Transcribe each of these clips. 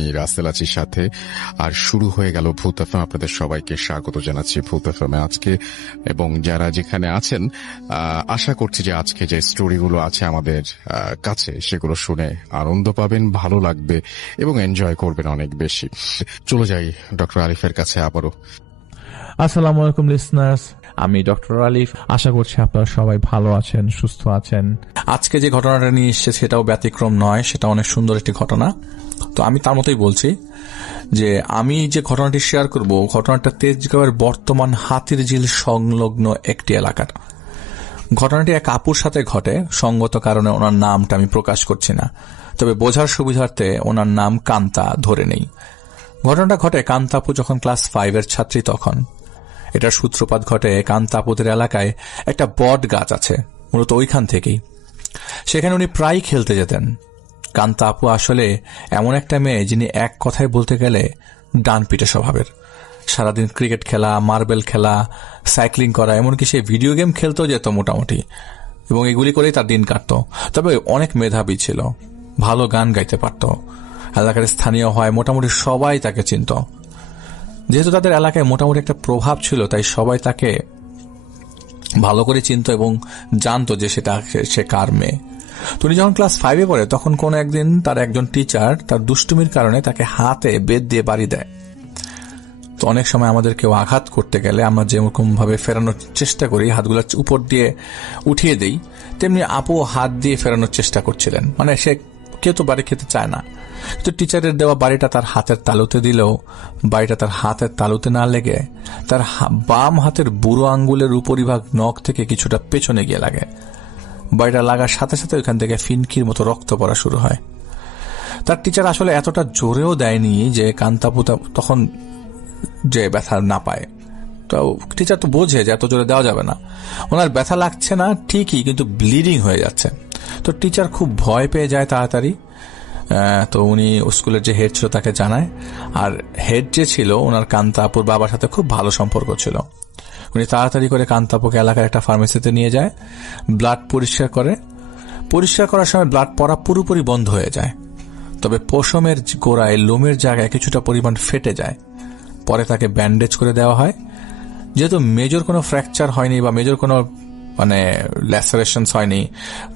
আমি রাসেল আছি সাথে। আর শুরু হয়ে গেল ভূত এফএম। আপনাদের সবাইকে স্বাগত জানাচ্ছি ভূত এফএম আজকে, এবং যারা যেখানে আছেন আশা করছি যে আজকে যে স্টোরিগুলো আছে আমাদের কাছে সেগুলো শুনে আনন্দ পাবেন, ভালো লাগবে এবং এনজয় করবেন অনেক বেশি। চলে যাই ডক্টর আলিফের কাছে আবারও। আসসালামু আলাইকুম লিসনার্স, আমি ডক্টর আলিফ। আশা করছি আপনারা সবাই ভালো আছেন, সুস্থ আছেন। আজকে যে ঘটনাটা নিয়ে এসেছে সেটাও ব্যতিক্রম নয়, সেটা অনেক সুন্দর একটি ঘটনা। তো আমি তার মতোই বলছি যে আমি যে ঘটনাটি শেয়ার করব, ঘটনাটা তেজগাঁওয়ের বর্তমান হাতিরঝিল সংলগ্ন একটি এলাকার। ঘটনাটি এক আপুর সাথে ঘটে। সঙ্গত কারণে ওনার নামটা আমি প্রকাশ করছি না, তবে বোঝার সুবিধার্থে ওনার নাম কান্তা ধরে নেই। ঘটনাটা ঘটে কান্তাপু যখন ক্লাস 5-এর ছাত্রী তখন। এটার সূত্রপাত ঘটে কান্তাপুদের এলাকায় একটা বট গাছ আছে, মূলত ওইখান থেকেই। সেখানে উনি প্রায় খেলতে যেতেন। কান্তাপু আসলে এমন একটা মেয়ে যিনি এক কথায় বলতে গেলে ডান পিটে স্বভাবের। সারাদিন ক্রিকেট খেলা, মার্বেল খেলা, সাইক্লিং করা, এমনকি সে ভিডিও গেম খেলতেও যেত মোটামুটি, এবং এগুলি করেই তার দিন কাটত। তবে অনেক মেধাবী ছিল, ভালো গান গাইতে পারত। এলাকার স্থানীয় হয় মোটামুটি সবাই তাকে চিনত। যেহেতু তাদের এলাকায় মোটামুটি একটা প্রভাব ছিল, তাই সবাই তাকে ভালো করে চিনত এবং জানতো যে সে কার মেয়ে। তুমি যখন ক্লাস 5-এ পড়ে তখন কোন একদিন তার একজন টিচার তার দুষ্টুমির কারণে তাকে হাতে বেত দিয়ে বাড়ি দেয়। তো অনেক সময় আমাদের কেউ আঘাত করতে গেলে আমরা যেরকম ভাবে ফেরানোর চেষ্টা করি, হাতগুলো উপর দিয়ে উঠিয়ে দেই, তেমনি আপু হাত দিয়ে ফেরানোর চেষ্টা করছিলেন। মানে সে কেউ তো বাড়ি খেতে চায় না, কিন্তু টিচারের দেওয়া বাড়িটা তার হাতের তালুতে দিলেও বাড়িটা তার হাতের তালুতে না লেগে তার বাম হাতের বুড়ো আঙ্গুলের উপরিভাগ নখ থেকে কিছুটা পেছনে গিয়ে লাগে। বাড়িটা লাগার সাথে সাথে ওইখান থেকে ফিনকির মতো রক্ত পড়া শুরু হয়। তার টিচার আসলে এতটা জোরেও দেয়নি যে কান্তাপু তখন যে ব্যথা না পায়। তো টিচার তো বোঝে যে এত জোরে দেওয়া যাবে না। ওনার ব্যথা লাগছে না ঠিকই, কিন্তু ব্লিডিং হয়ে যাচ্ছে। তো টিচার খুব ভয় পেয়ে যায় তাড়াতাড়ি। তো উনি স্কুলের যে হেড ছিল তাকে জানায়। আর হেড যে ছিল ওনার কান্তাপুর বাবার সাথে খুব ভালো সম্পর্ক ছিল। উনি তাড়াতাড়ি করে কান্তাপুকে এলাকার একটা ফার্মেসিতে নিয়ে যায়, ব্লাড পরিষ্কার করে। পরিষ্কার করার সময় ব্লাড পড়া পুরোপুরি বন্ধ হয়ে যায়, তবে পশমের গোড়ায় লোমের জায়গায় কিছুটা পরিমাণ ফেটে যায়। পরে তাকে ব্যান্ডেজ করে দেওয়া হয়। যেহেতু মেজর কোনো ফ্র্যাকচার হয়নি বা মেজর কোনো ল্যাসারেশনস হয়নি,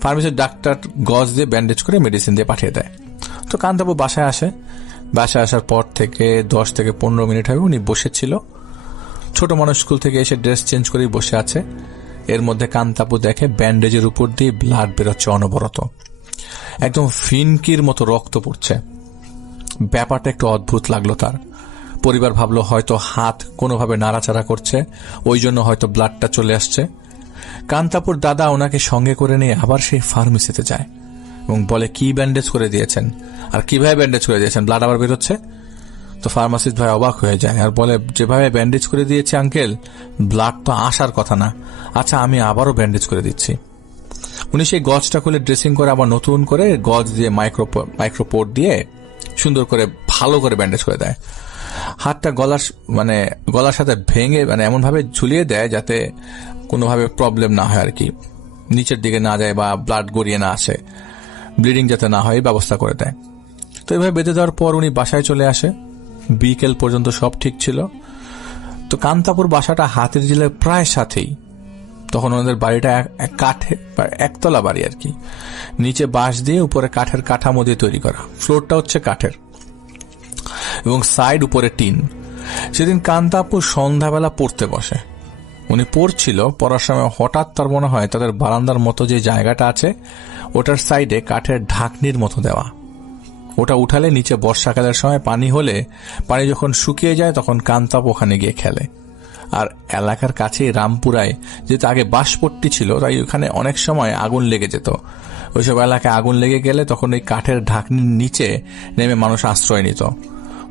ফার্মেসির ডাক্তার গজ দিয়ে ব্যান্ডেজ করে মেডিসিন দিয়ে পাঠিয়ে দেয়। তো কান্তাপু বাসায় আসে। বাসায় আসার পর থেকে 10 থেকে 15 মিনিট হবে উনি বসেছিল। ছোট মানুষ স্কুল থেকে এসে ড্রেস চেঞ্জ করেই বসে আছে। এর মধ্যে কান্তাপু দেখে ব্যান্ডেজের উপর দিয়ে ব্লাড বেরোচ্ছে অনবরত, একদম ফিনকির মতো রক্ত পড়ছে। ব্যাপারটা একটু অদ্ভুত লাগলো তার। পরিবার ভাবলো হয়তো হাত কোনোভাবে নাড়াচাড়া করছে, ওই জন্য হয়তো ব্লাডটা চলে আসছে। কান্তাপুর দাদা ওনাকে সঙ্গে করে নিয়ে আবার সেই ফার্মেসিতে যায় এবং বলে কি ব্যান্ডেজ করে দিয়েছেন আর কিভাবে ব্যান্ডেজ করে দিয়েছেন, ব্লাড আবার বেরোচ্ছে। তো ফার্মাসিস্ট ভাই অবাক হয়ে যায় আর বলে যেভাবে ব্যান্ডেজ করে দিয়েছে আঙ্কেল, ব্লাড তো আসার কথা না। আচ্ছা, আমি আবারও ব্যান্ডেজ করে দিচ্ছি। উনি সেই গজটা খুলে ড্রেসিং করে আবার নতুন করে গজ দিয়ে মাইক্রোপোর্ট দিয়ে সুন্দর করে ভালো করে ব্যান্ডেজ করে দেয়। হাতটা গলার সাথে ভেঙে এমন ভাবে ঝুলিয়ে দেয় যাতে কোনোভাবে প্রবলেম না হয় আর কি, নিচের দিকে না যায় বা ব্লাড গড়িয়ে না আসে, ব্লিডিং যাতে না হয় ব্যবস্থা করে দেয়। তো এইভাবে বেঁধে দেওয়ার পর উনি বাসায় চলে আসে। বিকেল পর্যন্ত সব ঠিক ছিল। তো কান্তাপুর বাসাটা হাতিরঝিলের প্রায় সাথেই। তখন ওনাদের বাড়িটা কাঠের, একতলা বাড়ি আর কি, নিচে বাঁশ দিয়ে উপরে কাঠের কাঠামো দিয়ে তৈরি করা। ফ্লোরটা হচ্ছে কাঠের এবং সাইড উপরে টিন। সেদিন কান্তাপু সন্ধ্যাবেলা পড়তে বসে। উনি পড়ার সময় হঠাৎ তার মনে হয় তাদের বারান্দার মতো যে জায়গাটা আছে ওটার সাইডে কাঠের ঢাকনির মতো দেওয়া। ওটা উঠালে নিচে বর্ষাকালের সময় পানি হলে পানি যখন শুকিয়ে যায় তখন কান্তাপু ওখানে গিয়ে খেলে। আর এলাকার কাছেই রামপুরায় যেহেতু আগে বাঁশপট্টি ছিল, তাই ওখানে অনেক সময় আগুন লেগে যেত। ওইসব এলাকায় আগুন লেগে গেলে তখন ওই কাঠের ঢাকনির নিচে নেমে মানুষ আশ্রয় নিত।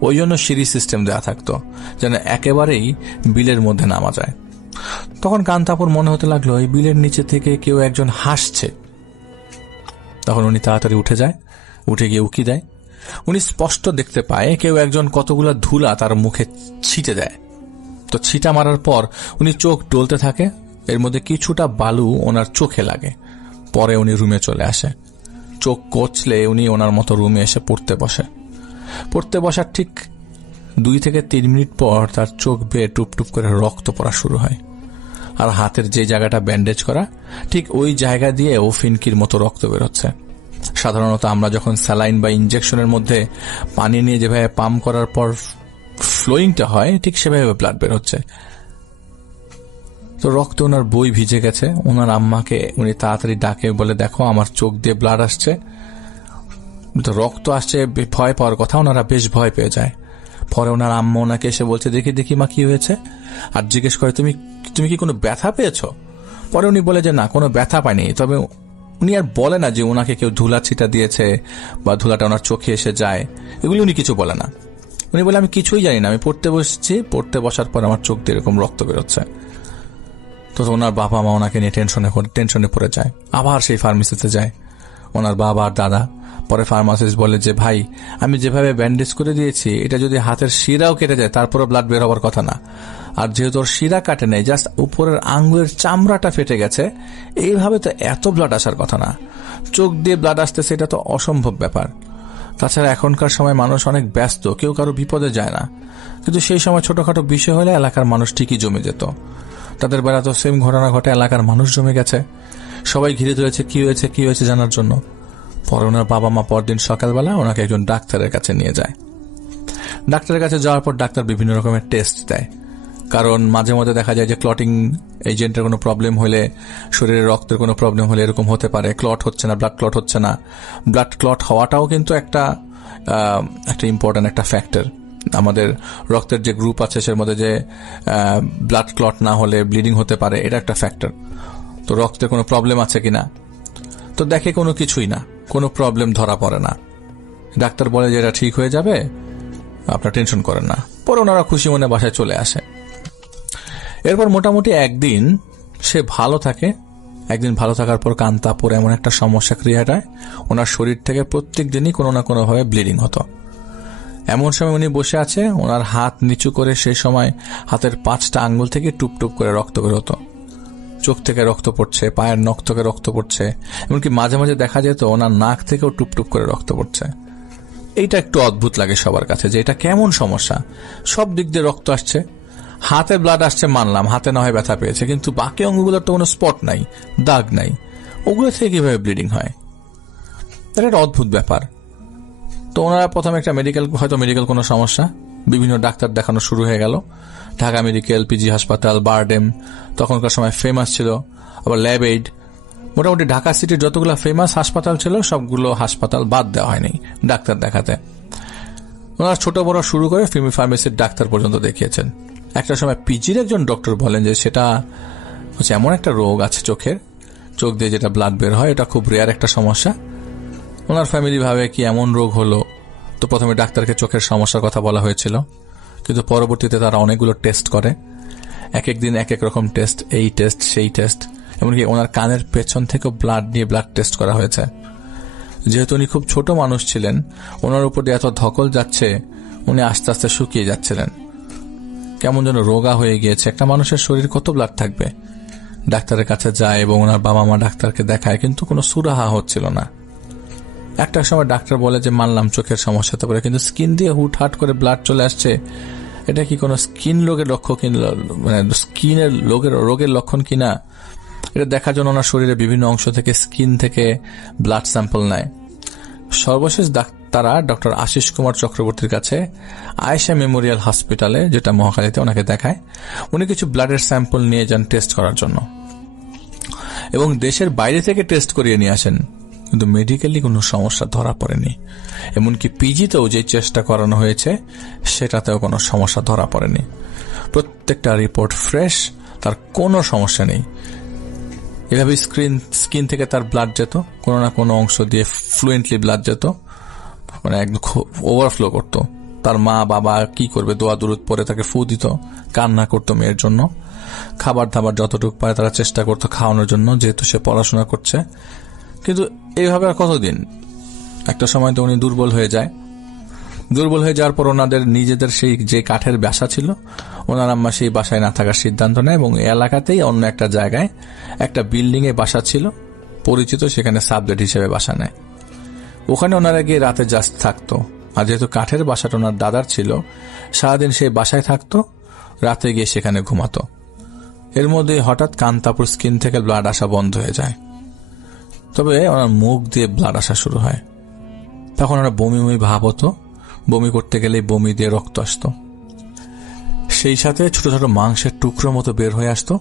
ওই জন্য সিঁড়ি সিস্টেম দেওয়া থাকতো যেন একেবারেই বিলের মধ্যে নামা যায়। তখন কান্তাপুর মনে হতে লাগলো এই বিলের নিচে থেকে কেউ একজন হাসছে। তখন উনি তাড়াতাড়ি উঠে যায়, উঠে গিয়ে উকি দেয়। উনি স্পষ্ট দেখতে পায় কেউ একজন কতগুলো ধুলা তার মুখে ছিটে দেয়। তো ছিটা মারার পর উনি চোখ ডলতে থাকে, এর মধ্যে কিছুটা বালু ওনার চোখে লাগে। পরে উনি রুমে চলে আসে। চোখ কচলে উনি ওনার মতো রুমে এসে পড়তে বসে। পড়তে বসার ঠিক 2 থেকে 3 মিনিট পর তার চোখ বেয়ে টুপ টুপ করে রক্ত পড়া শুরু হয়, আর হাতের যে জায়গাটা ব্যান্ডেজ করা ঠিক ওই জায়গা দিয়ে ও ফিনকির মতো রক্ত বেরোচ্ছে। সাধারণত আমরা যখন স্যালাইন বা ইনজেকশনের মধ্যে পানি নিয়ে যেভাবে পাম্প করার পর ফ্লোয়িংটা হয়, ঠিক সেভাবে ব্লাড বের হচ্ছে। তো রক্ত ওনার বই ভিজে গেছে। ওনার আম্মাকে উনি তাড়াতাড়ি ডাকে, বলে দেখো আমার চোখ দিয়ে ব্লাড আসছে। তো রক্ত আসছে, ভয় পাওয়ার কথা, ওনারা বেশ ভয় পেয়ে যায়। পরে ওনার আম্মা ওনাকে এসে বলছে, দেখি দেখি মা কি হয়েছে, আর জিজ্ঞেস করে তুমি কি কোনো ব্যথা পেয়েছো? পরে উনি বলে যে না, কোনো ব্যথা পায়নি। তবে উনি আর বলে না যে ওনাকে কেউ ধুলা ছিটা দিয়েছে বা ধুলাটা ওনার চোখে এসে যায়, এগুলি উনি কিছু বলে না। উনি বলে আমি কিছুই জানি না, আমি পড়তে বসছি, পড়তে বসার পর আমার চোখ দিয়ে এরকম রক্ত বেরোচ্ছে। তো ওনার বাবা মা ওনাকে নিয়ে টেনশনে পড়ে যায়। আবার সেই ফার্মেসিতে যায় ওনার বাবা আর দাদা। পরে ফার্মাসিস্ট বলে যে ভাই, আমি যেভাবে ব্যান্ডেজ করে দিয়েছি, এটা যদি হাতের শিরাও কেটে যায় তারপরে ব্লাড বের হবার কথা না। আর যেহেতু ওর শিরা কাটে নেই, জাস্ট উপরের আঙ্গুলের চামড়াটা ফেটে গেছে, এইভাবে তো এত ব্লাড আসার কথা না। চোখ দিয়ে ব্লাড আসতেছে, এটা তো অসম্ভব ব্যাপার। তাছাড়া এখনকার সময় মানুষ অনেক ব্যস্ত, কেউ কারো বিপদে যায় না। কিন্তু সেই সময় ছোটখাটো বিষয় হলে এলাকার মানুষ ঠিকই জমে যেত। তাদের বেলা তো সেম ঘটনা ঘটে, এলাকার মানুষ জমে গেছে, সবাই ঘিরে ধরেছে কি হয়েছে জানার জন্য। পরে ওনার বাবা মা পরদিন সকালবেলা ওনাকে একজন ডাক্তারের কাছে নিয়ে যায়। ডাক্তারের কাছে যাওয়ার পর ডাক্তার বিভিন্ন রকমের টেস্ট দেয়, কারণ মাঝে মধ্যে দেখা যায় যে ক্লটিং এজেন্টের কোনো প্রবলেম হলে, শরীরে রক্তের কোনো প্রবলেম হলে এরকম হতে পারে, ক্লট হচ্ছে না, ব্লাড ক্লট হচ্ছে না। ব্লাড ক্লট হওয়াটাও কিন্তু একটা ইম্পর্টেন্ট একটা ফ্যাক্টর। আমাদের রক্তের যে গ্রুপ আছে সের মধ্যে যে ব্লাড ক্লট না হলে ব্লিডিং হতে পারে, এটা একটা ফ্যাক্টর। তো রক্তে কোনো প্রবলেম আছে কিনা, তো দেখে কোনো কিছুই না, কোনো প্রবলেম ধরা পড়ে না। ডাক্তার বলে যে এটা ঠিক হয়ে যাবে, আপনার টেনশন করেন না। পরে ওনারা খুশি মনে বাসায় চলে আসে। এরপর মোটামুটি একদিন সে ভালো থাকে। একদিন ভালো থাকার পর কান্তাপুর এমন একটা সমস্যা ক্রিয়েট হয়, ওনার শরীর থেকে প্রত্যেক দিনই কোনো না কোনোভাবে ব্লিডিং হতো। এমন সময় উনি বসে আছে, ওনার হাত নিচু করে সেই সময় হাতের 5টা আঙ্গুল থেকে টুপটুপ করে রক্ত বের হতো। চোখ থেকে রক্ত পড়ছে, পায়ের নখ থেকে রক্ত পড়ছে, এমনকি মাঝে মাঝে দেখা যেত ওনার নাক থেকেও টুপটুপ করে রক্ত পড়ছে। এইটা একটু অদ্ভুত লাগে সবার কাছে যে এটা কেমন সমস্যা। সব দিক দিয়ে রক্ত আসছে, হাতে ব্লাড আসছে মানলাম, হাতে না হয় ব্যথা পেয়েছে, কিন্তু বাকি অঙ্গগুলোর তো কোনো স্পট নাই, দাগ নাই, ওগুলো থেকে কিভাবে ব্লিডিং হয়? এটা একটা অদ্ভুত ব্যাপার। তো ওনারা প্রথমে একটা মেডিকেল কোনো সমস্যা, বিভিন্ন ডাক্তার দেখানো শুরু হয়ে গেল। ঢাকা মেডিকেল, পিজি হাসপাতাল, বারডেম তখনকার সময় ফেমাস ছিল, আবার ল্যাব এইড। মোটামুটি ঢাকা সিটির যতগুলো ফেমাস হাসপাতাল ছিল সবগুলো হাসপাতাল বাদ দেওয়া হয়নি ডাক্তার দেখাতে। ওনারা ছোট বড় শুরু করে ফার্মেসির ডাক্তার পর্যন্ত দেখিয়েছেন। একটা সময় পিজির একজন ডক্টর বলেন যে সেটা হচ্ছে এমন একটা রোগ আছে চোখের, চোখ দিয়ে যেটা ব্লাড বের হয়, এটা খুব রেয়ার একটা সমস্যা। ওনার ফ্যামিলি ভাবে কি এমন রোগ হলো। তো প্রথমে ডাক্তারকে চোখের সমস্যার কথা বলা হয়েছিল, কিন্তু পরবর্তীতে তারা অনেকগুলো টেস্ট করে, এক এক দিন এক এক রকম টেস্ট, এই টেস্ট সেই টেস্ট, এমনকি ওনার কানের পেছন থেকে ব্লাড নিয়ে ব্লাড টেস্ট করা হয়েছে। যেহেতু উনি খুব ছোট মানুষ ছিলেন, ওনার উপর দিয়ে এত ধকল যাচ্ছে, উনি আস্তে আস্তে শুকিয়ে যাচ্ছিলেন, কেমন যেন রোগা হয়ে গিয়েছে। একটা মানুষের শরীর কত ব্লাড থাকবে? ডাক্তারের কাছে যায় এবং ওনার বাবা মা ডাক্তারকে দেখায়, কিন্তু কোনো সুরাহা হচ্ছিল না। একটা সময় ডাক্তার বলে যে মানলাম চোখের সমস্যা হতে পারে, কিন্তু স্কিন দিয়ে হুটহাট করে ব্লাড চলে আসছে, এটা কি কোনো স্কিন রোগের লক্ষণ, মানে স্কিনের রোগের লক্ষণ কিনা? এটা দেখার জন্য ওনার শরীরে বিভিন্ন অংশ থেকে, স্কিন থেকে ব্লাড স্যাম্পল নেয়। সর্বশেষ তারা ডক্টর আশিস কুমার চক্রবর্তীর কাছে আয়েশা মেমোরিয়াল হসপিটালে, যেটা মহাখালীতে, ওনাকে দেখায়। উনি কিছু ব্লাডের স্যাম্পল নিয়ে যান টেস্ট করার জন্য, এবং দেশের বাইরে থেকে টেস্ট করিয়ে নিয়ে আসেন, কিন্তু মেডিকেলি কোনো সমস্যা ধরা পড়েনি। এমনকি পিজিতেও যে চেষ্টা করানো হয়েছে সেটাতেও কোনো সমস্যা ধরা পড়েনি। প্রত্যেকটা রিপোর্ট ফ্রেশ, তার কোনো সমস্যা নেই। এভাবে স্কিন থেকে তার ব্লাড যেত, কোনো না কোনো অংশ দিয়ে ফ্লুয়েন্টলি ব্লাড যেত, মানে একদম ওভারফ্লো করতো। তার মা বাবা কি করবে, দোয়া দুরুদ পরে তাকে ফু দিত, কান্না করতো মেয়ের জন্য। খাবার দাবার যতটুকু পারে তারা চেষ্টা করতো খাওয়ানোর জন্য, যেহেতু সে পড়াশোনা করছে। কিন্তু এইভাবে আর কতদিন? একটা সময় তো উনি দুর্বল হয়ে যায়। দুর্বল হয়ে যাওয়ার পর ওনাদের নিজেদের সেই যে কাঠের বাসা ছিল, ওনার আম্মা সেই বাসায় না থাকার সিদ্ধান্ত নেয় এবং এলাকাতেই অন্য একটা জায়গায় একটা বিল্ডিং এ বাসা ছিল পরিচিত, সেখানে সাবলেট হিসেবে বাসা নেয়। ওখানে ওনারা গিয়ে রাতে জাস্ট থাকতো, আর যেহেতু কাঠের বাসাটা ওনার দাদার ছিল, সারাদিন সেই বাসায় থাকতো, রাতে গিয়ে সেখানে ঘুমাতো। এর মধ্যে হঠাৎ কান্তাপুর স্কিন থেকে ব্লাড আসা বন্ধ হয়ে যায়, তবে ওনার মুখ দিয়ে ব্লাড আসা শুরু হয়। তখন ওনার বমি বমি ভাব হতো, বমি করতে গেলেই বমি দিয়ে রক্ত আসতো, সেই সাথে ছোট ছোট মাংসের টুকরো মতো বের হয়ে আসতো।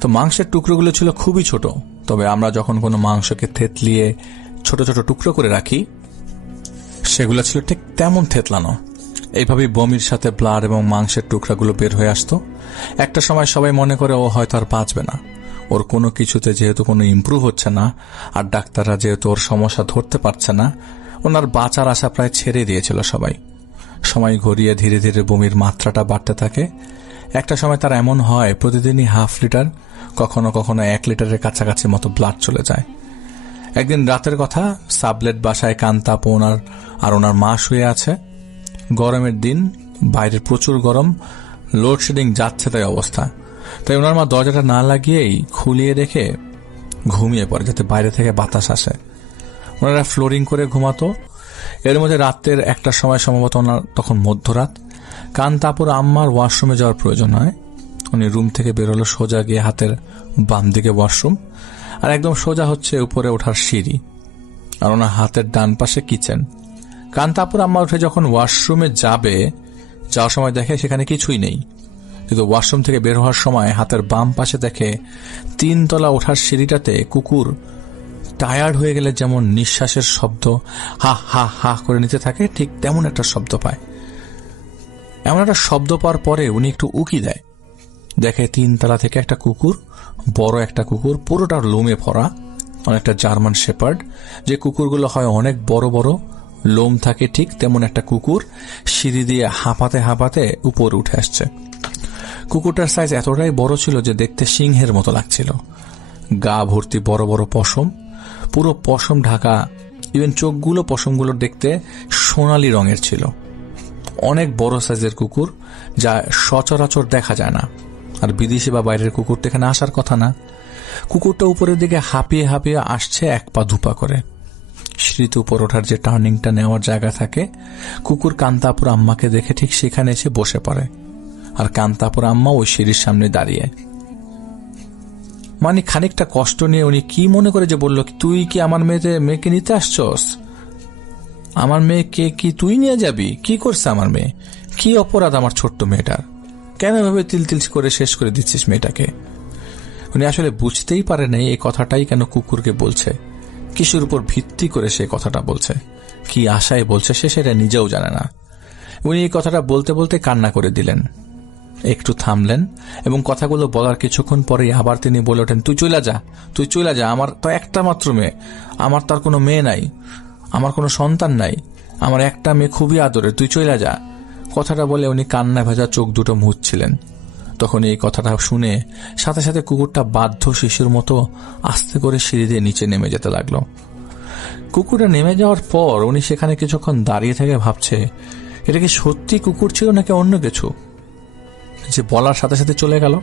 তো মাংসের টুকরোগুলো ছিল খুবই ছোট, তবে আমরা যখন কোনো মাংসকে থেতলিয়ে ছোট ছোট টুকরো করে রাখি, সেগুলো ছিল ঠিক তেমন থেতলানো। এইভাবেই বমির সাথে ব্লাড এবং মাংসের টুকরাগুলো বের হয়ে আসতো। একটা সময় সবাই মনে করে ও হয়তো আর বাঁচবে না, ওর কোনো কিছুতে যেহেতু কোনো ইমপ্রুভ হচ্ছে না, আর ডাক্তাররা যেহেতু ওর সমস্যা ধরতে পারছে না, ওনার বাঁচার আশা প্রায় ছেড়ে দিয়েছিল সবাই। সময় ঘুরিয়ে ধীরে ধীরে বমির মাত্রাটা বাড়তে থাকে। একটা সময় তার এমন হয় প্রতিদিনই 1/2 লিটার, কখনো কখনো 1 লিটারের কাছাকাছি মতো ব্লাড চলে যায়। একদিন রাতের কথা, সাবলেট বাসায় কান্তাপু আর ওনার মা শুয়ে আছে। গরমের দিন, বাইরে প্রচুর গরম, লোডশেডিং যাচ্ছে তাই অবস্থা। তাই ওনার মা দরজাটা না লাগিয়েই খুলিয়ে রেখে ঘুমিয়ে পড়ে, যাতে বাইরে থেকে বাতাস আসে। ওনারা ফ্লোরিং করে ঘুমাতো। এর মধ্যে রাতের একটার সময়, সম্ভবত ওনার তখন মধ্যরাত, কান্তাপুর আম্মার ওয়াশরুমে যাওয়ার প্রয়োজন হয়। উনি রুম থেকে বেরোলো, সোজা গিয়ে হাতের বাম দিকে ওয়াশরুম, আর একদম সোজা হচ্ছে উপরে ওঠার সিঁড়ি, আর ওনার হাতের ডান পাশে কিচেন। কান্তাপুর আম্মা উঠে যখন ওয়াশরুমে যাওয়ার সময় দেখে সেখানে কিছুই নেই, কিন্তু ওয়াশরুম থেকে বের হওয়ার সময় হাতের বাম পাশে দেখে 3 তলা ওঠার সিঁড়িটাতে কুকুর টায়ার্ড হয়ে গেলে যেমন নিঃশ্বাসের শব্দ হা হা হা করে নিতে থাকে, ঠিক তেমন একটা শব্দ পায়। এমন একটা শব্দ পাওয়ার পরে উনি একটু উকি দেয়, দেখে 3 তলা থেকে একটা কুকুর, বড় একটা কুকুর, পুরোটা লোমে ভরা, অনেকটা জার্মান শেপার্ড। যে কুকুরগুলো হয় অনেক বড় বড়, লোম থাকে ঠিক তেমন একটা কুকুর সিঁড়ি দিয়ে হাঁপাতে হাঁপাতে উপরে উঠে আসছে। কুকুরটার সাইজ এতটাই বড় ছিল যে দেখতে সিংহের মতো লাগছিল। গা ভর্তি বড় বড় পশম, পুরো পশম ঢাকা, ইভেন চোখগুলো পশমগুলো দেখতে সোনালী রঙের ছিল। অনেক বড় সাইজের কুকুর, যা সচরাচর দেখা যায় না, আর বিদেশি বা বাইরের কুকুর তো এখানে আসার কথা না। কুকুরটা উপরের দিকে হাঁপিয়ে হাঁপিয়ে আসছে, 1 পা 2 পা করে। সিঁড়িতে উপর ওঠার যে টার্নিংটা নেওয়ার জায়গা থাকে, কুকুর কান্তাপুর আম্মাকে দেখে ঠিক সেখানে এসে বসে পড়ে, আর কান্তাপুর আম্মা ওই সিঁড়ির সামনে দাঁড়িয়ে। মানে খানিকটা কষ্ট নিয়ে উনি কি মনে করে যে বলল, তুই কি আমার মেয়েকে নিতে আসছস? আমার মেয়েকে কি তুই নিয়ে যাবি? কি করছে আমার মেয়ে? কি অপরাধ আমার ছোট্ট মেয়েটার? কেন এভাবে তিল তিল করে শেষ করে দিচ্ছিস মেয়েটাকে? উনি আসলে বুঝতেই পারে নাই এই কথাটাই কেন কুকুরকে বলছে, কিসের উপর ভিত্তি করে সে কথাটা বলছে, কি আশায় বলছে সে সেটা নিজেও জানে না। উনি এই কথাটা বলতে বলতে কান্না করে দিলেন, একটু থামলেন এবং কথাগুলো বলার কিছুক্ষণ পরেই আবার তিনি বলে ওঠেন, তুই চলে যা, আমার তো একটা মাত্র মেয়ে, আমার তার কোনো মেয়ে নাই, আমার কোনো সন্তান নাই, আমার একটা মেয়ে খুবই আদরের, তুই চলে যা। কথাটা বলে উনি কান্না ভেজা চোখ দুটো মুছছিলেন। তখন এই কথাটা শুনে সাথে সাথে কুকুরটা বাধ্য শিশুর মতো আস্তে করে সিঁড়ি দিয়ে নিচে নেমে যেতে লাগলো। কুকুরটা নেমে যাওয়ার পর উনি সেখানে কিছুক্ষণ দাঁড়িয়ে থেকে ভাবছে, এটা কি সত্যি কুকুর ছিল নাকি অন্য কিছু, যে বলার সাথে সাথে চলে গেল।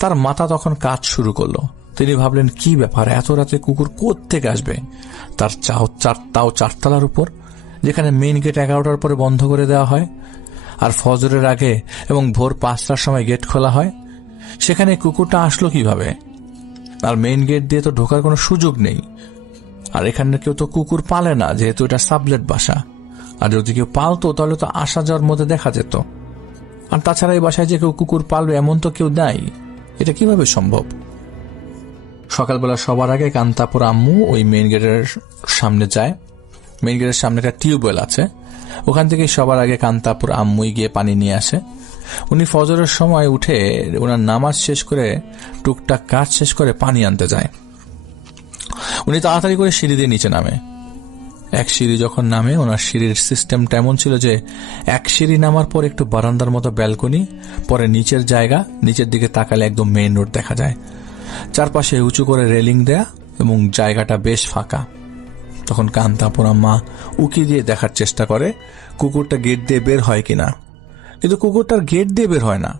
তার মাথা তখন কাজ শুরু করলো। তিনি ভাবলেন, কি ব্যাপার, এত রাতে কুকুর কোত্থেকে আসবে? তার তাও 4 তলার উপর, যেখানে মেইন গেট 11টার পরে বন্ধ করে দেওয়া হয়, আর ফজরের আগে এবং ভোর 5টার সময় গেট খোলা হয়। সেখানে কুকুরটা আসলো কিভাবে? আর মেইন গেট দিয়ে তো ঢোকার কোনো সুযোগ নেই, আর এখানে কেউ তো কুকুর পালে না, যেহেতু এটা সাবলেট বাসা। আর যদি কেউ পালতো তাহলে তো আসা যাওয়ার মধ্যে দেখা যেত। আর তাছাড়া এই বাসায় যে কেউ কুকুর পালবে এমন তো কেউ নাই, এটা কিভাবে সম্ভব? সকালবেলা সবার আগে কান্তাপুর আম্মু ওই মেইন গেটের সামনে যায়। মেইন গেটের সামনে একটা টিউবওয়েল আছে, ওখান থেকে সবার আগে কান্তাপুর আম্মুই গিয়ে পানি নিয়ে আসে। উনি ফজরের সময় উঠে ওনার নামাজ শেষ করে টুকটাক কাজ শেষ করে পানি আনতে যায়। উনি তাড়াতাড়ি করে সিঁড়ি দিয়ে নিচে নামে। এক সিঁড়ি যখন নামে, ওনার সিঁড়ির সিস্টেমটা এমন ছিল যে এক সিঁড়ি নামার পর একটু বারান্দার মতো ব্যালকনি, পরে নিচের জায়গা, নিচের দিকে তাকালে একদম মেইন রোড দেখা যায়। চারপাশে উঁচু করে রেলিং দেয়া এবং জায়গাটা বেশ ফাঁকা। তখন কান্তাপুর আম্মা উকি দিয়ে দেখার চেষ্টা করে কুকুরটা গেট দিয়ে বের হয় কিনা, কিন্তু কুকুরটার গেট দিয়ে বের হয় না।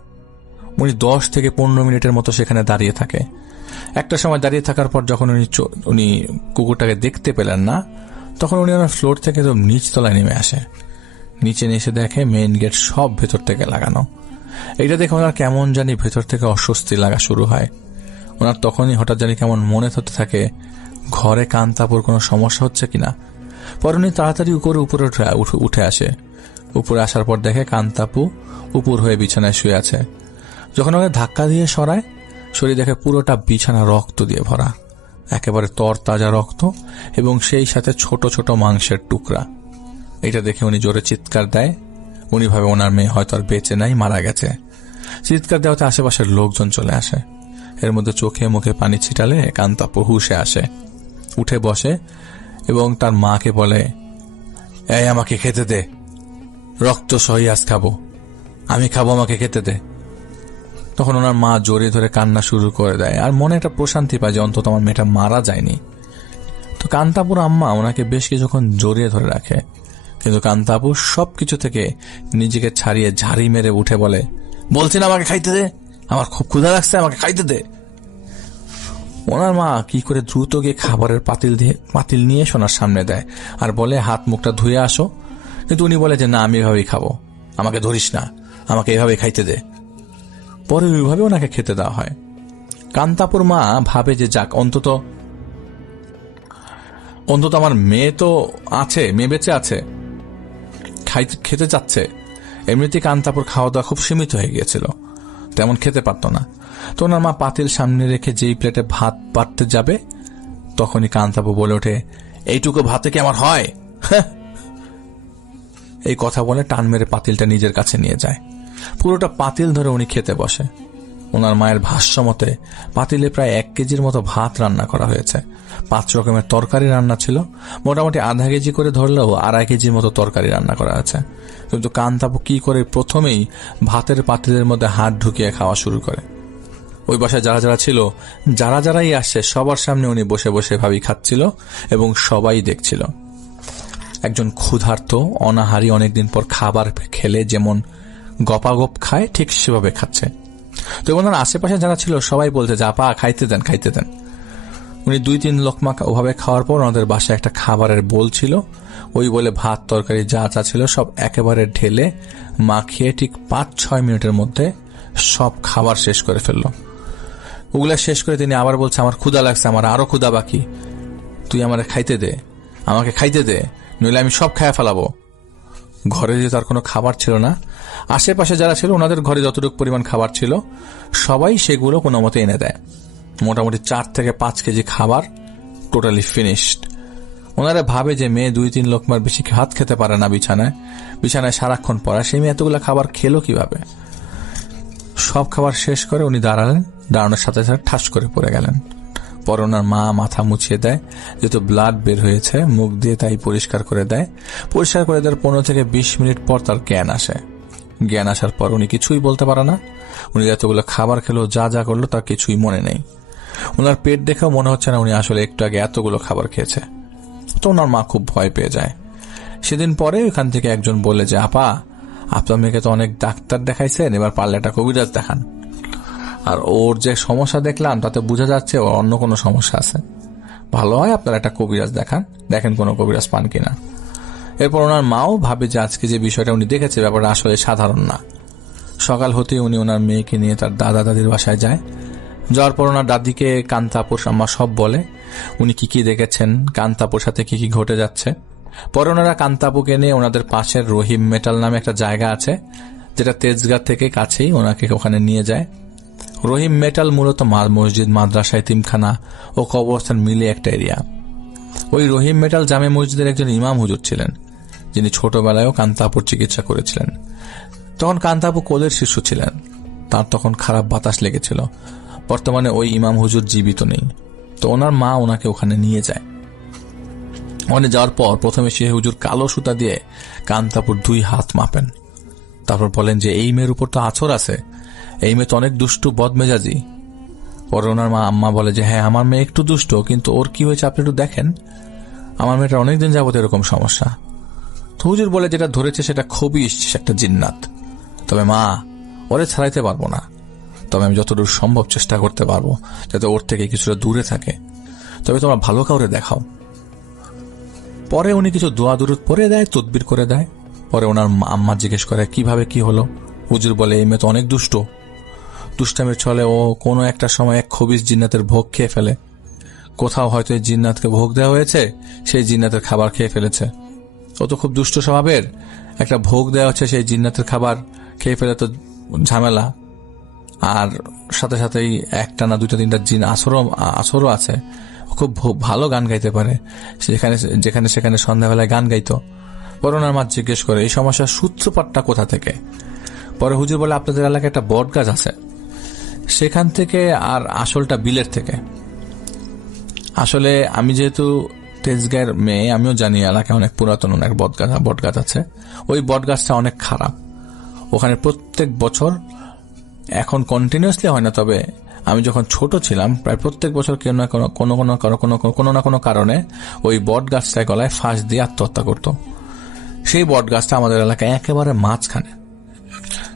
উনি 10 থেকে 15 মিনিটের মতো সেখানে দাঁড়িয়ে থাকে। একটা সময় দাঁড়িয়ে থাকার পর যখন উনি কুকুরটাকে দেখতে পেলেন না, তখন উনি ওনার ফ্লোর থেকে একদম নিচতলায় নেমে আসে। নিচে এসে দেখে মেইন গেট সব ভেতর থেকে লাগানো। এটা দেখে ওনার কেমন জানি ভেতর থেকে অস্বস্তি লাগা শুরু হয়। ওনার তখনই হঠাৎ জানি কেমন মনে হতে থাকে ঘরে কান্তাপুর কোনো সমস্যা হচ্ছে কিনা। পরে উনি তাড়াতাড়ি উপরে উঠে আসে। উপরে আসার পর দেখে কান্তাপু উপর হয়ে বিছানায় শুয়ে আছে। যখন ওকে ধাক্কা দিয়ে সরায়, শরীর দেখে পুরোটা বিছানা রক্ত দিয়ে ভরা, একেবারে তরতাজা রক্ত এবং সেই সাথে ছোট ছোট মাংসের টুকরা। এটা দেখে উনি জোরে চিৎকার দেয়। উনি ভাবে ওনার মেয়ে হয়তো আর বেঁচে নাই, মারা গেছে। চিৎকার দেওয়াতে আশেপাশের লোকজন চলে আসে। এর মধ্যে চোখে মুখে পানি ছিটালে কান্তাপু হুশে আসে, উঠে বসে এবং তার মাকে বলে, এই আমাকে খেতে দে, রক্ত সহি আজ খাবো, আমি খাবো, আমাকে খেতে দে। তখন ওনার মা জোরে ধরে কান্না শুরু করে দেয় আর মনে একটা প্রশান্তি পায় যে অন্তত আমার মেয়েটা মারা যায়নি। তো কান্তাপুর আম্মা ওনাকে বেশ কিছুক্ষণ জড়িয়ে ধরে রাখে, কিন্তু কান্তাপু সবকিছু থেকে নিজেকে ছাড়িয়ে ঝাড়ি মেরে উঠে বলে, বলছি না আমাকে খাইতে দে, আমার খুব ক্ষুধা লাগছে, আমাকে খাইতে দে। ওনার মা কি করে দ্রুত গিয়ে খাবারের পাতিল নিয়ে সোনার সামনে দেয় আর বলে, হাত মুখটা ধুয়ে আসো। কিন্তু উনি বলে যে না, আমি এভাবেই খাবো, আমাকে ধরিস না, আমাকে এভাবে খাইতে দে। পরে ওইভাবে ওনাকে খেতে দেওয়া হয়। কান্তাপুর মা ভাবে যে যাক, অন্তত আমার মেয়ে তো আছে, মেয়ে বেঁচে আছে, খেতে চাচ্ছে। এমনিতেই কান্তাপুর খাওয়া দাওয়া খুব সীমিত হয়ে গিয়েছিল, তেমন খেতে পারত না। তো ওনার মা পাতিল সামনে রেখে যেই প্লেটে ভাত পাততে যাবে, তখনই কান্তাপু বলে ওঠে, এইটুকু ভাতে কি আমার হয়? এই কথা বলে টান মেরে পাতিলটা নিজের কাছে নিয়ে যায়। পুরোটা পাতিল ধরে উনি খেতে বসে। ওনার মায়ের ভাষ্য মতে পাতিলে প্রায় 1 কেজির মতো ভাত রান্না করা হয়েছে। 5 রকমের তরকারি রান্না ছিল। মোটামুটি আধা কেজি করে ধরলেও 2.5 কেজির মতো তরকারি রান্না করা আছে। কিন্তু কান্তাপু কি করে প্রথমেই ভাতের পাতিলের মধ্যে হাত ঢুকিয়ে খাওয়া শুরু করে। ওই বাসায় যারা যারা ছিল, যারাই আসছে, সবার সামনে উনি বসে বসে ভাবি খাচ্ছিল এবং সবাই দেখছিল। একজন ক্ষুধার্ত অনাহারী অনেকদিন পর খাবার খেলে যেমন গপাগপ খায়, ঠিক সেভাবে খাচ্ছে। তো ওনার আশেপাশে যারা ছিল সবাই বলছে যে আপা খাইতে দেন, খাইতে দেন। উনি 2-3 লোকমা ওভাবে খাওয়ার পর ওনাদের বাসায় একটা খাবারের বোল ছিল, ওই বলে ভাত তরকারি যা যা ছিল সব একেবারে ঢেলে মাখিয়ে ঠিক 5-6 মিনিটের মধ্যে সব খাবার শেষ করে ফেলল। ওগুলা শেষ করে তিনি আবার বলছে, আমার ক্ষুধা লাগছে, আমার আরো ক্ষুধা বাকি, তুই আমার খাইতে দে, আমাকে খাইতে দে, নইলে আমি সব খাইয়া ফেলাবো। ঘরে যে তার কোনো খাবার ছিল না, আশেপাশে যারা ছিল ওনাদের ঘরে যতটুকু পরিমাণ খাবার ছিল সবাই সেগুলো কোনো মতে এনে দেয়। মোটামুটি 4 থেকে 5 কেজি খাবার টোটালি ফিনিশড। ওনারা ভাবে যে মেয়ে 2-3 লোকমার বেশি ভাত খেতে পারে না, বিছানায় সারাক্ষণ পড়া, সেই মেয়ে এতগুলো খাবার খেলো কিভাবে? সব খাবার শেষ করে উনি দাঁড়ালেন, দাঁড়ানোর সাথে সাথে ঠাস করে পড়ে গেলেন। পরে ওনার মা মাথা মুছিয়ে দেয়, যেহেতু ব্লাড বের হয়েছে মুখ দিয়ে, তাই পরিষ্কার করে দেয়। পরিষ্কার করে দেওয়ার 15 থেকে 20 মিনিট পর তার জ্ঞান আসে। জ্ঞান আসার পর উনি কিছুই বলতে পারে না। উনি যতগুলো খাবার খেলো, যা যা করলো তার কিছুই মনে নেই। ওনার পেট দেখেও মনে হচ্ছে না উনি আসলে একটু আগে এতগুলো খাবার খেয়েছে। তো ওনার মা খুব ভয় পেয়ে যায়। সেদিন পরে ওখান থেকে একজন বলে যে আপা, আপনার মেয়েকে তো অনেক ডাক্তার দেখাইছেন, এবার পারলে একটা কবিরাজ দেখান। আর ওর যে সমস্যা দেখলাম তাতে বোঝা যাচ্ছে ওর অন্য কোনো সমস্যা আছে, ভালো হয় আপনার একটা কবিরাজ দেখান, দেখেন কোনো কবিরাজ পান কিনা। এরপর ওনার মাও ভাবে যে আজকে যে বিষয়টা উনি দেখেছে ব্যাপারটা আসলে সাধারণ না। সকাল হতে উনি ওনার মেয়েকে নিয়ে তার দাদা দাদির বাসায় যায়। যাওয়ার পর ওনার দাদিকে কান্তাপুর আম্মা সব বলে উনি কি কি দেখেছেন, কান্তাপুর সাথে কি কি ঘটে যাচ্ছে। পরে ওনারা কান্তাপুকে নিয়ে ওনাদের পাশের রহিম মেটাল নামে একটা জায়গা আছে, যেটা তেজগাঁ থেকে কাছেই, ওনাকে ওখানে নিয়ে যায়। রহিম মেটাল মূলত মসজিদ, মাদ্রাসা, এতিমখানা ও কবরস্থান মিলে একটা এরিয়া। ওই রহিম মেটাল জামে মসজিদের একজন ইমাম হুজুর ছিলেন, যিনি ছোটবেলায়ও কান্তাপুর চিকিৎসা করেছিলেন। তখন কান্তাপু কোলের শিশু ছিলেন, তার তখন খারাপ বাতাস লেগেছিল। বর্তমানে ওই ইমাম হুজুর জীবিত নেই। তো ওনার মা ওনাকে ওখানে নিয়ে যায়। ওখানে যাওয়ার পর প্রথমে সে হুজুর কালো সুতা দিয়ে কান্তাপুর 2 হাত মাপেন। তারপর বলেন যে এই মেয়ের উপর তো আছর আছে, এই মেয়ে তো অনেক দুষ্টু বদমেজাজি। পরে ওনার মা আম্মা বলে যে হ্যাঁ, আমার মেয়ে একটু দুষ্ট, কিন্তু ওর কি হয়েছে আপনি একটু দেখেন, আমার মেয়েটা অনেকদিন যাবত এরকম সমস্যা। তো হুজুর বলে যেটা ধরেছে সেটা খুবই একটা জিন্নাত, তবে মা ওরে ছাড়াইতে পারবো না, তবে আমি যতদূর সম্ভব চেষ্টা করতে পারবো যাতে ওর থেকে কিছুটা দূরে থাকে, তবে তোমরা ভালো কাউরে দেখাও। পরে উনি কিছু দোয়া দুরুদ পড়ে দেয়, তদবির করে দেয়। পরে ওনার আম্মা জিজ্ঞেস করে কিভাবে কি হলো। হুজুর বলে এই মেয়ে তো অনেক দুষ্টামের ছলে ও কোনো একটা সময় এক খবিস জিন্নাতের ভোগ খেয়ে ফেলে। কোথাও হয়তো এই জিন্নাতকে ভোগ দেওয়া হয়েছে, সেই জিন্নাতের খাবার খেয়ে ফেলেছে। ও তো খুব দুষ্ট স্বভাবের, একটা ভোগ দেওয়া হচ্ছে সেই জিন্নাতের খাবার খেয়ে ফেলে তো ঝামেলা। আর সাথে সাথেই একটা না দুইটা তিনটা জিন আসরও আছে। খুব ভালো গান গাইতে পারে, যেখানে সেখানে সন্ধ্যাবেলায় গান গাইতো। পরে ওনার মা জিজ্ঞেস করে এই সমস্যার সূত্রপাতটা কোথা থেকে। পরে হুজুর বলে আপনাদের এলাকায় একটা বট গাছ আছে, সেখান থেকে, আর আসলটা বিলের থেকে। আসলে আমি যেহেতু তেজগাঁয়ের মেয়ে, আমিও জানি এলাকায় অনেক পুরাতন অনেক বট গাছ আছে। ওই বট গাছটা অনেক খারাপ। ওখানে প্রত্যেক বছর, এখন কন্টিনিউয়াসলি হয় না, তবে আমি যখন ছোট ছিলাম প্রায় প্রত্যেক বছর কেউ না কোনো না কোনো কারণে ওই বট গাছটায় গলায় ফাঁস দিয়ে আত্মহত্যা করত। সেই বট গাছটা আমাদের এলাকায় একেবারে মাঝখানে।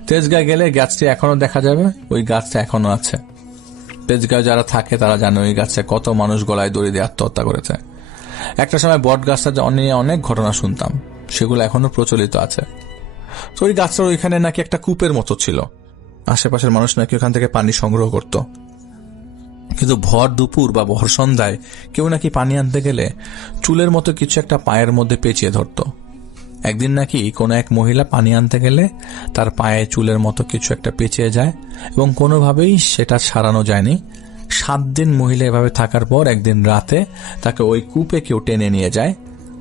তেজগাঁয় গেলে গাছটি এখনো দেখা যাবে, ওই গাছটা এখনো আছে। তেজগাঁয় যারা থাকে তারা জানে ওই গাছে কত মানুষ গলায় দড়ি দিয়ে আত্মহত্যা করেছে। একটা সময় বট গাছটা নিয়ে অনেক ঘটনা শুনতাম, সেগুলো এখনো প্রচলিত আছে। তো ওই গাছটার ওইখানে নাকি একটা কূপের মতো ছিল, আশেপাশের মানুষ নাকি ওখান থেকে পানি সংগ্রহ করত। কিন্তু ভর দুপুর বা ভর সন্ধ্যায় কেউ নাকি পানি আনতে গেলে চুলের মতো কিছু একটা পায়ের মধ্যে পেঁচিয়ে ধরত। একদিন নাকি কোনো এক মহিলা পানি আনতে গেলে তার পায়ে চুলের মতো কিছু একটা পেঁচিয়ে যায় এবং কোনোভাবেই সেটা সারানো যায়নি। 7 দিন মহিলা এভাবে থাকার পর একদিন রাতে তাকে ওই কূপে কেউ টেনে নিয়ে যায়।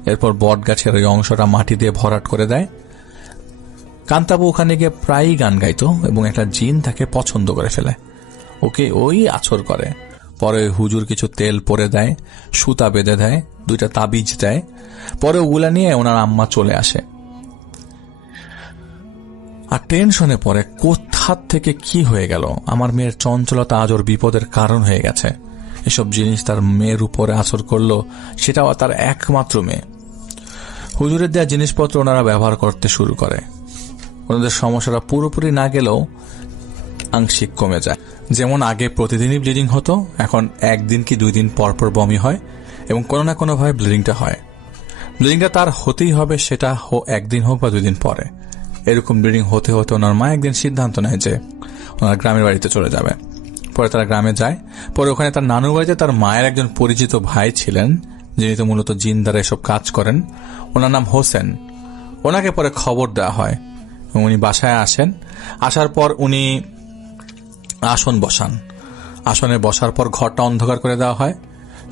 এরপর বট গাছের ওই অংশটা মাটি দিয়ে ভরাট করে দেয়। কান্তাবু ওখানে গিয়ে প্রায়ই গান গাইতো এবং একটা জিন তাকে পছন্দ করে ফেলে, ওকে ওই আছর করে। পরে হুজুর কিছু তেল পরে দেয়, সুতা বেঁধে দেয়, 2টা তাবিজ দেয়। পরে ওগুলা নিয়ে ওনার আম্মা চলে আসে। আর টেনশনে পরে কোথা থেকে কি হয়ে গেল, আমার মেয়ের চঞ্চলতা আজ ওর বিপদের কারণ হয়ে গেছে। এসব জিনিস তার মেয়ের উপরে আছর করলো, সেটাও তার একমাত্র মেয়ে। হুজুরের দেওয়া জিনিসপত্র ওনারা ব্যবহার করতে শুরু করে। ওনাদের সমস্যাটা পুরোপুরি না গেলেও আংশিক কমে যায়। যেমন আগে প্রতিদিনই ব্লিডিং হতো, এখন 1 দিন কি 2 দিন পর পর বমি হয় এবং কোনো না কোনো ভাবে ব্লিডিংটা হয়। ব্লিডিংটা তার হতেই হবে, সেটা 1 দিন হোক বা 2 দিন পরে। এরকম ব্লিডিং হতে হতে ওনার মা একদিন সিদ্ধান্ত নেয় যে ওনার গ্রামের বাড়িতে চলে যাবে। পরে তারা গ্রামে যায়। পরে ওখানে তার নানুর বাড়িতে তার মায়ের একজন পরিচিত ভাই ছিলেন, যিনি তো মূলত জিন দ্বারা এসব কাজ করেন। ওনার নাম হোসেন। ওনাকে পরে খবর দেওয়া হয়, উনি বাসায় আসেন। আসার পর উনি আসন বসান। আসনে বসার পর ঘরটা অন্ধকার করে দেওয়া হয়।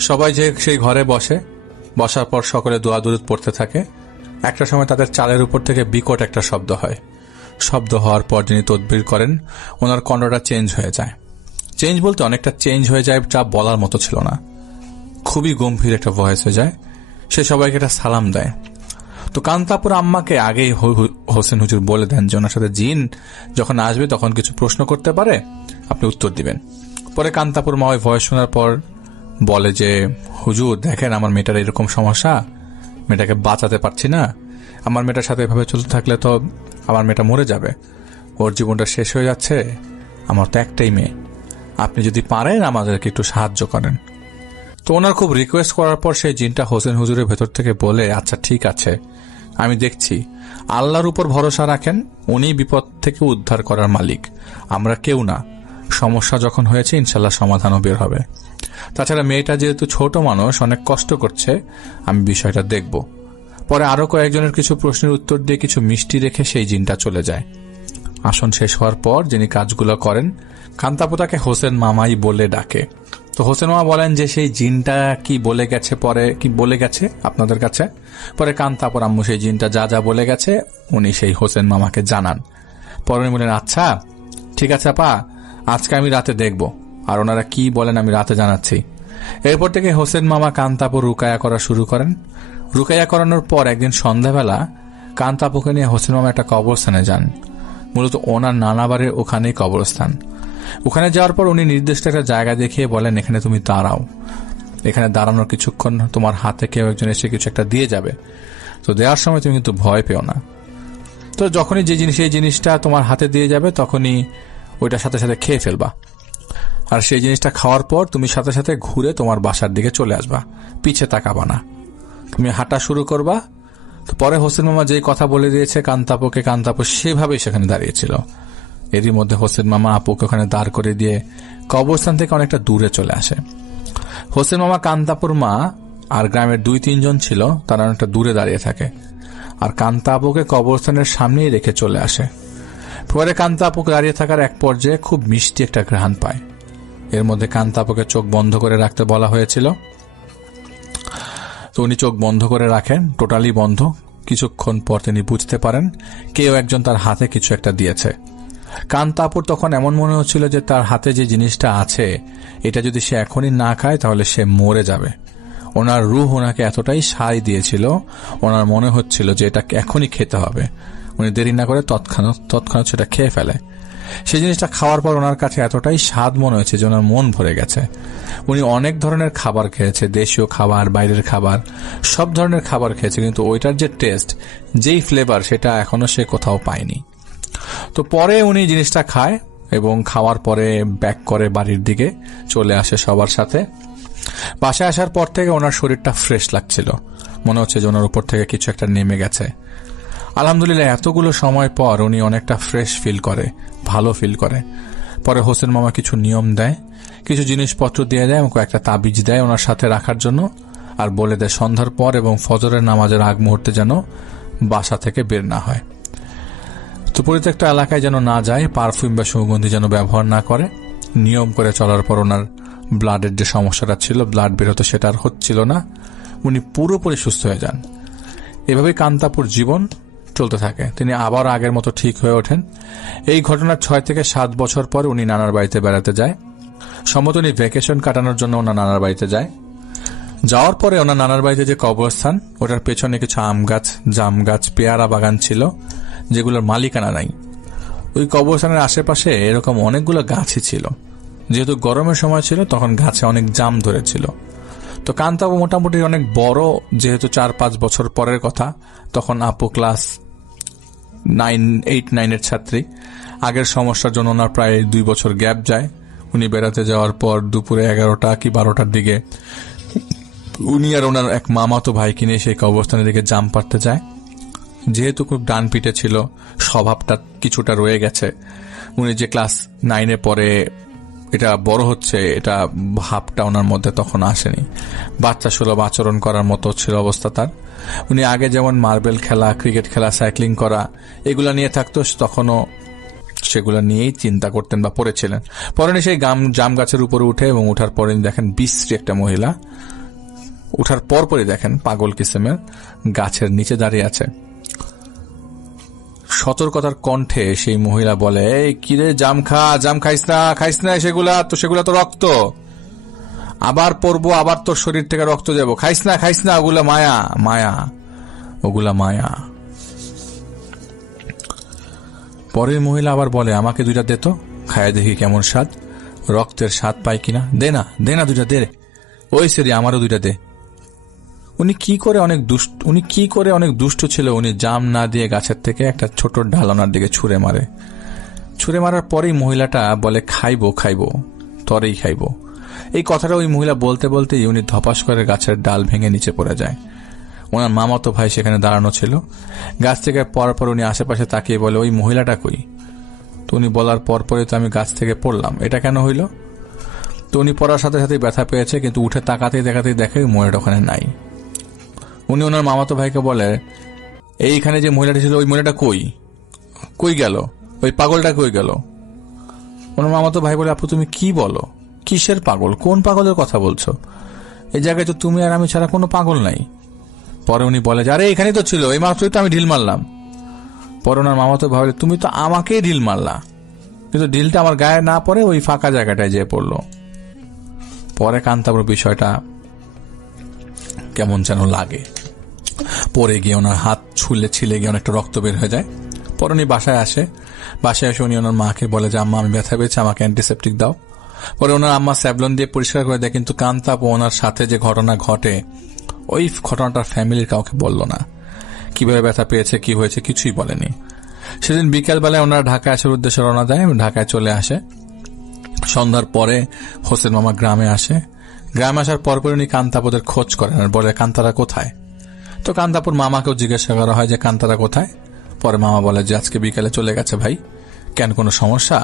সবাই যে সেই ঘরে বসার পর সকলে দোয়া দুরুদ পড়তে থাকে। একটা সময় তাদের চালের উপর থেকে বিকট একটা শব্দ হয়। শব্দ হওয়ার পর যিনি তদবির করেন, ওনার কণ্ঠটা চেঞ্জ হয়ে যায়। চেঞ্জ বলতে অনেকটা চেঞ্জ হয়ে যায়, যা বলার মতো ছিল না। খুবই গম্ভীর একটা ভয়েস হয়ে যায়। সে সবাইকে একটা সালাম দেয়। তো কান্তাপুর আম্মাকে আগেই হোসেন হুজুর বলে দেন যে ওনার সাথে জিন যখন আসবে তখন কিছু প্রশ্ন করতে পারে, আপনি উত্তর দিবেন। পরে কান্তাপুর মা ওই ভয়েস শোনার পর বলে যে হুজুর দেখেন, আমার মেয়েটার এরকম সমস্যা, মেয়েটাকে বাঁচাতে পারছি না। আমার মেয়েটার সাথে এভাবে চলতে থাকলে তো আমার মেয়েটা মরে যাবে, ওর জীবনটা শেষ হয়ে যাচ্ছে। আমার তো একটাই মেয়ে, আপনি যদি পারেন আমাদেরকে একটু সাহায্য করেন। তো ওনার খুব রিকোয়েস্ট করার পর সেই জিনটা হোসেন হুজুরের ভেতর থেকে বলে, আচ্ছা ঠিক আছে, আমি দেখছি। আল্লাহর উপর ভরসা রাখেন, উনি বিপদ থেকে উদ্ধার করার মালিক, আমরা কেউ না। সমস্যা যখন হয়েছে ইনশাল্লাহ সমাধানও বের হবে। তাছাড়া মেয়েটা যেহেতু ছোট মানুষ, অনেক কষ্ট করছে, আমি বিষয়টা দেখব। পরে আরো কয়েকজনের কিছু প্রশ্নের উত্তর দিয়ে কিছু মিষ্টি রেখে সেই জিনটা চলে যায়। আসন শেষ হওয়ার পর যিনি কাজগুলো করেন, কান্তাপুতাকে হোসেন মামাই বলে ডাকে। তো হোসেন মামা বলেন যে সেই জিনটা কি বলে গেছে আপনাদের কাছে। পরে কান্তাপুর আম্মু সেই জিনটা যা যা বলে গেছে উনি সেই হোসেন মামাকে জানান। পরে উনি বলেন, আচ্ছা ঠিক আছে আপা, আজকে আমি রাতে দেখব, আর ওনারা কি বলেন আমি রাতে জানাচ্ছি। এরপর থেকে হোসেন মামা কান্তাপুর রুকায়া করা শুরু করেন। রুকায়া করানোর পর একদিন সন্ধ্যাবেলা কান্তাপুকে নিয়ে হোসেন মামা একটা কবরস্থানে যান। মূলত ওনার নানা বাড়ির ওখানেই কবরস্থান। ওখানে যাওয়ার পর উনি নির্দিষ্ট একটা জায়গা দেখিয়ে বলেন, এখানে তুমি দাঁড়াও, এখানে দাঁড়ানোর কিছুক্ষণ তোমার হাতে কেউ একজন এসে কিছু একটা দিয়ে যাবে, তো দেওয়ার সময় তুমি কিন্তু ভয় পেও না। তো যখনই এই জিনিসটা তোমার হাতে দিয়ে যাবে তখনই ওইটার সাথে সাথে খেয়ে ফেলবা, আর সেই জিনিসটা খাওয়ার পর তুমি সাথে সাথে ঘুরে তোমার বাসার দিকে চলে আসবা, পিছে তাকাবা না। তুমি হাঁটা শুরু করবা। তো পরে হোসেন মামা যেই কথা বলে দিয়েছে কান্তাপুকে, কান্তাপু সেভাবেই সেখানে দাঁড়িয়েছিল। এরই মধ্যে হোসেন মামা আপুকে ওখানে দাঁড় করে দিয়ে কবরস্থান থেকে অনেকটা দূরে চলে আসে। হোসেন মামা, কান্তাপুর মা আর গ্রামের 2-3 জন ছিল, তারা অনেকটা দূরে দাঁড়িয়ে থাকে আর কান্তা আপুকে কবরস্থানের সামনেই রেখে চলে আসে। পরে কান্তা আপুকে দাঁড়িয়ে থাকার এক পর্যায়ে খুব মিষ্টি একটা ঘ্রাণ পায়। এর মধ্যে কান্তা আপুকে চোখ বন্ধ করে রাখতে বলা হয়েছিল, তো উনি চোখ বন্ধ করে রাখেন, টোটালি বন্ধ। কিছুক্ষণ পর তিনি বুঝতে পারেন কেউ একজন তার হাতে কিছু একটা দিয়েছে। কান্তাপুর তখন এমন মনে হচ্ছিল যে তার হাতে যে জিনিসটা আছে এটা যদি সে এখনই না খায় তাহলে সে মরে যাবে। ওনার রুহ ওনাকে এতটাই সায় দিয়েছিল, ওনার মনে হচ্ছিল যে এটা এখনই খেতে হবে। উনি দেরি না করে তৎক্ষণাৎ সেটা খেয়ে ফেলে। সেই জিনিসটা খাওয়ার পর ওনার কাছে এতটাই স্বাদ মনে হয়েছে যে ওনার মন ভরে গেছে। উনি অনেক ধরনের খাবার খেয়েছে, দেশীয় খাবার, বাইরের খাবার, সব ধরনের খাবার খেয়েছে, কিন্তু ওইটার যে টেস্ট, যেই ফ্লেভার, সেটা এখনো সে কোথাও পায়নি। তো পরে উনি জিনিসটা খায় এবং খাওয়ার পরে ব্যাক করে বাড়ির দিকে চলে আসে সবার সাথে। বাসায় আসার পর থেকে ওনার শরীরটা ফ্রেশ লাগছিল, মনে হচ্ছে যে ওনার উপর থেকে কিছু একটা নেমে গেছে। আলহামদুলিল্লাহ এতগুলো সময় পর উনি অনেকটা ফ্রেশ ফিল করে, ভালো ফিল করে। পরে হোসেন মামা কিছু নিয়ম দেয়, কিছু জিনিসপত্র দিয়ে দেয় এবং কয়েকটা তাবিজ দেয় ওনার সাথে রাখার জন্য, আর বলে দেয় সন্ধ্যার পর এবং ফজরের নামাজের আগ মুহূর্তে যেন বাসা থেকে বের না হয়, তো পরিত্যক্ত এলাকায় যেন না যায়, পারফিউম বা সুগন্ধি যেন ব্যবহার না করে। নিয়ম করে চলার পর ওনার ব্লাডের যে সমস্যাটা ছিল, ব্লাড বের হতো, সেটা আর হচ্ছিল না। উনি পুরোপুরি সুস্থ হয়ে যান। এভাবেই কান্তাপুর জীবন চলতে থাকে। তিনি আবার আগের মতো ঠিক হয়ে ওঠেন। এই ঘটনার 6 থেকে 7 বছর পর উনি নানার বাড়িতে বেড়াতে যায়। সম্ভবত উনি ভ্যাকেশন কাটানোর জন্য ওনার নানার বাড়িতে যায়। যাওয়ার পরে ওনার নানার বাড়িতে যে কবরস্থান, ওটার পেছনে কিছু আম গাছ, জাম গাছ, পেয়ারা বাগান ছিল, যেগুলোর মালিকানা নাই। ওই কবরস্থানের আশেপাশে এরকম অনেকগুলো গাছই ছিল। যেহেতু গরমের সময় ছিল তখন গাছে অনেক জাম ধরেছিল। তো কান্তাপু মোটামুটি অনেক বড়, যেহেতু 4-5 বছর পরের কথা, তখন আপু ক্লাস 8-9 ছাত্রী। আগের সমস্যার জন্য ওনার প্রায় 2 বছর গ্যাপ যায়। উনি বেড়াতে যাওয়ার পর দুপুরে 11টা কি 12টার দিকে উনি আর ওনার এক মামাতো ভাইকে নিয়ে সেই কবরস্থানের দিকে জাম পাড়তে যায়। যেহেতু খুব ডান পিঠে ছিল, স্বভাবটা কিছুটা রয়ে গেছে। উনি যে ক্লাস 9-এ পরে এটা বড় হচ্ছে, এটা ভাবটা ওনার মধ্যে তখন আসেনি। বাচ্চা সুলভ আচরণ করার মতো ছিল অবস্থা তার। উনি আগে যেমন মার্বেল খেলা, ক্রিকেট খেলা, সাইক্লিং করা, এগুলা নিয়ে থাকতো, তখনও সেগুলো নিয়েই চিন্তা করতেন বা পড়েছিলেন। পরে সেই জাম গাছের উপরে উঠে এবং উঠার পরে দেখেন বিশ্রী একটা মহিলা, উঠার পরপরই দেখেন পাগল কিসেমের গাছের নিচে দাঁড়িয়ে আছে। সতর্কতার কণ্ঠে সেই মহিলা বলে, এই কিরে, জাম খাইস না, সেগুলা তো রক্ত, আবার পড়বো, আবার তোর শরীর থেকে রক্ত যাবো, খাইস না, ওগুলা মায়া। পরে মহিলা আবার বলে, আমাকে 2টা দে তো, খায় দেখি কেমন স্বাদ, রক্তের স্বাদ পাই কিনা, দে না 2টা দে রে, ওই সেরি আমারও 2টা দে। উনি কি করে অনেক দুষ্ট ছিল। উনি জাম না দিয়ে গাছের থেকে একটা ছোট ডাল ওনার দিকে ছুঁড়ে মারার পরেই মহিলাটা বলে, খাইবো, তরেই খাইবো। এই কথাটা ওই মহিলা বলতে বলতেই উনি ধপাস করে গাছের ডাল ভেঙে নিচে পড়ে যায়। ওনার মামাতো ভাই সেখানে দাঁড়ানো ছিল। গাছ থেকে পড়ার পর উনি আশেপাশে তাকিয়ে বলে, ওই মহিলাটা কই? তো উনি বলার পরপরই তো আমি গাছ থেকে পড়লাম, এটা কেন হইল? তো উনি পড়ার সাথে সাথে ব্যথা পেয়েছে, কিন্তু উঠে তাকাতেই দেখে ওই মহিলাটা ওখানে নাই। উনি ওনার মামাতো ভাইকে বলে, এইখানে যে মহিলাটা ছিল, ওই মহিলাটা কই গেল? ওই পাগলটা কই গেল? ওনার মামাতো ভাই বলে, আপু তুমি কি বলো? কিসের পাগল? কোন পাগলের কথা বলছো? এই জায়গায় তো তুমি আর আমি ছাড়া কোনো পাগল নাই। পরে উনি বলে, আরে এখানেই তো ছিল, এই মাত্রই তো আমি ঢিল মারলাম। পরে ওনার মামাতো ভাই বলে, তুমি তো আমাকেই ঢিল মারলা, কিন্তু ঢিলটা আমার গায়ে না পড়ে ওই ফাঁকা জায়গাটায় যেয়ে পড়লো। পরে কান্তাপুর বিষয়টা কেমন যেন লাগে। পরে গিয়ে ওনার হাত ছিলে গিয়ে অনেকটা রক্ত বের হয়ে যায়। পরে উনি বাসায় এসে উনি ওনার মাকে বলে যে, আম্মা আমি ব্যথা পেয়েছি, আমাকে অ্যান্টিসেপটিক দাও। পরে ওনার আম্মা স্যাভলন দিয়ে পরিষ্কার করে দেয়। কিন্তু কান্তাপু ওনার সাথে যে ঘটনা ঘটে, ওই ঘটনাটার ফ্যামিলির কাউকে বলল না। কিভাবে ব্যথা পেয়েছে, কি হয়েছে, কিছুই বলেনি। সেদিন বিকেলবেলায় ওনারা ঢাকায় আসার উদ্দেশ্যে রওনা দেয়, ঢাকায় চলে আসে। সন্ধ্যার পরে হোসেন মামা গ্রামে আসে। গ্রামে আসার পর উনি কান্তাপুদের খোঁজ করেন আর বলে, কান্তারা কোথায়? তো কান্তাপুর মামাকেও জিজ্ঞাসা করা হয় যে কান্তারা কোথায়। পরে মামা বলে যে আজকে বিকালে চলে গেছে ভাই। কেন, কোনো সমস্যা?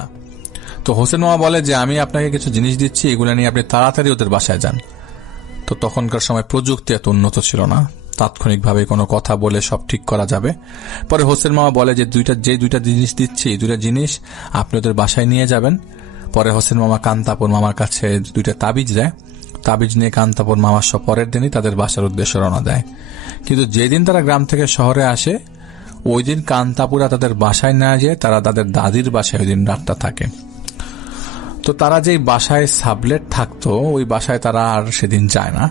তো হোসেন মামা বলে যে আমি আপনাকে কিছু জিনিস দিচ্ছি, এগুলো নিয়ে আপনি তাড়াতাড়ি ওদের বাসায় যান। তো তখনকার সময় প্রযুক্তি এত উন্নত ছিল না, তাৎক্ষণিকভাবে কোনো কথা বলে সব ঠিক করা যাবে। পরে হোসেন মামা বলে যে দুইটা জিনিস দিচ্ছি, দুইটা জিনিস আপনি ওদের বাসায় নিয়ে যাবেন। পরে হোসেন মামা কান্তাপুর মামার কাছে দুইটা তাবিজ দেয়। তাবিজ নিয়ে কান্তাপুর মামার সব পরের দিনই তাদের বাসার উদ্দেশ্যে রওনা দেয়। কিন্তু যেদিন তারা গ্রাম থেকে শহরে আসে, ওই দিন কান্তাপুরা তাদের বাসায় না যেয়ে তারা তাদের দাদির বাসায় ওই দিন রাতটা থাকে। তো তারা যেই বাসায় সাবলেট থাকতো, ওই বাসায় তারা আর সেদিন যায় না।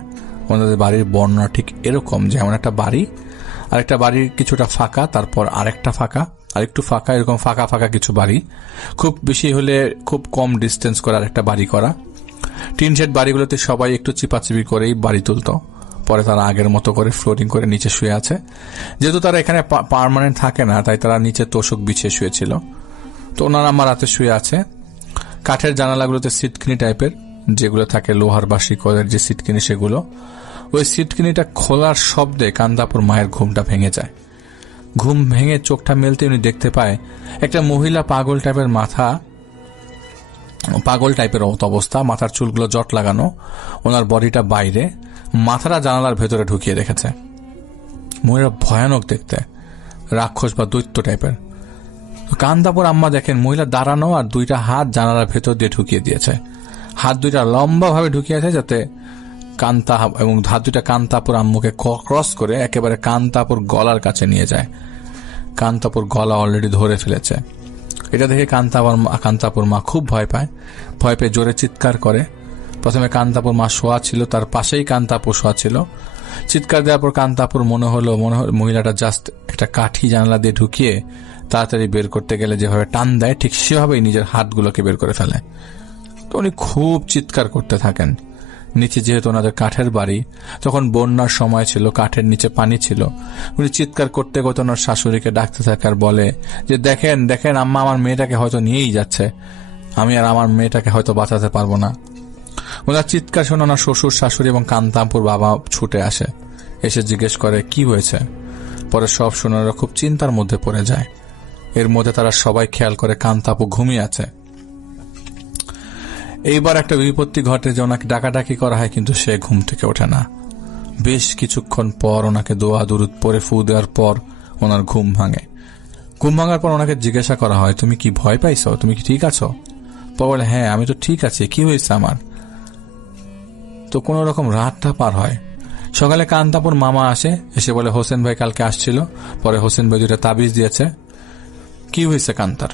ওনাদের বাড়ির বর্ণনা ঠিক এরকম, যেমন একটা বাড়ি, আরেকটা বাড়ির কিছুটা ফাঁকা, তারপর আরেকটা ফাঁকা, আরেকটু ফাঁকা, এরকম ফাঁকা ফাঁকা কিছু বাড়ি, খুব বেশি হলে খুব কম ডিস্টেন্স করে আরেকটা বাড়ি করা। টিন শেড বাড়িগুলোতে সবাই একটু চিপাচিপি করেই বাড়ি তুলতো। পরে তারা আগের মতো করে ফ্লোরিং করে নিচে শুয়ে আছে। যেহেতু তারা এখানে পার্মানেন্ট থাকে না, তাই তারা নিচে তোষক বিছিয়ে শুয়েছিল। তো ওনারা আমার রাতে শুয়ে আছে। কাঠের জানালাগুলোতে সিটকিনি টাইপের যেগুলো থাকে, লোহার বা শিকলের যে সিটকিনি, সেগুলো। ওই সিটকিনিটা খোলার শব্দে কান্তাপুর মায়ের ঘুমটা ভেঙে যায়। ঘুম ভেঙে চোখটা মেলতে উনি দেখতে পায় একটা মহিলা পাগল টাইপের অবস্থা, মাথার চুলগুলো জট লাগানো, ওনার বডিটা বাইরে, মাথাটা জানালার ভেতরে ঢুকিয়ে রেখেছে। মহিলা ভয়ানক দেখতে, রাক্ষস বা দৈত্য টাইপের। কান্তাপুর আম্মা দেখেন মহিলা দাঁড়ানো আর দুইটা হাত জানালার ভেতর দিয়ে ঢুকিয়ে দিয়েছে। হাত দুইটা লম্বা ভাবে ঢুকিয়েছে যাতে হাত দুইটা কান্তাপুর আম্মুকে ক্রস করে একেবারে কান্তাপুর গলার কাছে নিয়ে যায়। কান্তাপুর গলা অলরেডি ধরে ফেলেছে। এটা দেখে কান্তাপুর মা খুব ভয় পায়। ভয় পেয়ে জোরে চিৎকার করে। প্রথমে কান্তাপুর মা শোয়া ছিল, তার পাশেই কান্তাপুর শোয়া ছিল। চিৎকার দেওয়ার পর কান্তাপুর মনে হলো মহিলাটা জাস্ট একটা কাঠি জানালা দিয়ে ঢুকিয়ে তাড়াতাড়ি বের করতে গেলে যেভাবে টান দেয়, ঠিক সেভাবেই নিজের হাতগুলোকে বের করে ফেলে। তো উনি খুব চিৎকার করতে থাকেন। নিচে যেহেতু ওনাদের কাঠের বাড়ি, তখন বন্যার সময় ছিল, কাঠের নিচে পানি ছিল। উনি চিৎকার করতে করতে ওনার শাশুড়িকে ডাকতে থাকে আর বলে যে দেখেন দেখেন আম্মা, আমার মেয়েটাকে হয়তো নিয়েই যাচ্ছে, আমি আর আমার মেয়েটাকে হয়তো বাঁচাতে পারবো না। ওনার চিৎকার শুনে ওনার শ্বশুর, শাশুড়ি এবং কান্তাপুর বাবা ছুটে আসে। এসে জিজ্ঞেস করে কি হয়েছে। পরে সব শুনে ওরা খুব চিন্তার মধ্যে পড়ে যায়। এর মধ্যে তারা সবাই খেয়াল করে কান্তাপু ঘুমিয়ে আছে। এইবার একটা বিপত্তি ঘটে যে ওনাকে ডাকাডাকি করা হয়, কিন্তু সে ঘুম থেকে ওঠে না। বেশ কিছুক্ষণ পর ওনাকে দোয়া দুরুদ পরে ফু দেওয়ার পর ওনার ঘুম ভাঙে। ঘুম ভাঙার পর ওনাকে জিজ্ঞাসা করা হয় তুমি কি ভয় পাইছো, তুমি কি ঠিক আছো? পর বলে হ্যাঁ আমি তো ঠিক আছি, কি হয়েছে আমার? তো কোন রকম রাতটা পার হয়। সকালে কান্তাপুর মামা আসে, এসে বলে হোসেন ভাই কালকে আসছিল। পরে হোসেন ভাই দুটা তাবিজ দিয়েছে। কি হয়েছে কান্তার?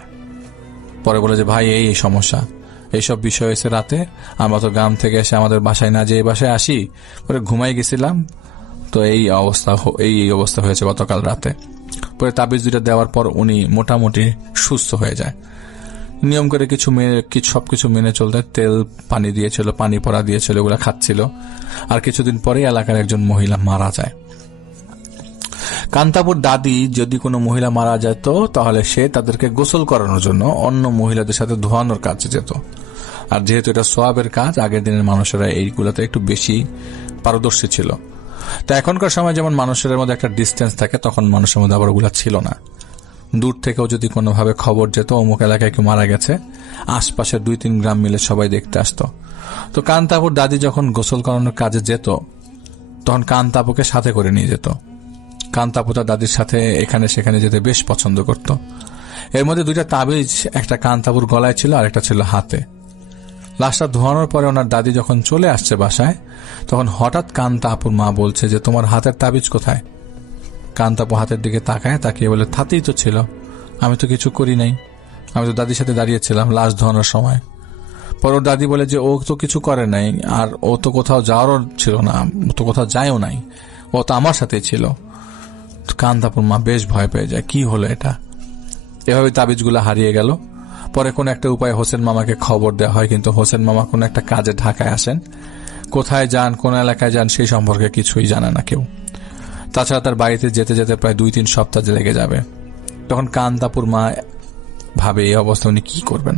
পরে বলে যে ভাই এই সমস্যা, এইসব বিষয় হয়েছে রাতে। আমরা তো গ্রাম থেকে এসে আমাদের বাসায় না যেয়ে বাসায় আসি, পরে ঘুমাই গেছিলাম, তো এই অবস্থা হয়েছে গতকাল রাতে। পরে তাবিজ দুটা দেওয়ার পর উনি মোটামুটি সুস্থ হয়ে যায়। নিয়ম করে সবকিছু মেনে চলতে, তেল পানি দিয়েছিল, পানি পড়া দিয়েছিল, এগুলো খাচ্ছিল। আর কিছুদিন পরে এলাকার একজন মহিলা মারা যায়। কান্তাপুর দাদি যদি কোনো মহিলা মারা যেত তাহলে সে তাদেরকে গোসল করানোর জন্য অন্য মহিলাদের সাথে ধোয়ানোর কাজে যেত। আর যেহেতু এটা সোয়াবের কাজ, আগের দিনের মানুষেরা এইগুলোতে একটু বেশি পারদর্শী ছিল। তা এখনকার সময় যেমন মানুষের মধ্যে একটা ডিস্টেন্স থাকে, তখন মানুষের মধ্যে আবার ওগুলা ছিল না। দূর থেকেও যদি কোনোভাবে খবর যেত অমুক এলাকায় কেউ মারা গেছে, আশপাশের 2-3 গ্রাম মিলে সবাই দেখতে আসতো। তো কান্তাপুর দাদি যখন গোসল করানোর কাজে যেত, তখন কান্তাপুকে সাথে করে নিয়ে যেত। কান্তাপু তার দাদির সাথে এখানে সেখানে যেতে বেশ পছন্দ করত। এর মধ্যে 2টা তাবিজ, একটা কান্তাপুর গলায় ছিল আর একটা ছিল হাতে। লাশটা ধোয়ানোর পরে ওনার দাদি যখন চলে আসছে বাসায়, তখন হঠাৎ কান্তাপুর মা বলছে যে তোমার হাতের তাবিজ কোথায়? কান্তাপু হাতের দিকে তাকিয়ে বলে হাতেই তো ছিল, আমি তো কিছু করি নাই, আমি তো দাদির সাথে দাঁড়িয়েছিলাম লাশ ধোয়ানোর সময়। পর ওর দাদি বলে যে ও তো কিছু করে নাই, আর ও তো কোথাও যাওয়ারও ছিল না, ও তো কোথাও যায়ও নাই, ও তো আমার সাথেই ছিল। কান্তাপুর মা বেশ ভয় পেয়ে যায়, কি হলো এটা? এভাবে তাবিজগুলো হারিয়ে গেল। পরে কোন একটা উপায়ে হোসেন মামাকে খবর দেওয়া হয়, কিন্তু হোসেন মামা কোন একটা কাজে ঢাকায় আসেন। কোথায় যান, কোন এলাকায় যান সেই সম্পর্কে কিছুই জানে না কেউ। তাছাড়া তার বাড়িতে যেতে যেতে প্রায় 2-3 সপ্তাহ লেগে যাবে। তখন কান্তাপুর মা ভাবে এই অবস্থা উনি কি করবেন।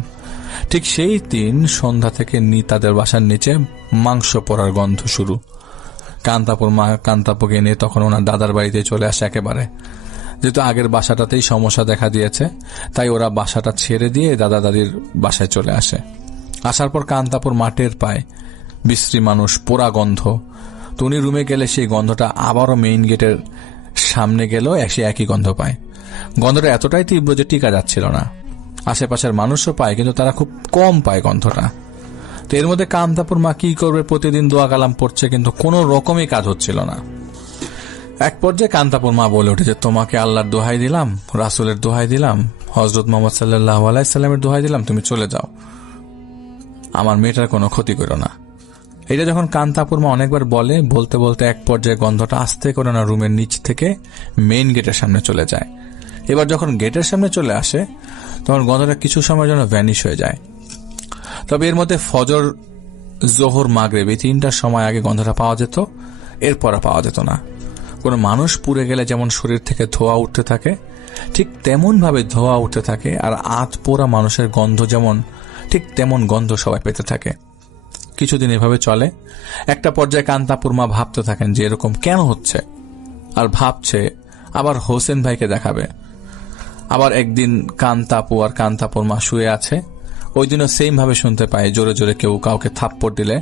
ঠিক সেই দিন সন্ধ্যা থেকে তাদের বাসার নিচে মাংস পোড়ার গন্ধ শুরু। কান্তাপুর মা কান্তাপুকে নিয়ে তখন ওনার দাদার বাড়িতে চলে আসে একেবারে। যেহেতু আগের বাসাটাতেই সমস্যা দেখা দিয়েছে, তাই ওরা বাসাটা ছেড়ে দিয়ে দাদা দাদির বাসায় চলে আসে। আসার পর কান্তাপুর মাঠের পায় বিশ্রী মানুষ, পোড়া গন্ধ। তো উনি রুমে গেলে সেই গন্ধটা আবারও মেইন গেটের সামনে গেলেও সে একই গন্ধ পায়। গন্ধটা এতটাই তীব্র যে টিকা যাচ্ছিল না। আশেপাশের মানুষও পায়, কিন্তু তারা খুব কম পায় গন্ধটা। তো এর মধ্যে কান্তাপুর মা কি করবে, প্রতিদিন দোয়া কালাম পড়ছে, কিন্তু কোনো রকমই কাজ হচ্ছিল না। এক পর্যায়ে কান্তাপুর মা বলে ওঠে যে তোমাকে আল্লাহর দোহাই দিলাম, রাসূলের দোহাই দিলাম, হযরত মুহাম্মদ সাল্লাল্লাহু আলাইহি সাল্লামের দোহাই দিলাম, তুমি চলে যাও, আমার মেয়েটার কোনো ক্ষতি করো না। এটা যখন কান্তাপুর মা অনেকবার বলতে বলতে এক পর্যায়ে গন্ধটা আস্তে করে না রুমের নিচ থেকে মেইন গেটের সামনে চলে যায়। এবার যখন গেটের সামনে চলে আসে তখন গন্ধটা কিছু সময়ের জন্য ভ্যানিশ হয়ে যায়। তবে এর মধ্যে ফজর, জোহর, মাগরিব এই 3টার সময় আগে গন্ধটা পাওয়া যেত, এরপর পাওয়া যেত না। কোনো মানুষ পুড়ে গেলে যেমন শরীর থেকে ধোঁয়া উঠতে থাকে, ঠিক তেমন ভাবে ধোঁয়া উঠতে থাকে, আর আত পোড়া মানুষের গন্ধ যেমন, ঠিক তেমন গন্ধ সবাই পেতে থাকে। কিছুদিন এভাবে চলে। একটা পর্যায়ে কান্তাপুর মা ভাবতে থাকেন যে এরকম কেন হচ্ছে, আর ভাবছে আবার হোসেন ভাইকে দেখাবে। আবার একদিন কান্তাপু আর কান্তাপুর মা শুয়ে আছে, ওই দিনও সেম ভাবে শুনতে পায় জোরে জোরে কেউ কাউকে থাপ্পড় দিলে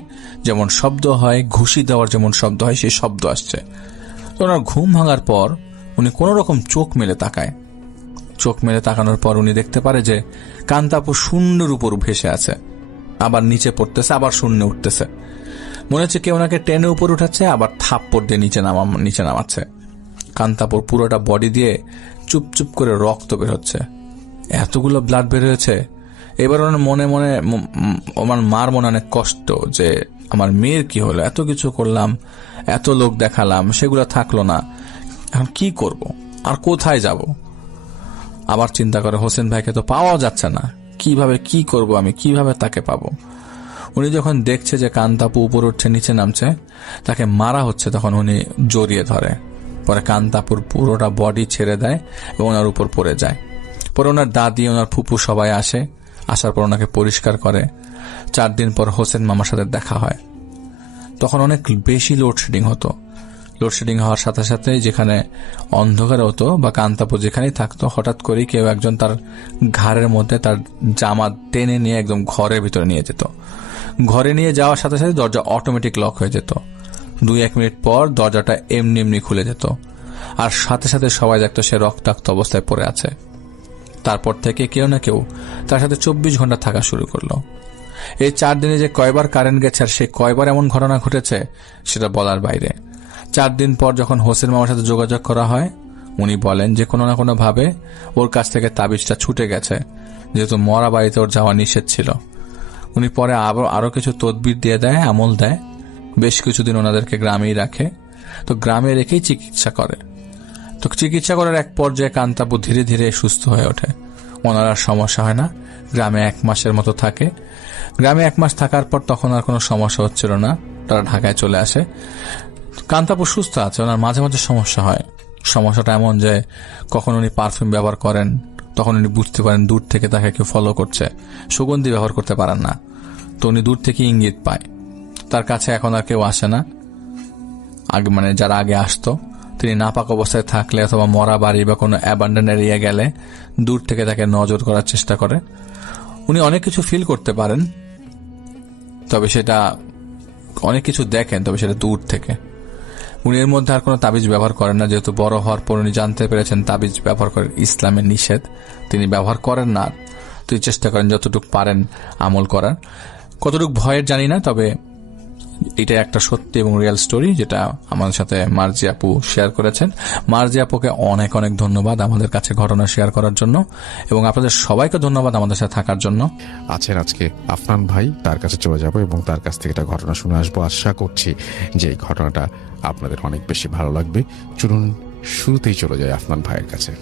যেমন শব্দ হয়, ঘুষি দেওয়ার যেমন শব্দ হয়, সেই শব্দ আসছে। ওনার ঘুম ভাঙার পর উনি কোন রকম চোখ মেলে তাকায়। চোখ মেলে তাকানোর পর উনি দেখতে পারে যে কান্তাপু শূন্যের উপর ভেসে আছে, আবার নিচে পড়তেছে, আবার শূন্য উঠতেছে। মনে হচ্ছে কেউ ওনাকে টেনে উপর উঠাচ্ছে, আবার থাপ্পড় দিয়ে নিচে নামাচ্ছে। কান্তাপুর পুরোটা বডি দিয়ে চুপচুপ করে রক্ত বের হচ্ছে, এতগুলো ব্লাড বের হয়েছে। এবার ওনার মনে মনে আমার মার মনে অনেক কষ্ট যে আমার মেয়ের কি হলো, এত কিছু করলাম, এত লোক দেখালাম, সেগুলো থাকলো না, এখন কি করব, আর কোথায় যাব। আবার চিন্তা করে হোসেন ভাইকে তো পাওয়া যাচ্ছে না, কিভাবে কি করব আমি, কিভাবে তাকে পাবো। উনি যখন দেখছে যে কান্তাপু উপর উঠছে নিচে নামছে, তাকে মারা হচ্ছে, তখন উনি জড়িয়ে ধরে। পরে কান্তাপুর পুরোটা বডি ছেড়ে দেয় এবং ওনার উপর পড়ে যায়। পরে ওনার দাদি, ওনার ফুপু সবাই আসে। আসার পর ওনাকে পরিষ্কার করে। 4 দিন পর হোসেন মামার সাথে দেখা হয়। তখন অনেক বেশি লোডশেডিং হতো। লোডশেডিং হওয়ার সাথে সাথে যেখানে অন্ধকার হতো বা কান্তাপুর যেখানেই থাকতো, হঠাৎ করেই কেউ একজন তার ঘাড়ের মধ্যে তার জামা টেনে নিয়ে একদম ঘরের ভিতরে নিয়ে যেত। ঘরে নিয়ে যাওয়ার সাথে সাথে দরজা অটোমেটিক লক হয়ে যেত। 2-1 মিনিট পর দরজাটা এমনি খুলে যেত, আর সাথে সাথে সবাই দেখতো সে রক্তাক্ত অবস্থায় পড়ে আছে। তারপর থেকে কেউ না কেউ তার সাথে 24 ঘন্টা থাকা শুরু করলো। এই 4 দিনে যে কয়বার কারেন্ট গেছে আর সে কয়বার এমন ঘটনা ঘটেছে সেটা বলার বাইরে। 4 দিন পর যখন হোসেন মামার সাথে যোগাযোগ করা হয়, উনি বলেন যে কোনো না কোনো ভাবে ওর কাছ থেকে তাবিজটা ছুটে গেছে, যেহেতু মরা বাড়িতে ওর যাওয়া নিষেধ ছিল। উনি পরে আরো কিছু তদবির দিয়ে দেয়, আমল দেয়। বেশ কিছুদিন ওনাদেরকে গ্রামেই রাখে। তো গ্রামে রেখেই চিকিৎসা করে। তো চিকিৎসা করার এক পর্যায়ে কান্তাপু ধীরে ধীরে সুস্থ হয়ে ওঠে। ওনার আর সমস্যা হয় না। গ্রামে 1 মাসের মতো থাকে। গ্রামে 1 মাস থাকার পর তখন আর কোনো সমস্যা হচ্ছিল না, তারা ঢাকায় চলে আসে। কান্তাপু সুস্থ আছে, ওনার মাঝে মাঝে সমস্যা হয়। সমস্যাটা এমন যে কখন উনি পারফিউম ব্যবহার করেন, তখন উনি বুঝতে পারেন দূর থেকে তাকে কেউ ফলো করছে। সুগন্ধি ব্যবহার করতে পারেন না, তো উনি দূর থেকে ইঙ্গিত পায়। তার কাছে এখন আর কেউ আসে না। আগে যারা আগে আসতো, তিনি নাপাক অবস্থায় থাকলে অথবা মরা বাড়ি বা কোনো অ্যাবান্ডন এরিয়া গেলে দূর থেকে তাকে নজর করার চেষ্টা করে। উনি অনেক কিছু ফিল করতে পারেন, তবে সেটা অনেক কিছু দেখেন, তবে সেটা দূর থেকে। উনি এর মধ্যে আর কোনো তাবিজ ব্যবহার করেন না, যেহেতু বড় হওয়ার পর উনি জানতে পেরেছেন তাবিজ ব্যবহার করে ইসলামের নিষেধ, তিনি ব্যবহার করেন না। তিনি চেষ্টা করেন যতটুকু পারেন আমল করার। কতটুকু ভয়ের জানি না, তবে এটা একটা সত্যি এবং রিয়েল স্টোরি যেটা আমাদের সাথে মার্জি আপু শেয়ার করেছেন। মার্জি আপুকে অনেক অনেক ধন্যবাদ আমাদের কাছে ঘটনা শেয়ার করার জন্য, এবং আপনাদের সবাইকে ধন্যবাদ আমাদের সাথে থাকার জন্য। আছেন আজকে আফনান ভাই, তার কাছে চলে যাব এবং তার কাছ থেকে একটা ঘটনা শুনে আসবো। আশা করছি যে এই ঘটনাটা আপনাদের অনেক বেশি ভালো লাগবে। চলুন শুরুতেই চলে যায় আফনান ভাইয়ের কাছে।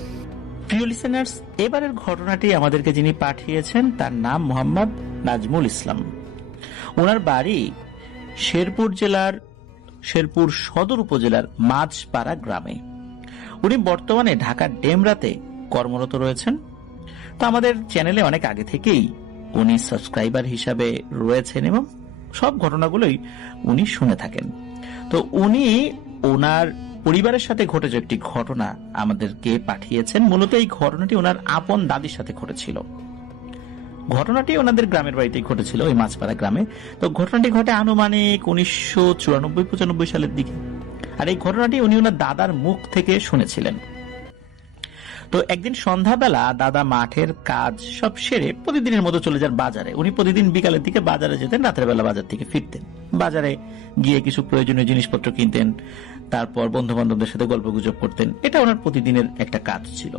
প্রিয় লিসেনার্স, এবারের ঘটনাটি আমাদেরকে যিনি পাঠিয়েছেন তার নাম মোহাম্মদ নাজমুল ইসলাম। ওনার বাড়ি শেরপুর জেলার শেরপুর সদর উপজেলার মাঝপাড়া গ্রামে। উনি বর্তমানে ঢাকার ডেমরাতে কর্মরত রয়েছেন। তো আমাদের চ্যানেলে অনেক আগে থেকেই উনি সাবস্ক্রাইবার হিসাবে রয়েছেন এবং সব ঘটনাগুলোই উনি শুনে থাকেন। তো উনি ওনার পরিবারের সাথে ঘটেছে একটি ঘটনা আমাদেরকে পাঠিয়েছেন। মূলত এই ঘটনাটি ওনার আপন দাদির সাথে ঘটেছিল। ঘটনাটি ওনাদের গ্রামের বাড়িতেই ঘটেছিল, ওই মাছপাড়া গ্রামে। তো ঘটনাটি ঘটে আনুমানিক 1994-95 সালের দিকে। আর এই ঘটনাটি উনি ওনার দাদার মুখ থেকে শুনেছিলেন। তো একদিন সন্ধ্যাবেলা দাদা মাঠের কাজ সব সেরে প্রতিদিনের মতো চলে যান বাজারে। উনি প্রতিদিন বিকালের দিকে বাজারে যেতেন, রাতের বেলা বাজার থেকে ফিরতেন। বাজারে গিয়ে কিছু প্রয়োজনীয় জিনিসপত্র কিনতেন, তারপর বন্ধু বান্ধবদের সাথে গল্প গুজব করতেন। এটা ওনার প্রতিদিনের একটা কাজ ছিল।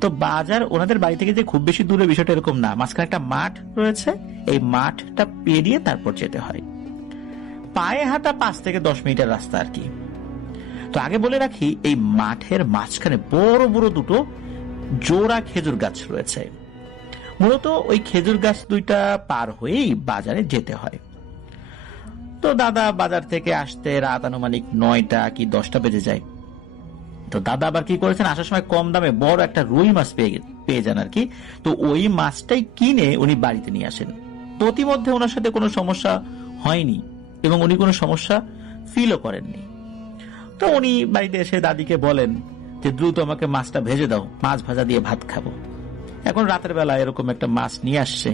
তো বাজার ওনাদের বাড়ি থেকে যে খুব বেশি দূরে বিষয়টা এরকম না, মাঝখানে একটা মাঠ রয়েছে, এই মাঠটা পেরিয়ে তারপর যেতে হয়। পায়ে হাঁটা 5 থেকে 10 মিনিটের রাস্তা আর কি। তো আগে বলে রাখি, এই মাঠের মাঝখানে বড় বড় দুটো জোড়া খেজুর গাছ রয়েছে। মূলত ওই খেজুর গাছ দুইটা পার হয়েই বাজারে যেতে হয়। তো দাদা বাজার থেকে আসতে রাত আনুমানিক 9টা কি 10টা বেজে যায়। তো দাদা আবার কি করেছেন, আসার সময় কম দামে বড় একটা রুই মাছ পেয়ে যান আর কি। তো ওই মাছটাই কিনে উনি বাড়িতে নিয়ে আসেন। প্রতিমধ্যে ওনার সাথে কোনো সমস্যা হয়নি এবং উনি কোনো সমস্যা ফিলও করেননি। তো উনি বাড়িতে এসে দাদিকে বলেন যে দ্রুত আমাকে মাছটা ভেজে দাও, মাছ ভাজা দিয়ে ভাত খাবো। এখন রাতের বেলা এরকম একটা মাছ নিয়ে আসছে,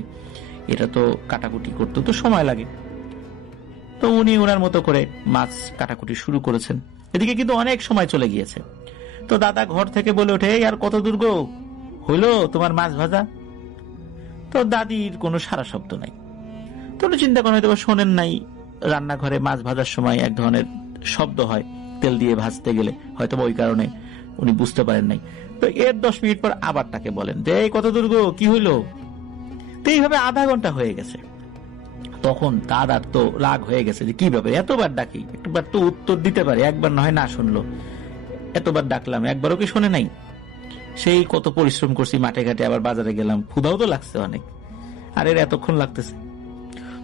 এটা তো কাটাকুটি করতে তো সময় লাগে। তো উনি ওনার মতো করে মাছ কাটাকুটি শুরু করেছেন। এদিকে কিন্তু অনেক সময় চলে গিয়েছে। তো দাদা ঘর থেকে বলে ওঠে, আর কত দূর গো, হইলো তোমার মাছ ভাজা? তো দাদির কোনো সারা শব্দ নাই। তো উনি চিন্তা করেন হয়তো শোনেন নাই, রান্নাঘরে মাছ ভাজার সময় এক ধরনের শব্দ হয় তেল দিয়ে ভাজতে গেলে, হয়তো ওই কারণে উনি বুঝতে পারেন নাই। তো এর 10 মিনিট পর আবার তাকে বলেন যে কত দূর গো, কি হইলো? তো এইভাবে আধা ঘন্টা হয়ে গেছে। তখন দাদার তো রাগ হয়ে গেছে যে কি ব্যাপার, এতবার ডাকি, একবার তো উত্তর দিতে পারে, একবার না হয় না শুনলো, এতবার ডাকলাম একবারও কি শোনে নাই? সেই কত পরিশ্রম করছি মাঠে ঘাটে, আবার বাজারে গেলাম, ক্ষুধাও তো লাগছে অনেক, আর এর এতক্ষণ লাগতেছে।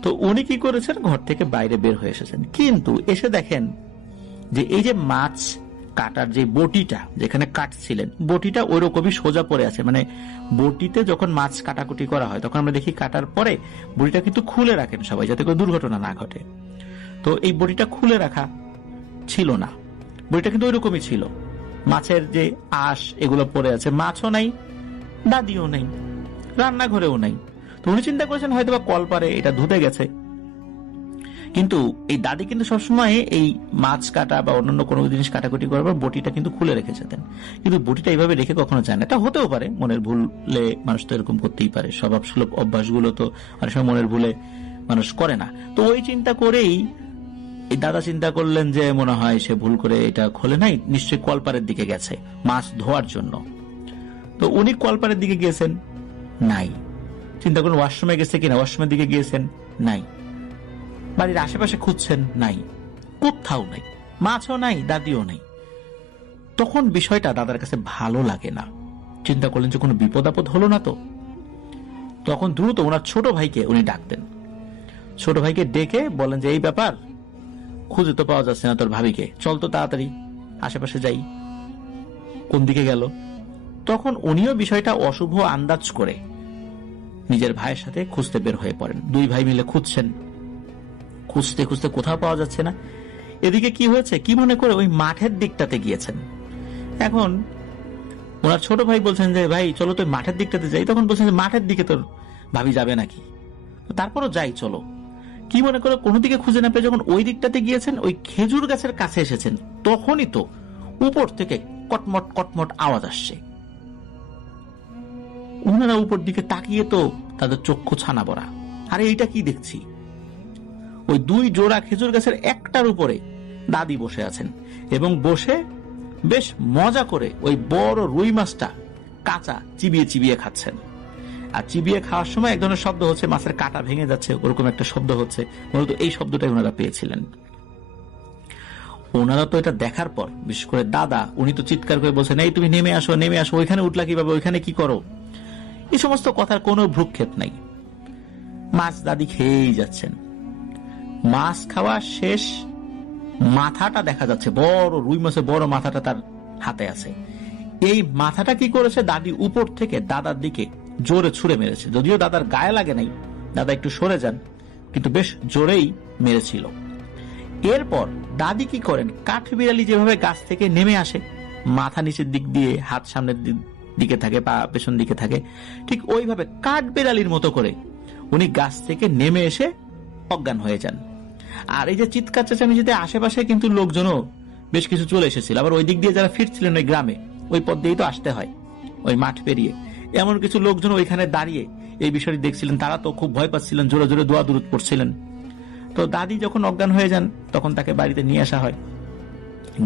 তো উনি কি করেছেন, ঘর থেকে বাইরে বের হয়ে এসেছেন। কিন্তু এসে দেখেন যে এই যে মাছ কাটার যে বটিটা যেখানে কাটছিলেন, বটিটা ওইরকমই সোজা পড়ে আছে। মানে বটিতে যখন মাছ কাটাকুটি করা হয় তখন আমরা দেখি কাটার পরে বটিটা কিন্তু খুলে রাখেন সবাই, যাতে করে দুর্ঘটনা না ঘটে। তো এই বটিটা খুলে রাখা ছিল না, বটিটা কিন্তু ওইরকমই ছিল। মাছের যে আঁশ এগুলো পড়ে আছে, মাছও নাই, দাদিও নেই, রান্নাঘরেও নাই। তো উনি চিন্তা করেছেন হয়তো বা কলপারে এটা ধুতে গেছে। কিন্তু এই দাদি কিন্তু সবসময় এই মাছ কাটা বা অন্যান্য কোনো জিনিস কাটাকুটি করার পর বটিটা কিন্তু খুলে রেখে যেতেন। কিন্তু বটিটা এইভাবে রেখে কখনো যায় না। এটা হতেও পারে, মনের ভুলে মানুষ তো এরকম করতেই পারে, স্বভাব সুলভ অভ্যাসগুলো তো অনেক সময় মনের ভুলে মানুষ করে না। তো ওই চিন্তা করেই এই দাদা চিন্তা করলেন যে মনে হয় সে ভুল করে এটা খোলে নাই, নিশ্চয়ই কলপারের দিকে গেছে মাছ ধোয়ার জন্য। তো উনি কলপারের দিকে গিয়েছেন, নাই। চিন্তা করুন ওয়াশরুমে গেছে কিনা, ওয়াশরুমের দিকে গিয়েছেন, নাই। বাড়ির আশেপাশে খুঁজছেন, নাই, কোথাও নাই, মাছও নাই, দাদিও নাই। তখন বিষয়টা দাদার কাছে ভালো লাগে না। চিন্তা করলেন যে কোনো বিপদ আপদ হলো না তো। তখন দ্রুত ওনার ছোট ভাইকে উনি ডাকতেন। ছোট ভাইকে ডেকে বলেন যে এই ব্যাপার, খুঁজে তো পাওয়া যাচ্ছে না তোর ভাবিকে, চল তো তাড়াতাড়ি আশেপাশে যাই। কোন দিকে গেল? তখন উনিও বিষয়টা অশুভ আন্দাজ করে নিজের ভাইয়ের সাথে খুঁজতে বের হয়ে পড়েন। 2 ভাই মিলে খুঁজছেন, খুঁজতে খুঁজতে কোথাও পাওয়া যাচ্ছে না। এদিকে কি হয়েছে, কি মনে করে ওই মাঠের দিকটাতে গিয়েছেন। এখন ওনার ছোট ভাই বলছেন যে ভাই চলো তো মাঠের দিকটাতে যাই। তখন বলছেন যে মাঠের দিকে তোর ভাবি যাবে নাকি, তারপরও যাই চলো। কি মনে করে কোনো দিকে খুঁজে না পেয়ে যখন ওই দিকটাতে গিয়েছেন, ওই খেজুর গাছের কাছে এসেছেন, তখনই তো উপর থেকে কটমট কটমট আওয়াজ আসছে। ওনারা উপর দিকে তাকিয়ে তো তাদের চক্ষু ছানা বড়া। আরে এইটা কি দেখছি, ওই 2 জোড়া খেজুর গাছের একটার উপরে দাদি বসে আছেন এবং বসে বেশ মজা করে ওই বড় রুই মাছটা কাঁচা চিবিয়ে চিবিয়ে খাচ্ছেন। আর চিবিয়ে খাওয়ার সময় এক ধরনের শব্দ হচ্ছে, মাছের কাঁটা ভেঙে যাচ্ছে, ওরকম একটা শব্দ হচ্ছে। মূলত এই শব্দটাই ওনারা পেয়েছিলেন। ওনারা তো এটা দেখার পর, বিশেষ করে দাদা, উনি তো চিৎকার করে বলছেন এই তুমি নেমে আসো, নেমে আসো, ওইখানে উঠলা কিভাবে, ওইখানে কি করো? এই সমস্ত কথার কোনো ভ্রুক্ষেপ নাই। মাছ দাদি খেয়েই যাচ্ছেন। মাছ খাওয়া শেষ, মাথাটা দেখা যাচ্ছে, বড় রুই মাছের বড় মাথাটা তার হাতে আছে। এই মাথাটা কি করেছে, দাদি উপর থেকে দাদার দিকে জোরে ছুঁড়ে মেরেছে। যদিও দাদার গায়ে লাগে নাই, দাদা একটু সরে যান, কিন্তু বেশ জোরেই মেরেছিল। এরপর দাদি কি করেন, কাঠ বিড়ালি যেভাবে গাছ থেকে নেমে আসে, মাথা নিচের দিক দিয়ে, হাত সামনের দিকে থাকে, পা পেছন দিকে থাকে, ঠিক ওইভাবে কাঠ বিড়ালির মতো করে উনি গাছ থেকে নেমে এসে অজ্ঞান হয়ে যান। আর এই যে চিৎকার চেঁচামেচিতে আশেপাশে কিন্তু লোকজনও বেশ কিছু চলে এসেছিল। আবার ওই দিক দিয়ে যারা ফিরছিলেন ওই গ্রামে, ওই পথ দিয়েই তো আসতে হয় ওই মাঠ পেরিয়ে, এমন কিছু লোকজন ওইখানে দাঁড়িয়ে এই বিষয়টি দেখছিলেন। তারা তো খুব ভয় পাচ্ছিলেন, জোরে জোরে দোয়া দুরুদ পড়ছিলেন। তো দাদি যখন অজ্ঞান হয়ে যান তখন তাকে বাড়িতে নিয়ে আসা হয়।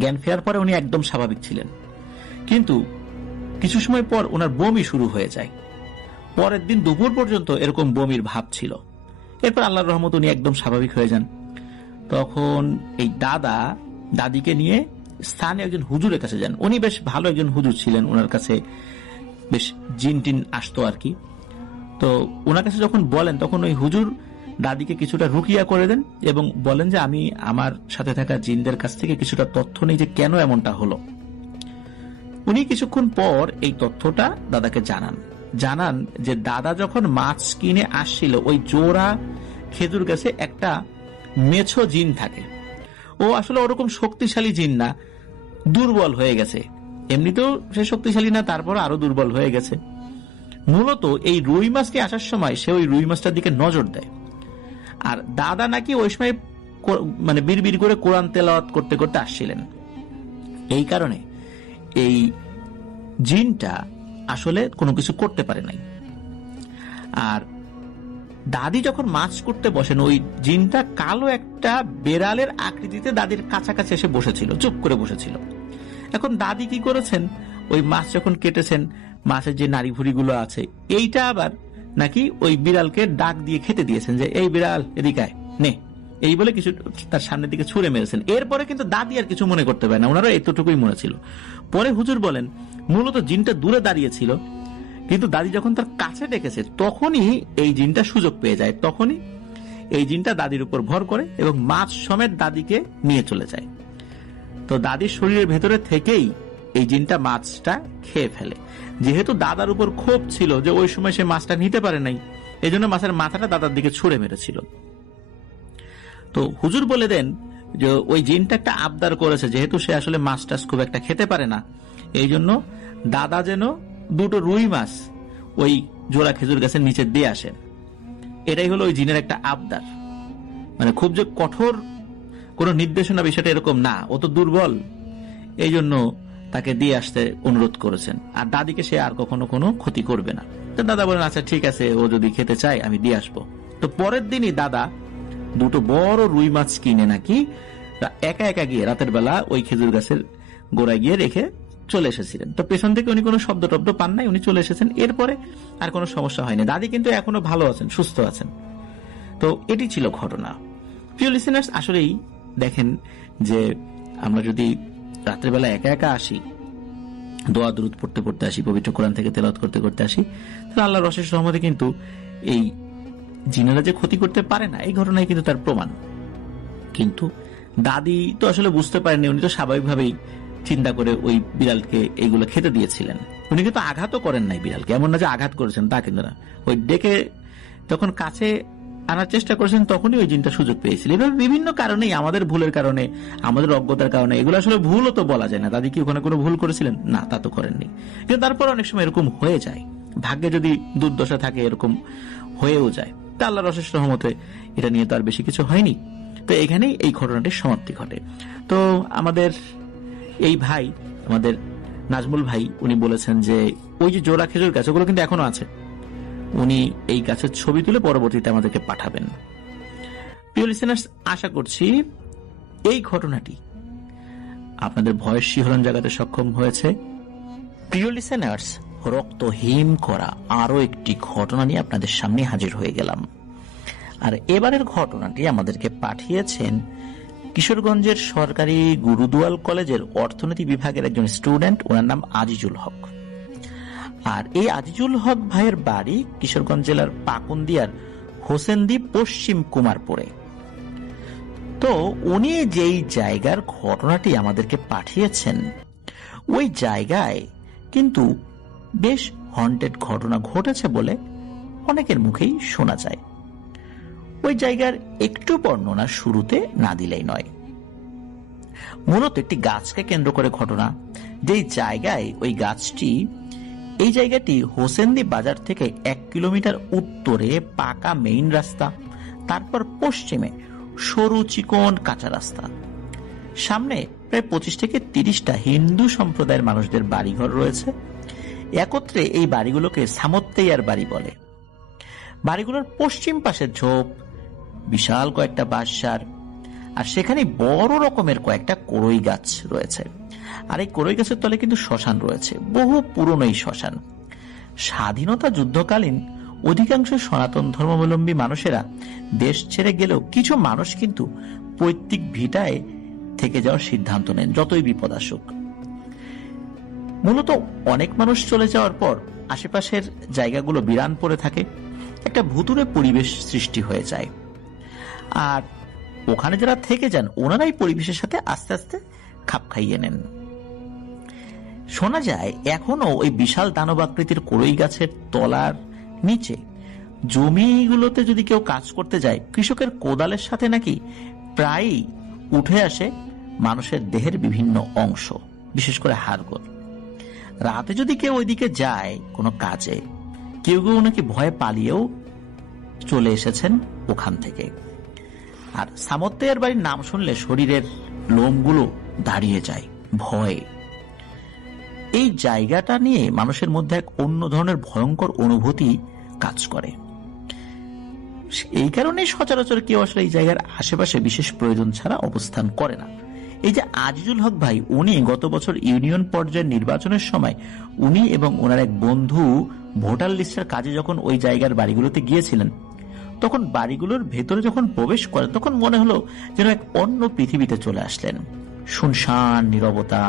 জ্ঞান ফেরার পরে উনি একদম স্বাভাবিক ছিলেন, কিন্তু কিছু সময় পর ওনার বমি শুরু হয়ে যায়। পরের দিন দুপুর পর্যন্ত এরকম বমির ভাব ছিল। এরপর আল্লাহর রহমত উনি একদম স্বাভাবিক হয়ে যান। তখন এই দাদিকে নিয়ে স্থানীয় একজন হুজুরের কাছে যান। উনি বেশ ভালো একজন হুজুর ছিলেন, ওনার কাছে বেশ জিন টিন আসতো আর কি। তো ওনার কাছে যখন বলেন তখন ওই হুজুর দাদিকে কিছুটা রুকিয়া করে দেন এবং বলেন যে আমি আমার সাথে থাকা জিনদের কাছ থেকে কিছুটা তথ্য নেই যে কেন এমনটা হলো। উনি কিছুক্ষণ পর এই তথ্যটা দাদাকে জানান যে দাদা যখন মাছ কিনে আসছিল ওই জোড়া খেজুর গাছে একটা মেছো জিন থাকে। ও আসলে ওরকম শক্তিশালী জিন না, দুর্বল হয়ে গেছে। এমনিতেও সে শক্তিশালী না, তারপর আরো দুর্বল হয়ে গেছে। মূলত এই রুই মাছটি আসার সময় সে ওই রুই মাছটার দিকে নজর দেয়। আর দাদা নাকি ওই সময় মানে বিড়বিড় করে কোরআন তেলাওয়াত করতে করতে আসছিলেন। এই কারণে এই জিনটা আসলে কোনো কিছু করতে পারে নাই। আর দাদি যখন মাছ করতে বসেন ওই জিনটা কালো একটা বেড়ালের আকৃতিতে দাদির কাছাকাছি এসে বসেছিল, চুপ করে বসেছিল। এখন দাদি কি করেছেন, ওই মাছ যখন কেটেছেন, মাছের যে নাড়ি ভুড়িগুলো আছে এইটা আবার নাকি ওই বিড়ালকে ডাক দিয়ে খেতে দিয়েছেন যে এই বিড়াল এদিকে আয়, নে, এই বলে কিছু তার সামনের দিকে ছুঁড়ে মেরেছেন। এরপরে কিন্তু দাদি আর কিছু মনে করতে পারে না, ওনারা এতটুকুই মনে ছিল। পরে হুজুর বলেন মূলত জিনটা দূরে দাঁড়িয়েছিল, কিন্তু দাদি যখন তার কাছে ডেকেছে তখনই এই জিনটা সুযোগ পেয়ে যায়। তখনই এই জিনটা দাদির উপর ভর করে এবং মাছ সমেত দাদিকে নিয়ে চলে যায়। তো দাদির শরীরের ভেতরে থেকেই এই জিনটা মাছটা খেয়ে ফেলে। যেহেতু দাদার উপর ক্ষোভ ছিল যে ওই সময় সে মাছটা নিতে পারে নাই, এই জন্য মাছের মাথাটা দাদার দিকে ছুঁড়ে মেরেছিল। তো হুজুর বলে দেন যে ওই জিনটা একটা আবদার করেছে, যেহেতু সে আসলে মাছ টাছ খুব একটা খেতে পারে না, এই জন্য দাদা যেন দুটো রুই মাছ ওই জোড়া খেজুর গাছের নিচে দিয়ে আসেন। এটাই হলো ওই জিনের একটা আবদার। মানে খুব যে কঠোর কোন নির্দেশনা বিষয়টা এরকম না, ও তো দুর্বল, এই জন্য তাকে দিয়ে আসতে অনুরোধ করেছেন। আর দাদিকে সে আর কখনো কোনো ক্ষতি করবে না। তো দাদা বলেন আচ্ছা ঠিক আছে, ও যদি খেতে চায় আমি দিয়ে আসবো। তো পরের দিনই দাদা দুটো বড় রুই মাছ কিনে নাকি একা একা গিয়ে রাতের বেলা ওই খেজুর গাছের গোড়ায় গিয়ে রেখে চলে এসেছিলেন। তো পেছন থেকে উনি কোনো শব্দ টব্দ পান নাই, উনি চলে এসেছেন। এরপরে আর কোনো সমস্যা হয়নি, দাদি কিন্তু এখনো ভালো আছেন, সুস্থ আছেন। তো এটি ছিল ঘটনা। প্রিয় লিসেনার্স, আসলেই দেখেন যে আমরা যদি রাতের বেলা একা একা আসি, দোয়া দুরুদ পড়তে পড়তে আসি, পবিত্র কোরআন থেকে তেলাওয়াত করতে করতে আসি, তাহলে আল্লাহর অশেষ রহমতে কিন্তু এই জিনেরা যে ক্ষতি করতে পারে না এই ঘটনায় কিন্তু তার প্রমাণ। কিন্তু দাদি তো আসলে বুঝতে পারেননি, উনি তো স্বাভাবিকভাবেই চিন্তা করে ওই বিড়ালকে এইগুলো খেতে দিয়েছিলেন। উনি কিন্তু আঘাতও করেন নাই বিড়ালকে, এমন না যে আঘাত করেছেন, তা কিন্তু না। ওই ডেকে তখন কাছে আনার চেষ্টা করেছেন, তখনই ওই জিনটা সুযোগ পেয়েছিল। এভাবে বিভিন্ন কারণেই, আমাদের ভুলের কারণে, আমাদের অজ্ঞতার কারণে, এগুলো আসলে ভুলও তো বলা যায় না। দাদি কি ওখানে কোনো ভুল করেছিলেন? না, তা তো করেননি। কিন্তু তারপর অনেক সময় এরকম হয়ে যায়, ভাগ্যে যদি দুর্দশা থাকে এরকম হয়েও যায়। তা আল্লাহর অশেষ রহমতে এটা নিয়ে তো আর বেশি কিছু হয়নি। তো এখানেই এই ঘটনাটির সমাপ্তি ঘটে। তো আমাদের এই ভাই, আমাদের নাজমুল ভাই, উনি বলেছেন যে ওই যে জোড়া খেজুর গাছ ওগুলো কিন্তু এখনো আছে, উনি এই গাছের ছবি তুলে পরবর্তীতে আমাদেরকে পাঠাবেন। প্রিয় লিসেনার্স, আশা করছি এই ঘটনাটি আপনাদের ভয়ের শিহরণ জাগাতে সক্ষম হয়েছে। প্রিয় লিসেনার্স, রক্তহীন করা আরো একটি ঘটনা নিয়ে আপনাদের সামনে হাজির হয়ে গেলাম। আর এবারের ঘটনাটি আমাদেরকে পাঠিয়েছেন কিশোরগঞ্জের সরকারি গুরুদুয়াল কলেজের অর্থনীতি বিভাগের একজন স্টুডেন্ট, ওনার নাম আজিজুল হক। আর এই আজিজুল হক ভাইয়ের বাড়ি কিশোরগঞ্জ জেলার পাকুন্দিয়ার হোসেনদি পশ্চিম কুমারপুরে। তো উনি যেই জায়গার ঘটনাটি আমাদেরকে পাঠিয়েছেন ওই জায়গায় কিন্তু বেশ হন্টেড ঘটনা ঘটেছে বলে অনেকের মুখেই শোনা যায়। ওই জায়গার একটু বর্ণনা শুরুতে না দিলেই নয়। মূলত একটি গাছকে কেন্দ্র করে ঘটনা। যেই জায়গায় ওই গাছটি, এই জায়গাটি হোসেন্দি বাজার থেকে 1 কিলোমিটার উত্তরে পাকা মেইন রাস্তা, তারপর পশ্চিমে সরু চিকন কাঁচা রাস্তা, সামনে প্রায় 25 থেকে 30টা হিন্দু সম্প্রদায়ের মানুষদের বাড়িঘর রয়েছে। একত্রে এই বাড়িগুলোকে সামত্তেয়ার বাড়ি বলে। বাড়িগুলোর পশ্চিম পাশের ঝোপ, বিশাল কয়েকটা বাঁশঝাড়, আর সেখানে বড় রকমের কয়েকটা কড়ই গাছ রয়েছে। আর এই কড়ই গাছের তলে কিন্তু শ্মশান রয়েছে, বহু পুরনো এই শ্মশান। স্বাধীনতা যুদ্ধকালীন অধিকাংশ সনাতন ধর্মাবলম্বী মানুষেরা দেশ ছেড়ে গেলেও কিছু মানুষ কিন্তু পৈতৃক ভিটায় থেকে যাওয়ার সিদ্ধান্ত নেন, যতই বিপদ আসুক। মূলত অনেক মানুষ চলে যাওয়ার পর আশেপাশের জায়গাগুলো বিরান পড়ে থাকে, একটা ভুতুড়ে পরিবেশ সৃষ্টি হয়ে যায়। আর ওখানে যারা থেকে যান ওনারাই পরিবেশের সাথে আস্তে আস্তে খাপ খাইয়ে নেন। শোনা যায় এখনো ওই বিশাল দানবাকৃতির কড়ই গাছের তলার নিচে জমিগুলোতে যদি কেউ কাজ করতে যায়, কৃষকের কোদালের সাথে নাকি প্রায়ই উঠে আসে মানুষের দেহের বিভিন্ন অংশ, বিশেষ করে হাড়গোড়। রাতে যদি কেউ ওইদিকে যায় কোনো কাজে, কেউ কেউ নাকি ভয়ে পালিয়েও চলে এসেছেন ওখান থেকে। আর সামত্তেয়ার বাড়ির নাম শুনলে শরীরের লোমগুলো দাঁড়িয়ে যায় ভয়ে। এই জায়গাটা নিয়ে মানুষের মধ্যে এক অন্য ধরনের ভয়ঙ্কর অনুভূতি কাজ করে। এই কারণে সচরাচর কেউ আসলে এই জায়গার আশেপাশে বিশেষ প্রয়োজন ছাড়া অবস্থান করে না। এই যে আজিজুল হক ভাই, উনি গত বছর ইউনিয়ন পর্যায়ের নির্বাচনের সময় উনি এবং ওনার এক বন্ধু ভোটার লিস্টের কাজে যখন ওই জায়গার বাড়িগুলোতে গিয়েছিলেন, তখন বাড়িগুলোর ভেতরে যখন প্রবেশ করে তখন মনে হলো যেন এক অন্য পৃথিবীতে চলে আসলেন। শুনশান নীরবতা,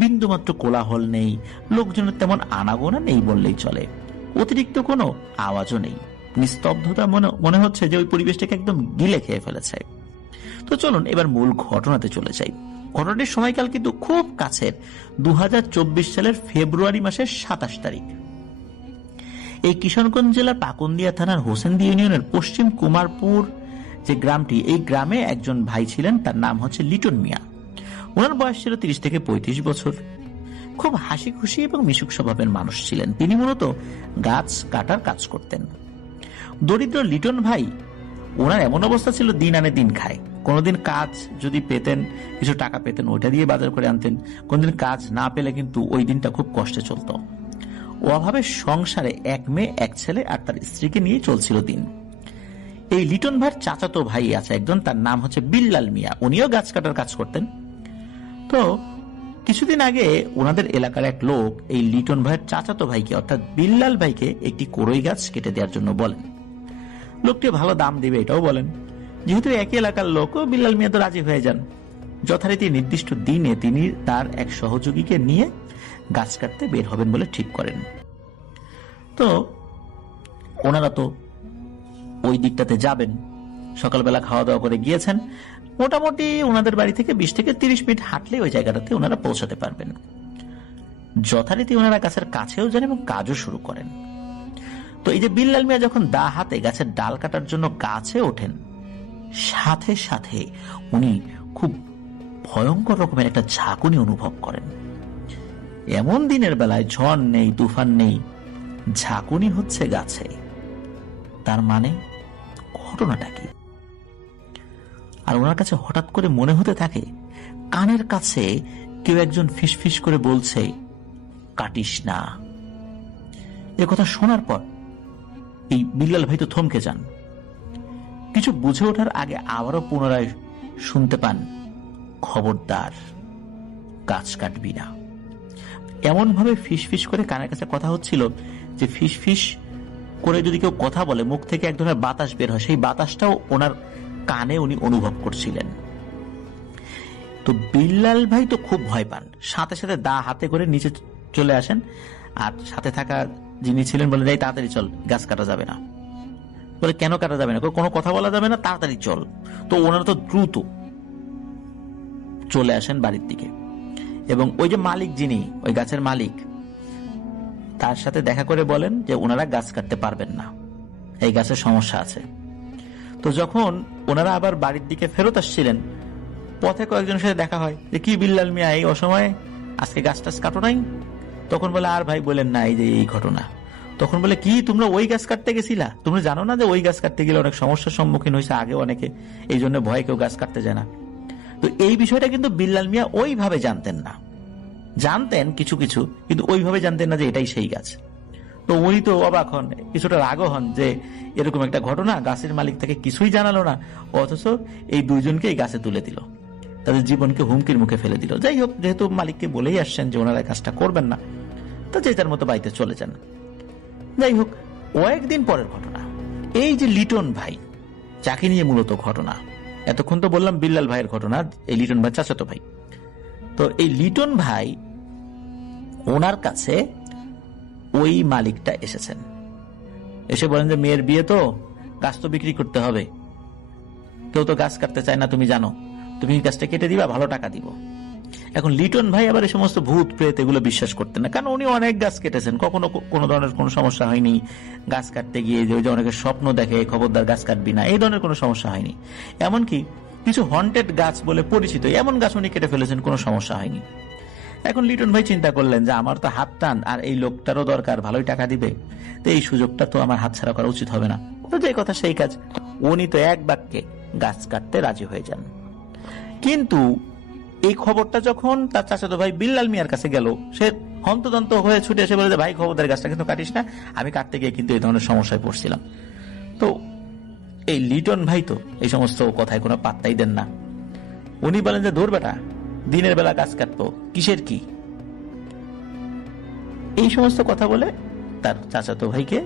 বিন্দুমাত্র কোলাহল নেই, লোকজনের তেমন আনাগোনা নেই বললেই চলে, অতিরিক্ত কোনো আওয়াজও নেই। নিস্তব্ধতা মনে হচ্ছে যে ওই পরিবেশটাকে একদম গিলে খেয়ে ফেলেছে। তো চলুন এবার মূল ঘটনাতে চলে যাই। ঘটনাটির সময়কাল কিন্তু খুব কাছের, 2024 সালের ফেব্রুয়ারি মাসের 27 তারিখ। এই কিশোরগঞ্জ জেলার পাকুন্দিয়া থানার হোসেন্দি ইউনিয়নের পশ্চিম কুমারপুর যে গ্রামটি, এই গ্রামে একজন ভাই ছিলেন, তার নাম হচ্ছে লিটন মিয়া। ওনার বয়স ছিল 30 থেকে 35 বছর। খুব হাসি খুশি এবং মিশুক স্বভাবের মানুষ ছিলেন। তিনি মূলত গাছ কাটার কাজ করতেন। দরিদ্র লিটন ভাই, ওনার এমন অবস্থা ছিল দিন আনে দিন খায়। কোনোদিন কাজ যদি পেতেন, কিছু টাকা পেতেন, ওইটা দিয়ে বাজার করে আনতেন। কোনদিন কাজ না পেলে কিন্তু ওই দিনটা খুব কষ্টে চলত। অভাবে সংসারে 1 মেয়ে 1 ছেলে আর তার স্ত্রীকে নিয়ে চলছিল দিন। এই লিটন ভাইয়ের চাচাতো ভাই আছে একজন, তার নাম হচ্ছে বিল্লাল মিয়া। উনিও গাছ কাটার কাজ করতেন। তো কিছুদিন আগে ওনাদের এলাকার এক লোক এই লিটন ভাইয়ের চাচাতো ভাইকে অর্থাৎ বিল্লাল ভাইকে একটি কড়ই গাছ কেটে দেওয়ার জন্য বলেন। লোকটি ভালো দাম দিবে এটাও বলেন। যেহেতু একই এলাকার লোক, বিল্লাল মিয়া তো রাজি হয়ে যান। যথারীতি নির্দিষ্ট দিনে তিনি তার এক সহযোগীকে নিয়ে গাছ কাটতে বের হবেন বলে ঠিক করেন। তো ওনারা তো ওই দিকটাতে যাবেন, সকালবেলা খাওয়া দাওয়া করে গিয়েছেন। মোটামুটি ওনাদের বাড়ি থেকে 20 থেকে 30 মিনিট হাঁটলে ওই জায়গাটাতে ওনারা পৌঁছাতে পারবেন। যথারীতি ওনারা গাছের কাছেও যান এবং কাজও শুরু করেন। তো এই যে বিল্লাল মিয়া যখন দা হাতে গাছের ডাল কাটার জন্য গাছে ওঠেন, সাথে সাথে উনি খুব ভয়ঙ্কর রকমের একটা ঝাঁকুনি অনুভব করেন। এমন দিনের বেলায় ঝড় নেই, তুফান নেই, ঝাঁকুনি হচ্ছে গাছে। তার মানে ঘটনাটা কি? আর ওনার কাছে হঠাৎ করে মনে হতে থাকে কানের কাছে কেউ একজন ফিসফিস করে বলছে, কাটিস না। এ কথা শোনার পর এই বিল্লাল ভাই তো থমকে যান। কিছু বুঝে ওঠার আগে আবারও পুনরায় শুনতে পান, খবরদার গাছ কাটবি না। এমন ভাবে ফিসফিস করে কানের কাছে কথা হচ্ছিল যে ফিসফিস করে যদি কেউ কথা বলে মুখ থেকে এক ধরনের বাতাস বের হয়, সেই বাতাসটাও ওনার কানে উনি অনুভব করছিলেন। তো বিল্লাল ভাই তো খুব ভয় পান, সাথে সাথে দা হাতে করে নিচে চলে আসেন। আর সাথে থাকা যিনি ছিলেন বলে, যাই তাড়াতাড়ি চল, গাছ কাটা যাবে না। বলে কেন কাটা যাবে না? কোনো কথা বলা যাবে না, তাড়াতাড়ি চল। তো ওনারা তো দ্রুত চলে আসেন বাড়ির দিকে এবং ওই যে মালিক, যিনি ওই গাছের মালিক, তার সাথে দেখা করে বলেন যে ওনারা গাছ কাটতে পারবেন না, এই গাছের সমস্যা আছে। তো যখন ওনারা আবার বাড়ির দিকে ফেরত আসছিলেন, পথে কয়েকজনের সাথে দেখা হয় যে কি বিল্লাল মিয়া এই অসময়ে আজকে গাছ টাছ কাটো নাই? তখন বলে আর ভাই বলেন না, এই যে এই ঘটনা। তখন বলে কি তোমরা ওই গাছ কাটতে গেছিলা? তোমরা জানো না যে ওই গাছ কাটতে গেলে অনেক সমস্যার সম্মুখীন হয়েছে আগে অনেকে, এই জন্য ভয়ে কেউ গাছ কাটতে যায় না। তো এই বিষয়টা কিন্তু বিল্লাল মিয়া ওইভাবে জানতেন না, জানতেন কিছু কিছু, কিন্তু ওইভাবে জানতেন না যে এটাই সেই গাছ। তো উনি তো অবাক হন, কিছুটা রাগও হন যে এরকম একটা ঘটনা, গাছের মালিক তাকে কিছুই জানালো না, অথচ এই দুইজনকে এই গাছে তুলে দিল, তাদের জীবনকে হুমকির মুখে ফেলে দিল। যাই হোক, যেহেতু মালিককে বলেই আসছেন যে ওনারা কাজটা করবেন না, তো যে যার মতো বাড়িতে চলে যান। যাই হোক, কয়েকদিন পরের ঘটনা, এই যে লিটন ভাই, যাকে নিয়ে মূলত ঘটনা, এতক্ষণ তো বললাম বিল্লাল ভাইয়ের ঘটনা, এই লিটন ভাই চাচাতো ভাই। তো এই লিটন ভাই, ওনার কাছে ওই মালিকটা এসেছেন, এসে বলেন যে মেয়ের বিয়ে তো, গাছ তো বিক্রি করতে হবে, কেউ তো গাছ কাটতে চায় না, তুমি জানো, তুমি গাছটা কেটে দিবা, ভালো টাকা দিব। এখন লিটন ভাই আবার এই সমস্ত ভূত প্রেত এগুলো বিশ্বাস করতেন না, কারণ উনি অনেক গাছ কেটেছেন, কখনো কোনো ধরনের কোনো সমস্যা হয়নি। গাছ কাটতে গিয়ে যে অনেকে স্বপ্ন দেখে খবরদার গাছ কাটবি না, এই ধরনের কোনো সমস্যা হয়নি। এমনকি কিছু হন্টেড গাছ বলে পরিচিত এমন গাছ উনি কেটে ফেলেছেন, কোনো সমস্যা হয়নি। এখন লিটন ভাই চিন্তা করলেন যে আমার তো হাত টান, আর এই লোকটারও দরকার, ভালোই টাকা দিবে, তো এই সুযোগটা তো আমার হাতছাড়া করা উচিত হবে না। তো যে কথা সেই কাজ, উনি তো এক বাক্যে গাছ কাটতে রাজি হয়ে যান। কিন্তু এই খবরটা যখন তার চাচাতো ভাই বিল্লাল মিয়ার কাছে গেল, সে হন্তদন্ত হয়ে ছুটে এসে বলে, ভাই খবরদার গাছটা কিন্তু কাটিস না, আমি কাটতে গিয়ে কিন্তু এই ধরনের সমস্যায় পড়ছিলাম। তো এই লিটন ভাই তো এই সমস্ত কথায় কোনো পাত্তাই দেন না। উনি বলেন যে ধর বেটা, দিনের বেলা গাছ কাটবো, কিসের কি, এই সমস্ত কথা বলে তার চাচাতো ভাইকে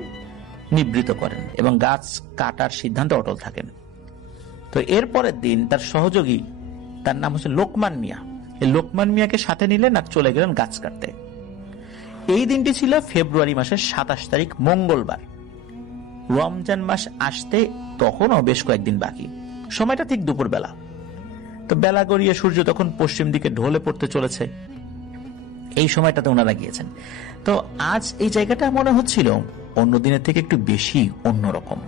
নিবৃত করেন এবং গাছ কাটার সিদ্ধান্তে অটল থাকেন। তো এর পরের দিন তার সহযোগী, তার নাম হচ্ছে লোকমান মিয়া, এই লোকমান মিয়াকে সাথে নিলেন আর চলে গেলেন গাছ কাটতে। এই দিনটি ছিল ফেব্রুয়ারি মাসের 27 তারিখ, মঙ্গলবার। রমজান মাস আসতে তখনও বেশ কয়েকদিন বাকি, সময়টা ঠিক দুপুর বেলা। তো বেলা গড়িয়ে সূর্য তখন পশ্চিম দিকে ঢলে পড়তে চলেছে, এই সময়টাতে ওনারা গিয়েছেন। তো আজ এই জায়গাটা মনে হচ্ছিল অন্য দিনের থেকে একটু বেশি অন্যরকম।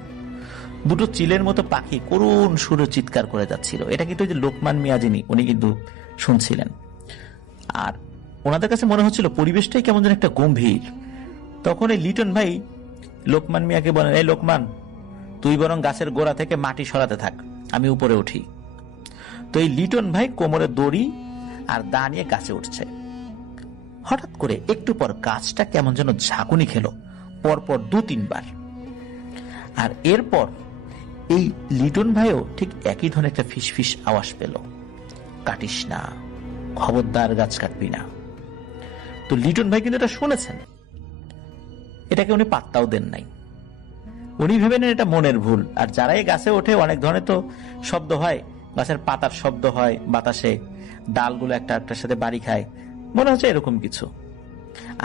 দুটো চিলের মতো পাখি করুণ সুরে চিৎকার করে যাচ্ছিল, এটা কিন্তু ওই যে লোকমান মিয়া যিনি, উনি কিন্তু শুনছিলেন। আর ওনাদের কাছে মনে হচ্ছিল পরিবেশটাই কেমন যেন একটা গম্ভীর। তখন এই লিটন ভাই লোকমান মিয়াকে বলেন, এই লোকমান, তুই বরং গাছের গোড়া থেকে মাটি সরাতে থাক, আমি উপরে উঠি। তো এই লিটন ভাই কোমরে দড়ি আর দা নিয়ে গাছে উঠছে। হঠাৎ করে একটু পর গাছটা কেমন যেন ঝাঁকুনি খেলো, পরপর 2-3 বার। আর এরপর এই লিটন ভাইও ঠিক একই ধরনের একটা ফিসফিস আওয়াজ পেল, কাটিস না, খবরদার গাছ কাটবি না। তো লিটন ভাই কিন্তু এটা শুনেছেন, এটাকে উনি পাত্তাও দেন নাই। উনি ভেবে নেন এটা মনের ভুল। আর যারা এই গাছে ওঠে, অনেক ধরনের তো শব্দ হয়, গাছের পাতার শব্দ হয় বাতাসে, ডালগুলো একটা একটার সাথে বাড়ি খায়, মনে হচ্ছে এরকম কিছু।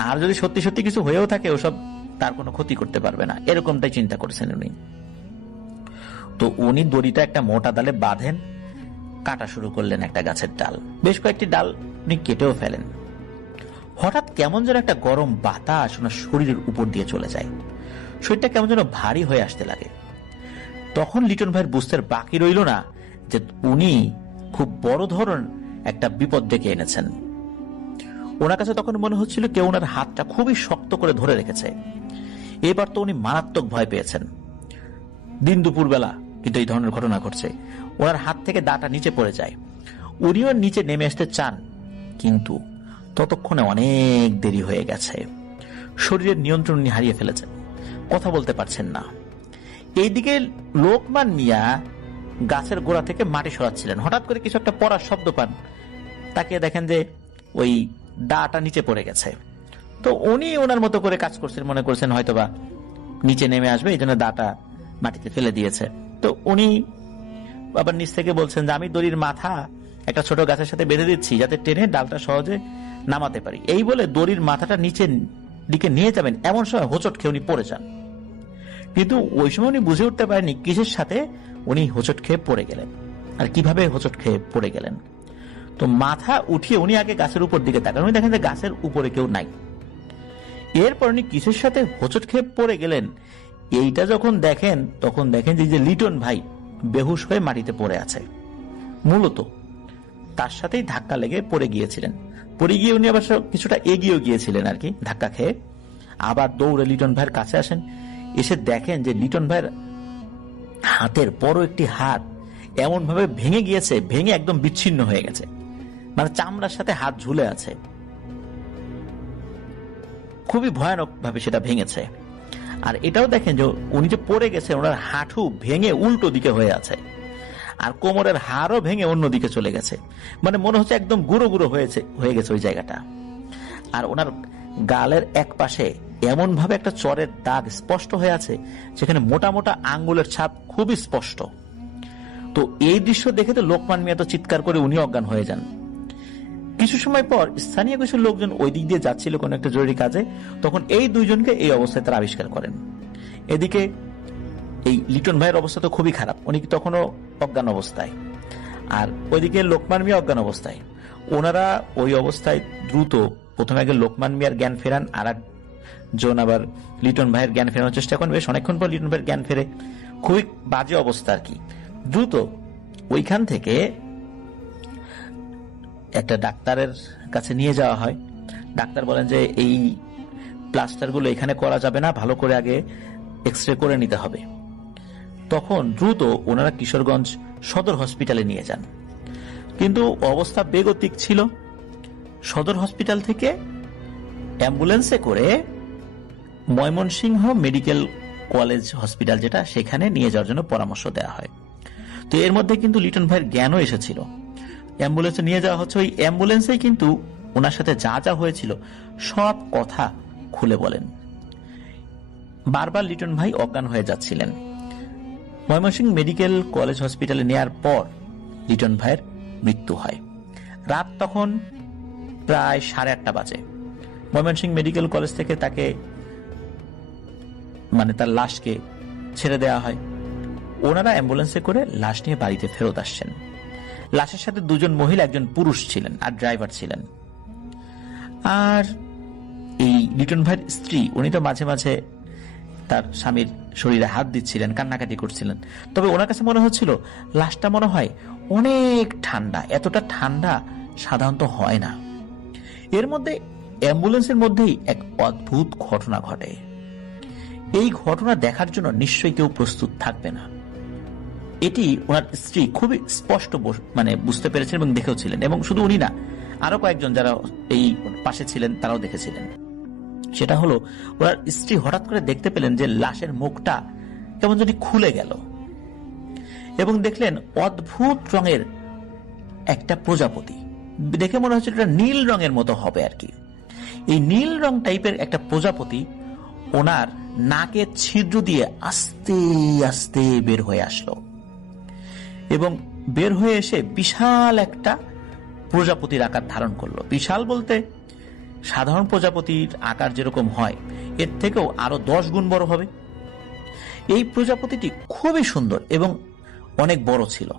আর যদি সত্যি সত্যি কিছু হয়েও থাকে, ওসব তার কোনো ক্ষতি করতে পারবে না, এরকমটাই চিন্তা করেছেন উনি। তো উনি দড়িটা একটা মোটা ডালে বাঁধেন, কাটা শুরু করলেন একটা গাছের ডাল। বেশ কয়েকটি ডাল উনি কেটেও ফেলেন। হঠাৎ কেমন যেন একটা গরম বাতাস ওনার শরীরের উপর দিয়ে চলে যায়, শরীরটা কেমন যেন ভারী হয়ে আসতে লাগে। তখন লিটন ভাইয়ের বুঝতে বাকি রইল না যে উনি খুব বড় ধরনের একটা বিপদ ডেকে এনেছেন। ওনার কাছে তখন মনে হচ্ছিল কেউ ওনার হাতটা খুবই শক্ত করে ধরে রেখেছে। এবার তো উনি মারাত্মক ভয় পেয়েছেন। দিন দুপুর বেলা কিন্তু এই ধরনের ঘটনা ঘটছে। ওনার হাত থেকে দাটা নিচে পড়ে যায়, উনিও নিচে নেমে আসতে চান, কিন্তু ততক্ষণে অনেক দেরি হয়ে গেছে। শরীরের নিয়ন্ত্রণ উনি হারিয়ে ফেলেছেন, কথা বলতে পারছেন না। এইদিকে লোকমান মিয়া গাছের গোড়া থেকে মাটি সরাচ্ছিলেন। হঠাৎ করে কিছু একটা পড়ার শব্দ পান, তাকে দেখেন যে ওই দাটা নিচে পড়ে গেছে। তো উনি ওনার মতো করে কাজ করছেন, মনে করছেন হয়তোবা নিচে নেমে আসবে, এই জন্য দাটা মাটিতে ফেলে দিয়েছে। তো উনি আবার নিচ থেকে বলছেন যে আমি দড়ির মাথা একটা ছোট গাছের সাথে বেঁধে দিচ্ছি, যাতে টেনে ডালটা সহজে নামাতে পারি। এই বলে দড়ির মাথাটা নিচের দিকে নিয়ে যাবেন, এমন সময় হোঁচট খেয়ে উনি পড়ে যান। কিন্তু ওই সময় উনি বুঝে উঠতে পারেননি কিসের সাথে উনি হোঁচট খেয়ে পড়ে গেলেন আর কিভাবে হোঁচট খেয়ে পড়ে গেলেন। তো মাথা উঠিয়ে উনি আগে গাছের উপর দিকে তাকান, উনি দেখেন যে গাছের উপরে কেউ নাই। এরপর উনি কিসের সাথে হোঁচট খেয়ে পড়ে গেলেন, এইটা যখন দেখেন, তখন দেখেন যে লিটন ভাই বেহুশ হয়ে মাটিতে পড়ে আছে। মূলত তার সাথেই ধাক্কা লেগে পড়ে গিয়েছিলেন। পড়ে গিয়ে উনি আবার কিছুটা এগিয়েও গিয়েছিলেন আর কি, ধাক্কা খেয়ে। আবার দৌড়ে লিটন ভাইয়ের কাছে আসেন, এসে দেখেন যে লিটন ভাইয়ের হাতের বড় একটি হাত এমন ভাবে ভেঙে গিয়েছে, ভেঙে একদম বিচ্ছিন্ন হয়ে গেছে, মানে চামড়ার সাথে হাত ঝুলে আছে। খুবই ভয়ানক ভাবে সেটা ভেঙেছে। আর এটাও দেখেন যে উনি যে পড়ে গেছে, ওনার হাঁটু ভেঙে উল্টো দিকে হয়ে আছে, আর কোমরের হাড়ও ভেঙে অন্যদিকে চলে গেছে, মানে মনে হচ্ছে একদম গুঁড়ো গুঁড়ো হয়ে গেছে ওই জায়গাটা। আর ওনার গালের এক পাশে এমন ভাবে একটা চরের দাগ স্পষ্ট হয়ে আছে, যেখানে মোটা মোটা আঙ্গুলের ছাপ খুবই স্পষ্ট। তো এই দৃশ্য দেখে তো লোকমান মিয়া তো চিৎকার করে উনি অজ্ঞান হয়ে যান। কিছু সময় পর স্থানীয় কিছু লোকজন ওই দিক দিয়ে যাচ্ছিল কোনো একটা জরুরি কাজে, তখন এই দুইজনকে এই অবস্থায় তারা আবিষ্কার করেন। এদিকে এই লিটন ভাইয়ের অবস্থা তো খুবই খারাপ, উনি তখনও অজ্ঞান অবস্থায়, আর ওইদিকে লোকমান মিয়া অজ্ঞান অবস্থায়। ওনারা ওই অবস্থায় দ্রুত প্রথমে আগে লোকমান মিয়ার জ্ঞান ফেরান, আর একজন আবার লিটন ভাইয়ের জ্ঞান ফেরানোর চেষ্টা করেন। বেশ অনেকক্ষণ পর লিটন ভাইয়ের জ্ঞান ফেরে, খুবই বাজে অবস্থা আর কি। দ্রুত ওইখান থেকে একটা ডাক্তারের কাছে নিয়ে যাওয়া হয়। ডাক্তার বলেন যে এই প্লাস্টারগুলো এখানে করা যাবে না, ভালো করে আগে এক্স রে করে নিতে হবে। তখন দ্রুত ওনারা কিশোরগঞ্জ সদর হসপিটালে নিয়ে যান, কিন্তু অবস্থা বেগতিক ছিল। সদর হসপিটাল থেকে অ্যাম্বুলেন্সে করে ময়মনসিংহ মেডিকেল কলেজ হসপিটাল, যেটা সেখানে নিয়ে যাওয়ার জন্য পরামর্শ দেওয়া হয়। তো এর মধ্যে কিন্তু লিটন ভাইয়ের জ্ঞানও এসেছিল। অ্যাম্বুলেন্সে নিয়ে যাওয়া হচ্ছে, ওই অ্যাম্বুলেন্সেই কিন্তু ওনার সাথে যা যা হয়েছিল সব কথা খুলে বলেন। বারবার লিটন ভাই অজ্ঞান হয়ে যাচ্ছিলেন। ময়মনসিংহ মেডিকেল কলেজ হসপিটালে নেয়ার পর লিটন ভাইয়ের মৃত্যু হয়। রাত তখন প্রায় 8:30 বাজে। ময়মনসিংহ মেডিকেল কলেজ থেকে তাকে তার লাশকে ছেড়ে দেওয়া হয়। ওনারা অ্যাম্বুলেন্সে করে লাশ নিয়ে বাড়িতে ফেরত আসছেন। লাশের সাথে 2 জন মহিলা, 1 জন পুরুষ ছিলেন, আর ড্রাইভার ছিলেন। আর এই লিটন ভাইয়ের স্ত্রী, উনি তো মাঝে মাঝে তার স্বামীর শরীরে হাত দিচ্ছিলেন, কান্নাকাটি করছিলেন। তবে ওনার কাছে মনে হচ্ছিল লাশটা মনে হয় অনেক ঠান্ডা, এতটা ঠান্ডা সাধারণত হয় না। এর মধ্যে অ্যাম্বুলেন্সের মধ্যেই এক অদ্ভুত ঘটনা ঘটে। এই ঘটনা দেখার জন্য নিশ্চয়ই কেউ প্রস্তুত থাকবে না। এটি ওনার স্ত্রী খুবই স্পষ্ট বুঝতে পেরেছেন এবং দেখেওছিলেন, এবং শুধু উনি না, আরো কয়েকজন যারা এই পাশে ছিলেন তারাও দেখেছিলেন। সেটা হলো, ওনার স্ত্রী হঠাৎ করে দেখতে পেলেন যে লাশের মুখটা কেমন যদি খুলে গেল, এবং দেখলেন অদ্ভুত রঙের একটা প্রজাপতি। দেখে মনে হচ্ছে এটা নীল রঙের মতো হবে আর কি। এই নীল রং টাইপের একটা প্রজাপতি ওনার নাকের ছিদ্র দিয়ে আস্তে আস্তে বের হয়ে আসলো, এবং বের হয়ে এসে বিশাল একটা প্রজাপতির আকার ধারণ করলো। বিশাল বলতে সাধারণ প্রজাপতির আকার যেরকম হয়, এর থেকেও আরো 10 গুণ বড় হবে। এই প্রজাপতিটি খুবই সুন্দর এবং অনেক বড় ছিল।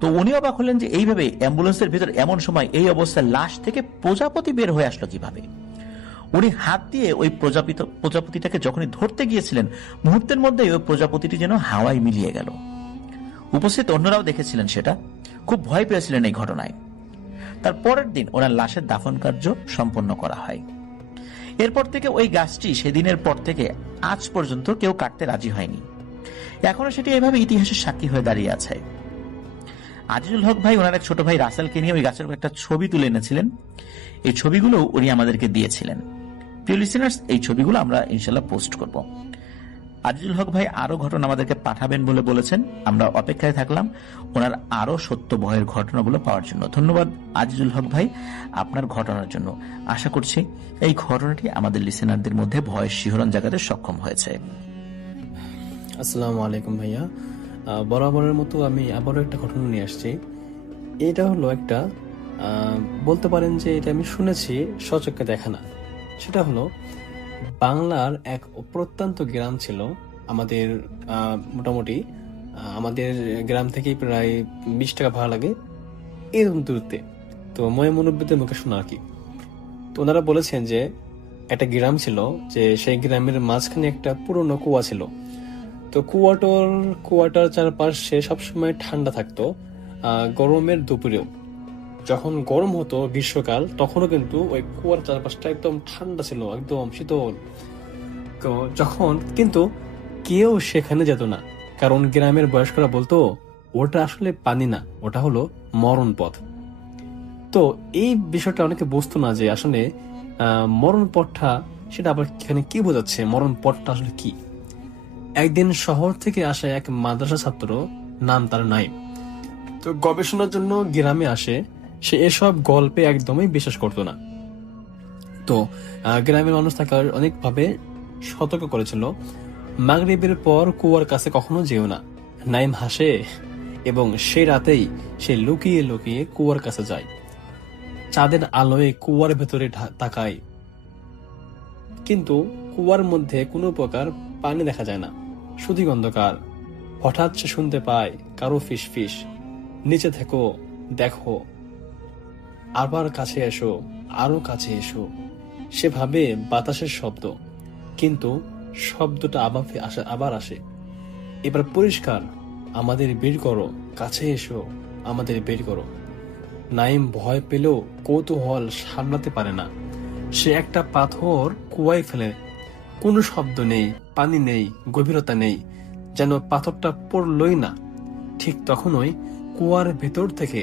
তো উনি অবাক হলেন যে এইভাবে অ্যাম্বুলেন্সের ভিতর এমন সময় এই অবস্থায় লাশ থেকে প্রজাপতি বের হয়ে আসলো কিভাবে। উনি হাত দিয়ে ওই প্রজাপতিটাকে যখনই ধরতে গিয়েছিলেন, মুহূর্তের মধ্যেই ওই প্রজাপতিটি যেন হাওয়ায় মিলিয়ে গেল। উপস্থিত অন্যরাও দেখেছিলেন, সেটা খুব ভয় পেয়েছিলেন এই ঘটনায়। তার পরের দিন ওনার লাশের দাফন কার্য সম্পন্ন করা হয়। এরপর থেকে ওই গাছটি সেদিনের পর থেকে আজ পর্যন্ত কেউ কাটতে রাজি হয়নি। এখনো সেটি এভাবে ইতিহাসের সাক্ষী হয়ে দাঁড়িয়ে আছে। আজিজুল হক ভাই ওনার এক ছোট ভাই রাসেলকে নিয়ে ওই গাছের একটা ছবি তুলে এনেছিলেন। এই ছবিগুলো উনি আমাদেরকে দিয়েছিলেন। প্রিয় লিসেনার্স, এই ছবিগুলো আমরা ইনশাল্লাহ পোস্ট করব। আজিজুল হক ভাই আরো ঘটনা আমাদেরকে পাঠাবেন বলে বলেছেন। আমরা অপেক্ষায় থাকলাম ওনার আরো সত্য ভয়ের ঘটনাগুলো পাওয়ার জন্য। ধন্যবাদ আজিজুল হক ভাই আপনার ঘটনার জন্য। আশা করছি এই ঘটনাটি আমাদের লিসেনারদের মধ্যে ভয়ের শিহরণ জাগাতে সক্ষম হয়েছে। আসসালামু আলাইকুম ভাইয়া। বরাবরের মতো আমি আবারও একটা ঘটনা নিয়ে আসছি। এটা হলো একটা বলতে পারেন যে এটা আমি শুনেছি, সচক্ষে দেখা না। সেটা হলো বাংলার এক প্রত্যন্ত গ্রাম ছিল আমাদের, মোটামুটি আমাদের গ্রাম থেকে প্রায় 20 টাকা ভাড়া লাগে এরকম দূরত্বে। তো মুরব্বীদের মুখে শোনা আর কি। তো ওনারা বলেছেন যে একটা গ্রাম ছিল, যে সেই গ্রামের মাঝখানে একটা পুরনো কুয়া ছিল। তো কুয়াটার চারপাশে সবসময় ঠান্ডা থাকতো, গরমের দুপুরেও। যখন গরম হতো গ্রীষ্মকাল, তখনও কিন্তু ওই কুয়ার চারপাশটা একদম ঠান্ডা ছিল, একদম শীতল। তো যখন কিন্তু কেউ সেখানে যেত না, কারণ গ্রামের বয়স্করা বলতো ওটা আসলে পানি না, ওটা হলো মরণ পথ। তো এই বিষয়টা অনেকে বুঝতো না যে আসলে মরণ পথটা সেটা আবার এখানে কি বোঝাচ্ছে, মরণ পথটা আসলে কি। একদিন শহর থেকে আসা এক মাদ্রাসা ছাত্র, নাম তার নাইম, তো গবেষণার জন্য গ্রামে আসে। সে এসব গল্পে একদমই বিশ্বাস করতো না। তো গ্রামের মানুষ তাকে অনেকভাবে সতর্ক করেছিল, মাগরিবের পর কুয়ার কাছে কখনো যেও না। নাইম হাসে এবং সেই রাতেই সে লুকিয়ে লুকিয়ে কুয়ার কাছে যায়। চাঁদের আলোয় কুয়ার ভেতরে তাকায়, কিন্তু কুয়ার মধ্যে কোনো প্রকার পানি দেখা যায় না, শুধু অন্ধকার। হঠাৎ সে শুনতে পায় কারো ফিস ফিস, নিচে থেকো, দেখো, আবার কাছে এসো, আরো কাছে এসো। সে ভাবে বাতাসের শব্দ, কিন্তু শব্দটা আবার আসে। এবার পরিষ্কার, আমাদের বের করো, কাছে এসো, আমাদের বের করো। নাইম ভয় পেলেও কৌতূহল সামলাতে পারে না। সে একটা পাথর কুয়ায় ফেলে। কোনো শব্দ নেই, পানি নেই, গভীরতা নেই, যেন পাথরটা পড়লই না। ঠিক তখনই কুয়ার ভেতর থেকে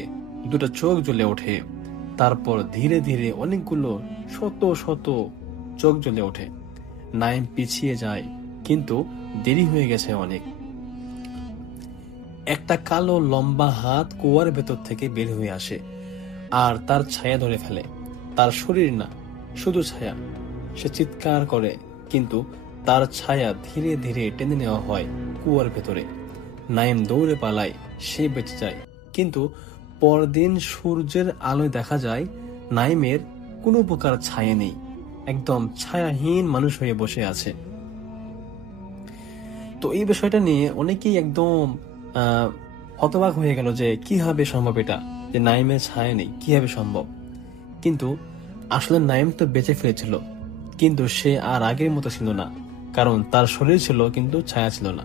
দুটো চোখ জ্বলে ওঠে। তারপর ধীরে ধীরে অনেকগুলো শত শত চোখ জ্বলে ওঠে। নাইম পিছিয়ে যায়, কিন্তু দেরি হয়ে গেছে অনেক। একটা কালো লম্বা হাত কুয়ার ভেতর থেকে বের হয়ে আসে আর তার ছায়া ধরে ফেলে। তার শরীর না, শুধু ছায়া। সে চিৎকার করে, কিন্তু তার ছায়া ধীরে ধীরে টেনে নেওয়া হয় কুয়ার ভেতরে। নাইম দৌড়ে পালায়, সে বেঁচে যায়। কিন্তু পরদিন সূর্যের আলোয় দেখা যায় নাইমের কোনো প্রকার ছায়া নেই, একদম ছায়াহীন মানুষ হয়ে বসে আছে। তো এই বিষয়টা নিয়ে অনেকেই একদম হতবাক হয়ে গেল যে কিভাবে সম্ভব এটা, যে নাইমের ছায়া নেই, কিভাবে সম্ভব। কিন্তু আসলে নাইম তো বেঁচে ফিরেছিল, কিন্তু সে আর আগের মতো ছিল না, কারণ তার শরীর ছিল কিন্তু ছায়া ছিল না।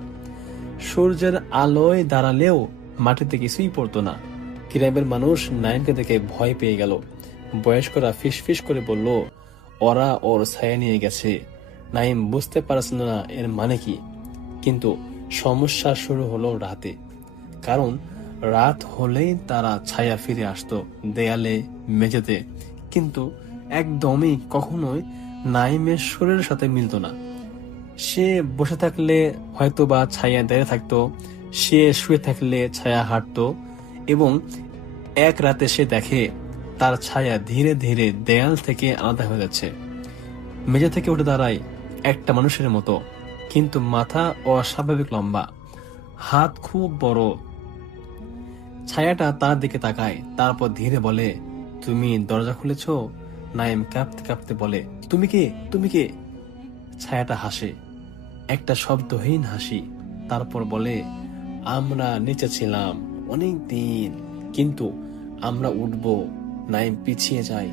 সূর্যের আলোয় দাঁড়ালেও মাটিতে কিছুই পড়তো না। গ্রামের মানুষ নাইমকে দেখে ভয় পেয়ে গেল। বয়স্করা ফিস ফিস করে বলল, ওরা ওর ছায়া নিয়ে গেছে। নাইম বুঝতে পারছিল না এর মানে কি। কিন্তু সমস্যা শুরু হলো রাতে, কারণ রাত হলেই তারা ছায়া ফিরে আসতো দেয়ালে, মেঝেতে, কিন্তু একদমই কখনোই নাইমের শরীরের সাথে মিলত না। সে বসে থাকলে হয়তো বা ছায়া দাঁড়িয়ে থাকতো, সে শুয়ে থাকলে ছায়া হাঁটতো, এবং এক রাতে সে দেখে তার ছায়া ধীরে ধীরে দেয়াল থেকে আলাদা হয়ে যাচ্ছে। মেঝে থেকে উঠে দাঁড়ায় একটা মানুষের মতো, কিন্তু মাথা অস্বাভাবিক লম্বা, হাত খুব বড়। ছায়াটা তার দিকে তাকায়, তারপর ধীরে বলে, তুমি দরজা খুলেছ? নাইম কাঁপতে কাঁপতে বলে, তুমি কে, তুমি কে? ছায়াটা হাসে, একটা শব্দহীন হাসি। তারপর বলে, আমরা নিচে ছিলাম অনেক দিন, কিন্তু আমরা উঠব। নাইম পিছিয়ে যায়,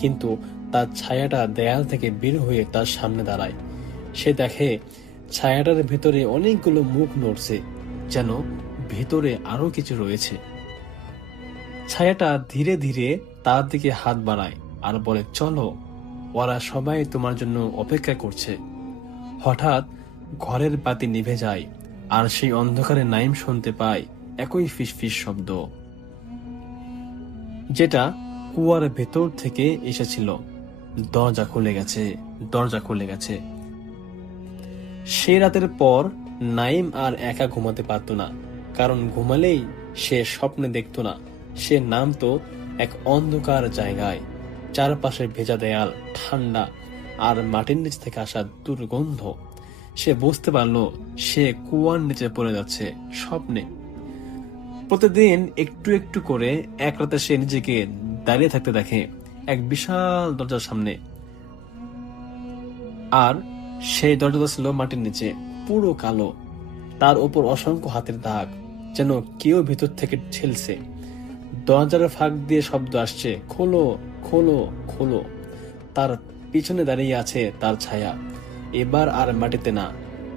কিন্তু তার ছায়াটা দেয়াল থেকে বের হয়ে তার সামনে দাঁড়ায়। সে দেখে ছায়াটার ভেতরে অনেকগুলো মুখ নড়ছে, যেন ভেতরে আরো কিছু রয়েছে। ছায়াটা ধীরে ধীরে তার দিকে হাত বাড়ায় আর বলে, চলো, ওরা সবাই তোমার জন্য অপেক্ষা করছে। হঠাৎ ঘরের বাতি নিভে যায়, আর সেই অন্ধকারে নাইম শুনতে পায় একই ফিসফিস শব্দ, যেটা কুয়ার ভেতর থেকে এসেছিল। দরজা খুলে গেছে, দরজা খুলে গেছে। সে রাতের পর নাইম আর একা ঘুমাতে পারত না, কারণ ঘুমালেই সে স্বপ্নে দেখত না। সে নামতো এক অন্ধকার জায়গায়, চারপাশে ভেজা দেয়াল, ঠান্ডা, আর মাটির নিচ থেকে আসা দুর্গন্ধ। সে বুঝতে পারল সে কুয়ার নিচে পড়ে যাচ্ছে স্বপ্নে। প্রতিদিন একটু একটু করে এক রাতে সে নিজেকে দাঁড়িয়ে থাকতে দেখে এক বিশাল দরজার সামনে, আর সেই দরজাটা ছিল মাটির নিচে, পুরো কালো। তার উপর অসংখ্য হাতের দাগ, যেন কেউ ভিতর থেকে ঠেলছে। দরজার ফাঁক দিয়ে শব্দ আসছে, খোলো, খোলো, খোলো। তার পিছনে দাঁড়িয়ে আছে তার ছায়া, এবার আর মাটিতে না,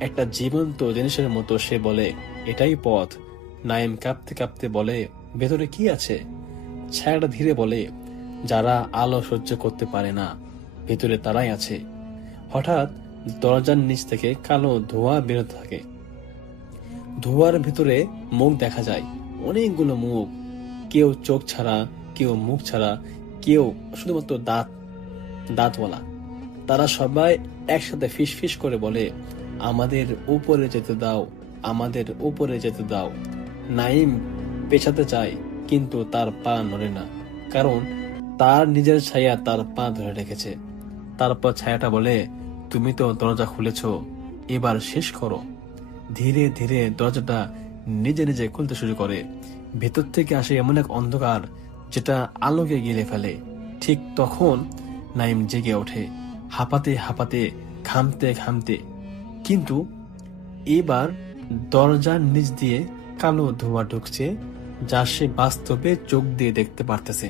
একটা জীবন্ত জিনিসের মতো। সে বলে, এটাই পথ। নাইম কাঁপতে কাঁপতে বলে, ভেতরে কি আছে? ছায়াটা ধীরে বলে, যারা আলো সহ্য করতে পারে না ভেতরে তারাই আছে। হঠাৎ দরজার নিচ থেকে কালো ধোঁয়া বেরোতে থাকে। ধোঁয়ার ভিতরে মুখ দেখা যায়, অনেকগুলো মুখ, কেউ চোখ ছাড়া, কেউ মুখ ছাড়া, কেউ শুধুমাত্র দাঁতওয়ালা। তারা সবাই একসাথে ফিস ফিস করে বলে, আমাদের উপরে যেতে দাও, আমাদের উপরে যেতে দাও। নাইম পেছাতে চায়, কিন্তু তার পা নড়ে না, কারণ তার নিজের ছায়া তার পা ধরে রেখেছে। তারপর ছায়াটা বলে, তুমি তো দরজা খুলেছ, এবার শেষ করো। ধীরে ধীরে দরজাটা নিজে নিজে খুলতে শুরু করে। ভেতর থেকে আসে এমন এক অন্ধকার যেটা আলোকে গিলে ফেলে। ঠিক তখন নাইম জেগে ওঠে, হাঁপাতে হাঁপাতে, ঘামতে ঘামতে। কিন্তু এবার দরজার নিচ দিয়ে কালো ধোঁয়া ঢুকছে, যা সে বাস্তবে চোখ দিয়ে দেখতে পারতেছে।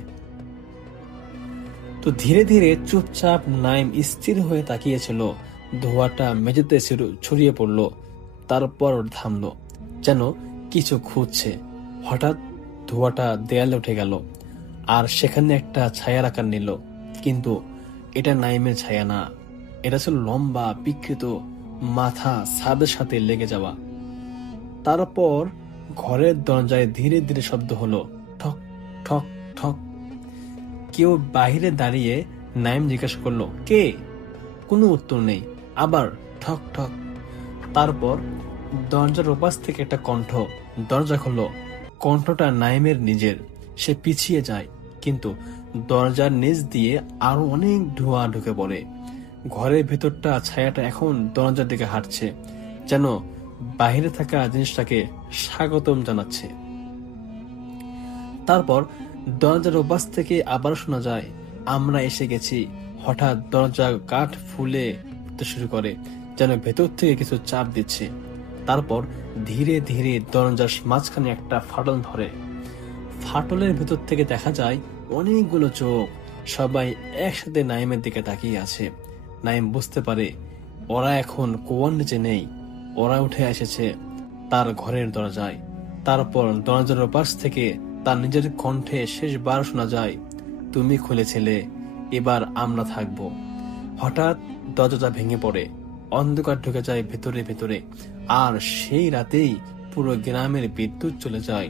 তো ধীরে ধীরে চুপচাপ নাইম স্থির হয়ে তাকিয়েছিল। ধোঁয়াটা মেঝেতে ছড়িয়ে পড়ল, তারপর থামলো, যেন কিছু খুঁজছে। হঠাৎ ধোঁয়াটা দেয়ালে উঠে গেল, আর সেখানে একটা ছায়ার আকার নিল। কিন্তু এটা নাইমের ছায়া না, এটা ছিল লম্বা, বিকৃত, মাথা ছাদের সাথে লেগে যাওয়া। তারপর ঘরের দরজায় ধীরে ধীরে শব্দ হলো, ঠক ঠক ঠক। কেউ বাহিরে দাঁড়িয়ে। নাইম জিজ্ঞাসা করলো, কে? কোনো উত্তর নেই। আবার ঠক ঠক। তারপর দরজার ওপাশ থেকে একটা কণ্ঠ। দরজা খোলো। কণ্ঠটা নাইমের নিজের। সে পিছিয়ে যায়, কিন্তু দরজার নিচ দিয়ে আরো অনেক ধোঁয়া ঢুকে পড়ে। ঘরের ভেতরটা, ছায়াটা এখন দরজার দিকে হাঁটছে, যেন বাহিরে থাকা জিনিসটাকে স্বাগতম জানাচ্ছে। তারপর দরজার ওপাশ থেকে আবার শোনা যায়, আমরা এসে গেছি। হঠাৎ দরজা কাঠ ফুলে উঠতে শুরু করে, যেন ভেতর থেকে কিছু চাপ দিচ্ছে। তারপর ধীরে ধীরে দরজার মাঝখানে একটা ফাটল ধরে। ফাটলের ভেতর থেকে দেখা যায় অনেকগুলো চোখ, সবাই একসাথে নাইমের দিকে তাকিয়ে আছে। নাইম বুঝতে পারে ওরা এখন কুয়ার নিচে নেই, ওরা উঠে এসেছে তার ঘরের দরজায়। তারপর দরজার পাশ থেকে তার নিজের কণ্ঠে শেষবার শোনা যায়, তুমি খুলেছিলে, এবার আমরা থাকবো। হঠাৎ দরজাটা ভেঙে পড়ে, অন্ধকার ঢুকে যায় ভেতরে ভেতরে। আর সেই রাতেই পুরো গ্রামের বিদ্যুৎ চলে যায়।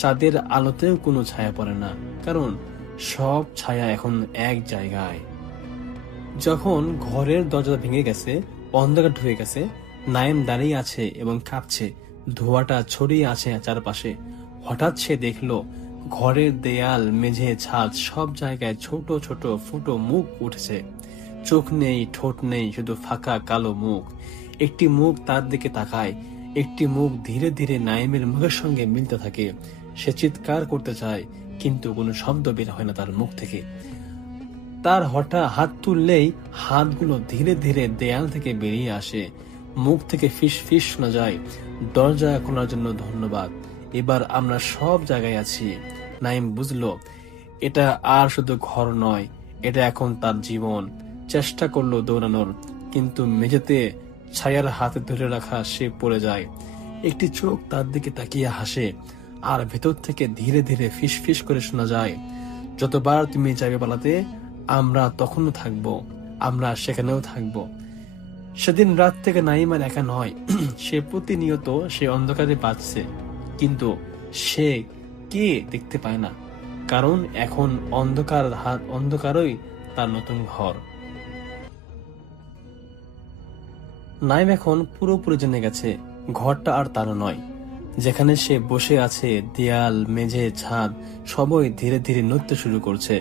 চাঁদের আলোতেও কোনো ছায়া পড়ে না, কারণ সব ছায়া এখন এক জায়গায়। যখন ঘরের দরজা ভেঙে গেছে, অন্ধকার ঢুকে গেছে, নাইম দাঁড়িয়ে আছে এবং কাঁপছে। ধোঁয়াটা ছড়িয়ে আছে চারপাশে। হঠাৎ সে দেখলো ঘরের দেয়াল, মেঝে, ছাদ সব জায়গায় ছোট ছোট ফুটো মুখ উঠেছে। চোখ নেই, ঠোঁট নেই, শুধু ফাঁকা কালো মুখ। একটি মুখ তার দিকে তাকায়, একটি মুখ ধীরে ধীরে নাইমের মুখের সঙ্গে মিলতে থাকে। সে চিৎকার করতে চায়, কিন্তু কোনো শব্দ বের হয় না তার মুখ থেকে। তার হঠাৎ হাত তুললেই হাতগুলো ধীরে ধীরে দেয়াল থেকে বেরিয়ে আসে। মুখ থেকে ফিস ফিস শোনা যায়, দরজা খোলার জন্য ধন্যবাদ, এবার আমরা সব জায়গায় আছি। নাইম বুঝলো এটা আর শুধু ঘর নয়, এটা এখন তার জীবন। চেষ্টা করলো দৌড়ানোর, কিন্তু মেঝেতে ছায়ার হাতে ধরে রাখা সে পড়ে যায়। একটি চোখ তার দিকে তাকিয়ে হাসে, আর ভেতর থেকে ধীরে ধীরে ফিস ফিস করে শোনা যায়, যতবার তুমি চাইবে পালাতে, আমরা তখনও থাকবো, আমরা সেখানেও থাকবো। সেদিন রাত থেকে নাইম আর একা নয়, সে প্রতিনিয়ত সে অন্ধকারে বাঁচছে, কিন্তু সে কে দেখতে পায় না, কারণ এখন অন্ধকারই তার নতুন ঘর। নাইম এখন পুরোপুরি জেনে গেছে ঘরটা আর তার নয়। যেখানে সে বসে আছে, দেয়াল, মেঝে, ছাদ সবই ধীরে ধীরে নড়তে শুরু করছে।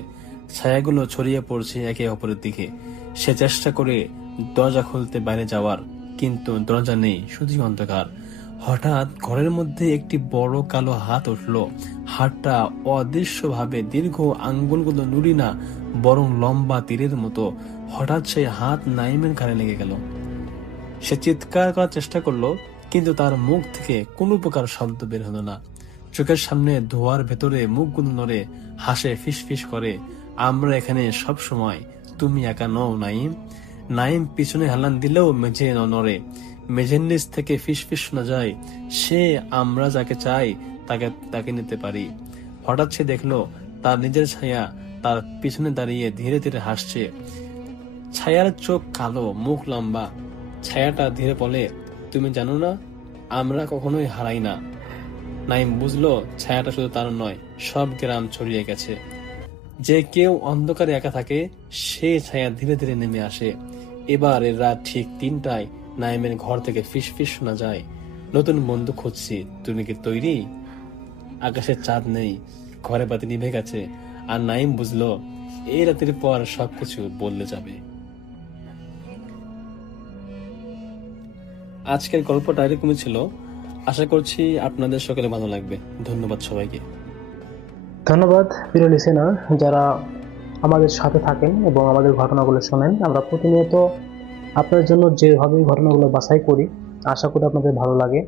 ছায়াগুলো ছড়িয়ে পড়ছে একে অপরের দিকে। সে চেষ্টা করে দরজা খুলতে বাইরে যাওয়ার, কিন্তু দরজা নেই, শুধুই অন্ধকার। হঠাৎ ঘরের মধ্যে একটি বড় কালো হাত উঠল। হাতটা অদৃশ্যভাবে দীর্ঘ, আঙ্গুলগুলো নুড়ি না, বরং লম্বা তীরের মতো। হঠাৎ সেই হাত নাইমের ঘাড়ে লেগে গেল। সে চিৎকার করার চেষ্টা করলো, কিন্তু তার মুখ থেকে কোনো প্রকার শব্দ বের হলো না। চোখের সামনে ধোয়ার ভেতরে মুখগুলো নড়ে, হাসে, ফিস ফিস করে, আমরা এখানে সব সময়, তুমি একা নও নাইম। নাইম পিছনে হেলান দিলেও মেঝে নড়ে। মেঝের নিচ থেকে ফিস ফিস শোনা যায়, সে আমরা যাকে চাই তাকে নিতে পারি। হঠাৎ সে দেখলো তার নিজের ছায়া তার পিছনে দাঁড়িয়ে ধীরে ধীরে হাসছে। ছায়ার চোখ কালো, মুখ লম্বা। ছায়াটা ধীরে বলে, তুমি জানো না, আমরা কখনোই হারাই না। নাইম বুঝলো ছায়াটা শুধু তার নয়, সব গ্রাম ছড়িয়ে গেছে। যে কেউ অন্ধকারে একা থাকে, সেই ছায়া ধীরে ধীরে নেমে আসে। এবার এর রাত ঠিক 3টায় নাইমের ঘর থেকে ফিস ফিস শোনা যায়, নতুন বন্ধু খুঁজছি, তুমি কি তৈরি? আকাশে চাঁদ নেই, ঘরে বাতি নিভে গেছে, আর নাইম বুঝলো এই রাতের পর সবকিছু বদলে যাবে। আজকের গল্পটা এরকমই ছিল। আশা করছি আপনাদের সকলে ভালো লাগবে। ধন্যবাদ সবাইকে। ধন্যবাদ প্রিয় লিসেনার, যারা আমাদের সাথে থাকেন এবং আমাদের ঘটনাগুলো শোনেন। আমরা প্রতিনিয়ত আপনাদের জন্য যেভাবে ঘটনাগুলো বাছাই করি, আশা করি আপনাদের ভালো লাগে।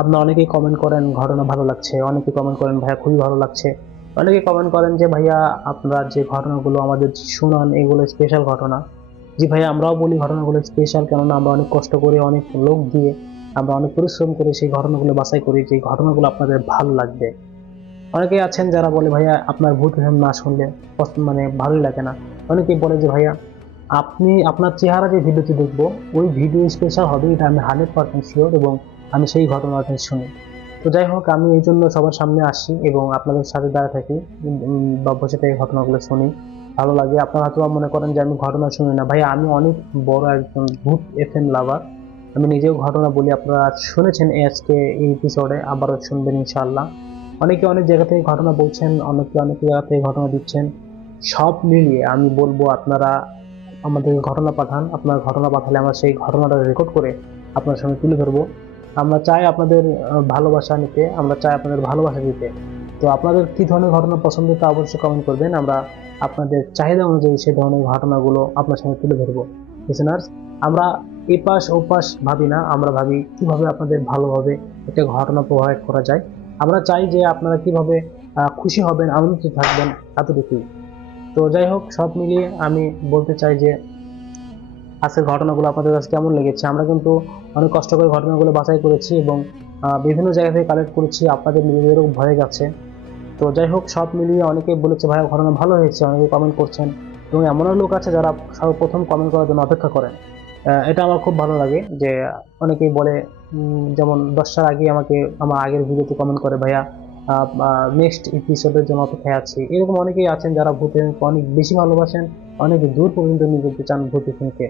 আপনারা অনেকেই কমেন্ট করেন ঘটনা ভালো লাগছে, অনেকে কমেন্ট করেন ভাইয়া খুবই ভালো লাগছে, অনেকে কমেন্ট করেন যে ভাইয়া আপনারা যে ঘটনাগুলো আমাদের শোনান এগুলো স্পেশাল ঘটনা। জি ভাইয়া, আমরাও বলি ঘটনাগুলো স্পেশাল, কেননা আমরা অনেক কষ্ট করে, অনেক লোক দিয়ে, আমরা অনেক পরিশ্রম করে সেই ঘটনাগুলো বাছাই করি, যে ঘটনাগুলো আপনাদের ভালো লাগবে। অনেকেই আছেন যারা বলে ভাইয়া আপনার ভূত ফিল্ম না শুনলে মানে ভালোই লাগে না। অনেকেই বলে যে ভাইয়া আপনি আপনার চেহারা যে ভিডিওটি দেখবো ওই ভিডিও স্পেশাল হবে, এটা আমি 100% শিওর, এবং আমি সেই ঘটনাটা শুনি। তো যাই হোক, আমি এই জন্য সবার সামনে আসি এবং আপনাদের সাথে দাঁড়িয়ে থাকি বা বসে থেকে ঘটনাগুলো শুনি, ভালো লাগে। আপনারা হয়তো মনে করেন যে আমি ঘটনা শুনি না, ভাইয়া আমি অনেক বড় একজন ভূত FM লাভার, আমি নিজেও ঘটনা বলি। আপনারা শুনেছেন আজকে এই এপিসোডে, আবারও শুনবেন ইনশাআল্লাহ। অনেকে অনেক জায়গা থেকে ঘটনা বলছেন, অনেকে অনেক জায়গা থেকে ঘটনা দিচ্ছেন। সব মিলিয়ে আমি বলবো আপনারা আমাদের ঘটনা পাঠান। আপনার ঘটনা পাঠালে আমরা সেই ঘটনাটা রেকর্ড করে আপনার সঙ্গে তুলে ধরবো। আমরা চাই আপনাদের ভালোবাসা নিতে, আমরা চাই আপনাদের ভালোবাসা দিতে। তো আপনাদের কি ধরনের ঘটনা পছন্দ তা অবশ্যই কমেন্ট করবেন, আমরা আপনাদের চাহিদা অনুযায়ী সেই ধরনের ঘটনাগুলো আপনার সঙ্গে তুলে ধরবো। লিসেনার্স, আমরা এপাশ ওপাশ ভাবি না, আমরা ভাবি কিভাবে আপনাদের ভালোভাবে একটা ঘটনা প্রোভাইড করা যায়। আমরা চাই যে আপনারা কিভাবে খুশি হবেন, আনন্দিত থাকবেন, এতটুকুই। তো যাই হোক, সব মিলিয়ে আমি বলতে চাই যে আজকের ঘটনাগুলো আপনাদের কাছে কেমন লেগেছে। আমরা কিন্তু অনেক কষ্ট করে ঘটনাগুলো বাছাই করেছি এবং বিভিন্ন জায়গা থেকে কালেক্ট করেছি, আপনাদের নিজেদেরও ভয়ে গেছে। তো যাই হোক, সব মিলিয়ে অনেকে বলেছে ভাই ঘটনা ভালো হয়েছে, অনেকে কমেন্ট করছেন, এবং এমনও লোক আছে যারা সর্বপ্রথম কমেন্ট করার জন্য অপেক্ষা করেন। এটা আমার খুব ভালো লাগে যে অনেকেই বলে, যেমন 10টার আগে আমাকে আমার আগের ভিডিওতে কমেন্ট করে ভাইয়া নেক্সট এপিসোডের জন্য অপেক্ষায় আছি। এরকম অনেকেই আছেন যারা ভূতের অনেক বেশি ভালোবাসেন, অনেক দূর পর্যন্ত নিয়ে যেতে চান ভূতের ফিল্মকে।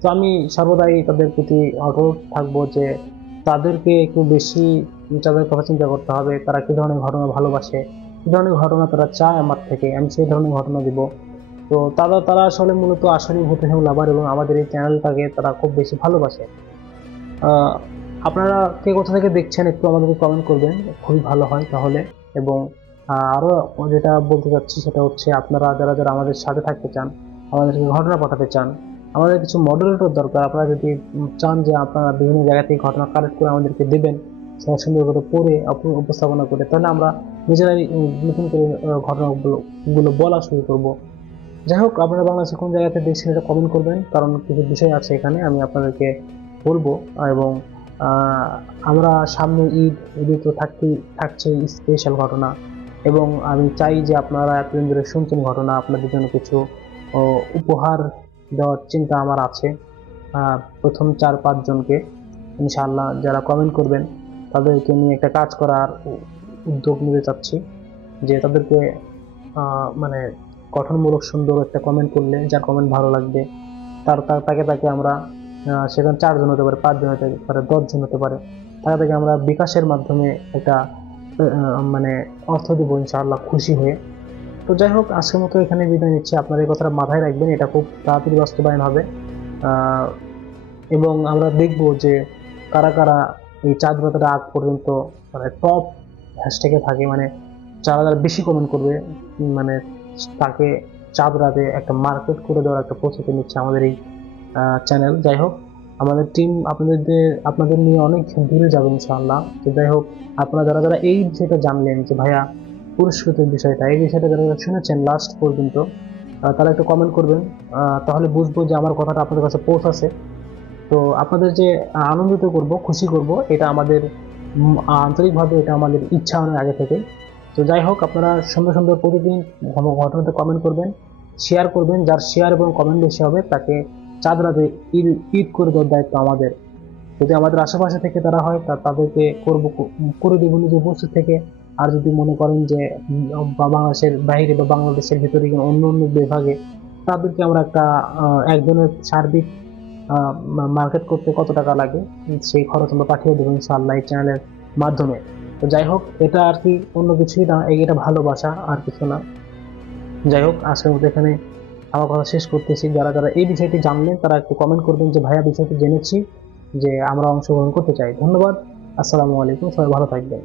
তো আমি সর্বদাই তাদের প্রতি অটল থাকবো যে তাদেরকে একটু বেশি তাদের কথা চিন্তা করতে হবে, তারা কী ধরনের ঘটনা ভালোবাসে, কী ধরনের ঘটনা তারা চায় আমার থেকে, আমি সেই ধরনের ঘটনা দিব। তো তারা আসলে মূলত আসলে ভূতের ফিল্ম লাভার এবং আমাদের এই চ্যানেলটাকে তারা খুব বেশি ভালোবাসে। আপনারা কে কোথা থেকে দেখছেন একটু আমাদেরকে কমেন্ট করবেন, খুবই ভালো হয় তাহলে। এবং আরও যেটা বলতে চাচ্ছি সেটা হচ্ছে, আপনারা যারা যারা আমাদের সাথে থাকতে চান, আমাদেরকে ঘটনা পাঠাতে চান, আমাদের কিছু মডারেটর দরকার। আপনারা যদি চান যে আপনারা বিভিন্ন জায়গা থেকে ঘটনা কালেক্ট করে আমাদেরকে দেবেন, সেটা সুন্দর করে পড়ে উপস্থাপনা করে, তাহলে আমরা নিজেরাই নতুন করে ঘটনাগুলো বলা শুরু করবো। যাই হোক, আপনারা বাংলাদেশে কোন জায়গাতে দেখছেন এটা কমেন্ট করবেন, কারণ কিছু বিষয় আছে এখানে আমি আপনাদেরকে বলবো। এবং আমরা সামনে ঈদে তো থাকছে স্পেশাল ঘটনা, এবং আমি চাই যে আপনারা এতদিন ধরে শুনছেন ঘটনা, আপনাদের জন্য কিছু উপহার দেওয়ার চিন্তা আমার আছে। প্রথম 4-5 জনকে ইনশাআল্লাহ যারা কমেন্ট করবেন তাদেরকে নিয়ে একটা কাজ করার উদ্যোগ নিতে চাচ্ছি, যে তাদেরকে মানে গঠনমূলক সুন্দর একটা কমেন্ট করলে, যার কমেন্ট ভালো লাগবে তাকে আমরা সেখানে 4 জন হতে পারে, 5 জন হতে পারে, 10 জন হতে পারে, তাকে আমরা বিকাশের মাধ্যমে একটা মানে অর্থ দেবো ইনশাআল্লাহ খুশি হয়ে। তো যাই হোক, আজকের মতো এখানে বিদায় নিচ্ছি। আপনারা এই কথাটা মাথায় রাখবেন, এটা খুব তাড়াতাড়ি বাস্তবায়ন হবে। এবং আমরা দেখব যে কারা কারা এই চাঁদ রাতের আগ পর্যন্ত মানে টপ হ্যাশট্যাগে থাকে, মানে যারা বেশি কমেন্ট করবে, মানে তাকে চাঁদ রাতে একটা মার্কেট করে দেওয়ার একটা প্রস্তুতি নিচ্ছে আমাদের এই চ্যানেল। যাই হোক, আমাদের টিম আপনাদের নিয়ে অনেক দূরে যাবে ইনশাআল্লাহ। তো যাই হোক, আপনারা যারা যারা এই বিষয়টা জানলেন যে ভাইয়া পুরস্কৃতের বিষয়টা, এই বিষয়টা যারা শুনেছেন লাস্ট পর্যন্ত, তারা একটু কমেন্ট করবেন, তাহলে বুঝবো যে আমার কথাটা আপনাদের কাছে পৌঁছাছে। তো আপনাদের যে আনন্দিত করব, খুশি করব, এটা আমাদের আন্তরিকভাবে এটা আমাদের ইচ্ছা অনেক আগে থেকে। তো যাই হোক, আপনারা সুন্দর সুন্দর প্রতিদিন ঘটনাতে কমেন্ট করবেন, শেয়ার করবেন। যার শেয়ার এবং কমেন্ট বেশি হবে তাকে চাঁদ রাতে ঈদ করে দেওয়ার দায়িত্ব আমাদের। যদি আমাদের আশেপাশে থেকে তারা হয় তাদেরকে করে দেবো নিজে উপস্থিত থেকে। আর যদি মনে করেন যে বাংলাদেশের বাইরে বা বাংলাদেশের ভিতরে অন্য অন্য বিভাগে, তাদেরকে আমরা একটা একজনের সার্বিক মার্কেট করতে কত টাকা লাগে সেই খরচ আমরা পাঠিয়ে দেবো ইনশাআল্লাহ এই চ্যানেলের মাধ্যমে। তো যাই হোক, এটা আর কি অন্য কিছুই না, এটা ভালোবাসা আর কিছু না। যাই হোক, আজকের মতো এখানে আমার কথা শেষ করতেছি। যারা যারা এই বিষয়টি জানলেন তারা একটু কমেন্ট করবেন যে ভাইয়া বিষয়টি জেনেছি, যে আমরা অংশগ্রহণ করতে চাই। ধন্যবাদ। আসসালামু আলাইকুম, সবাই ভালো থাকবেন।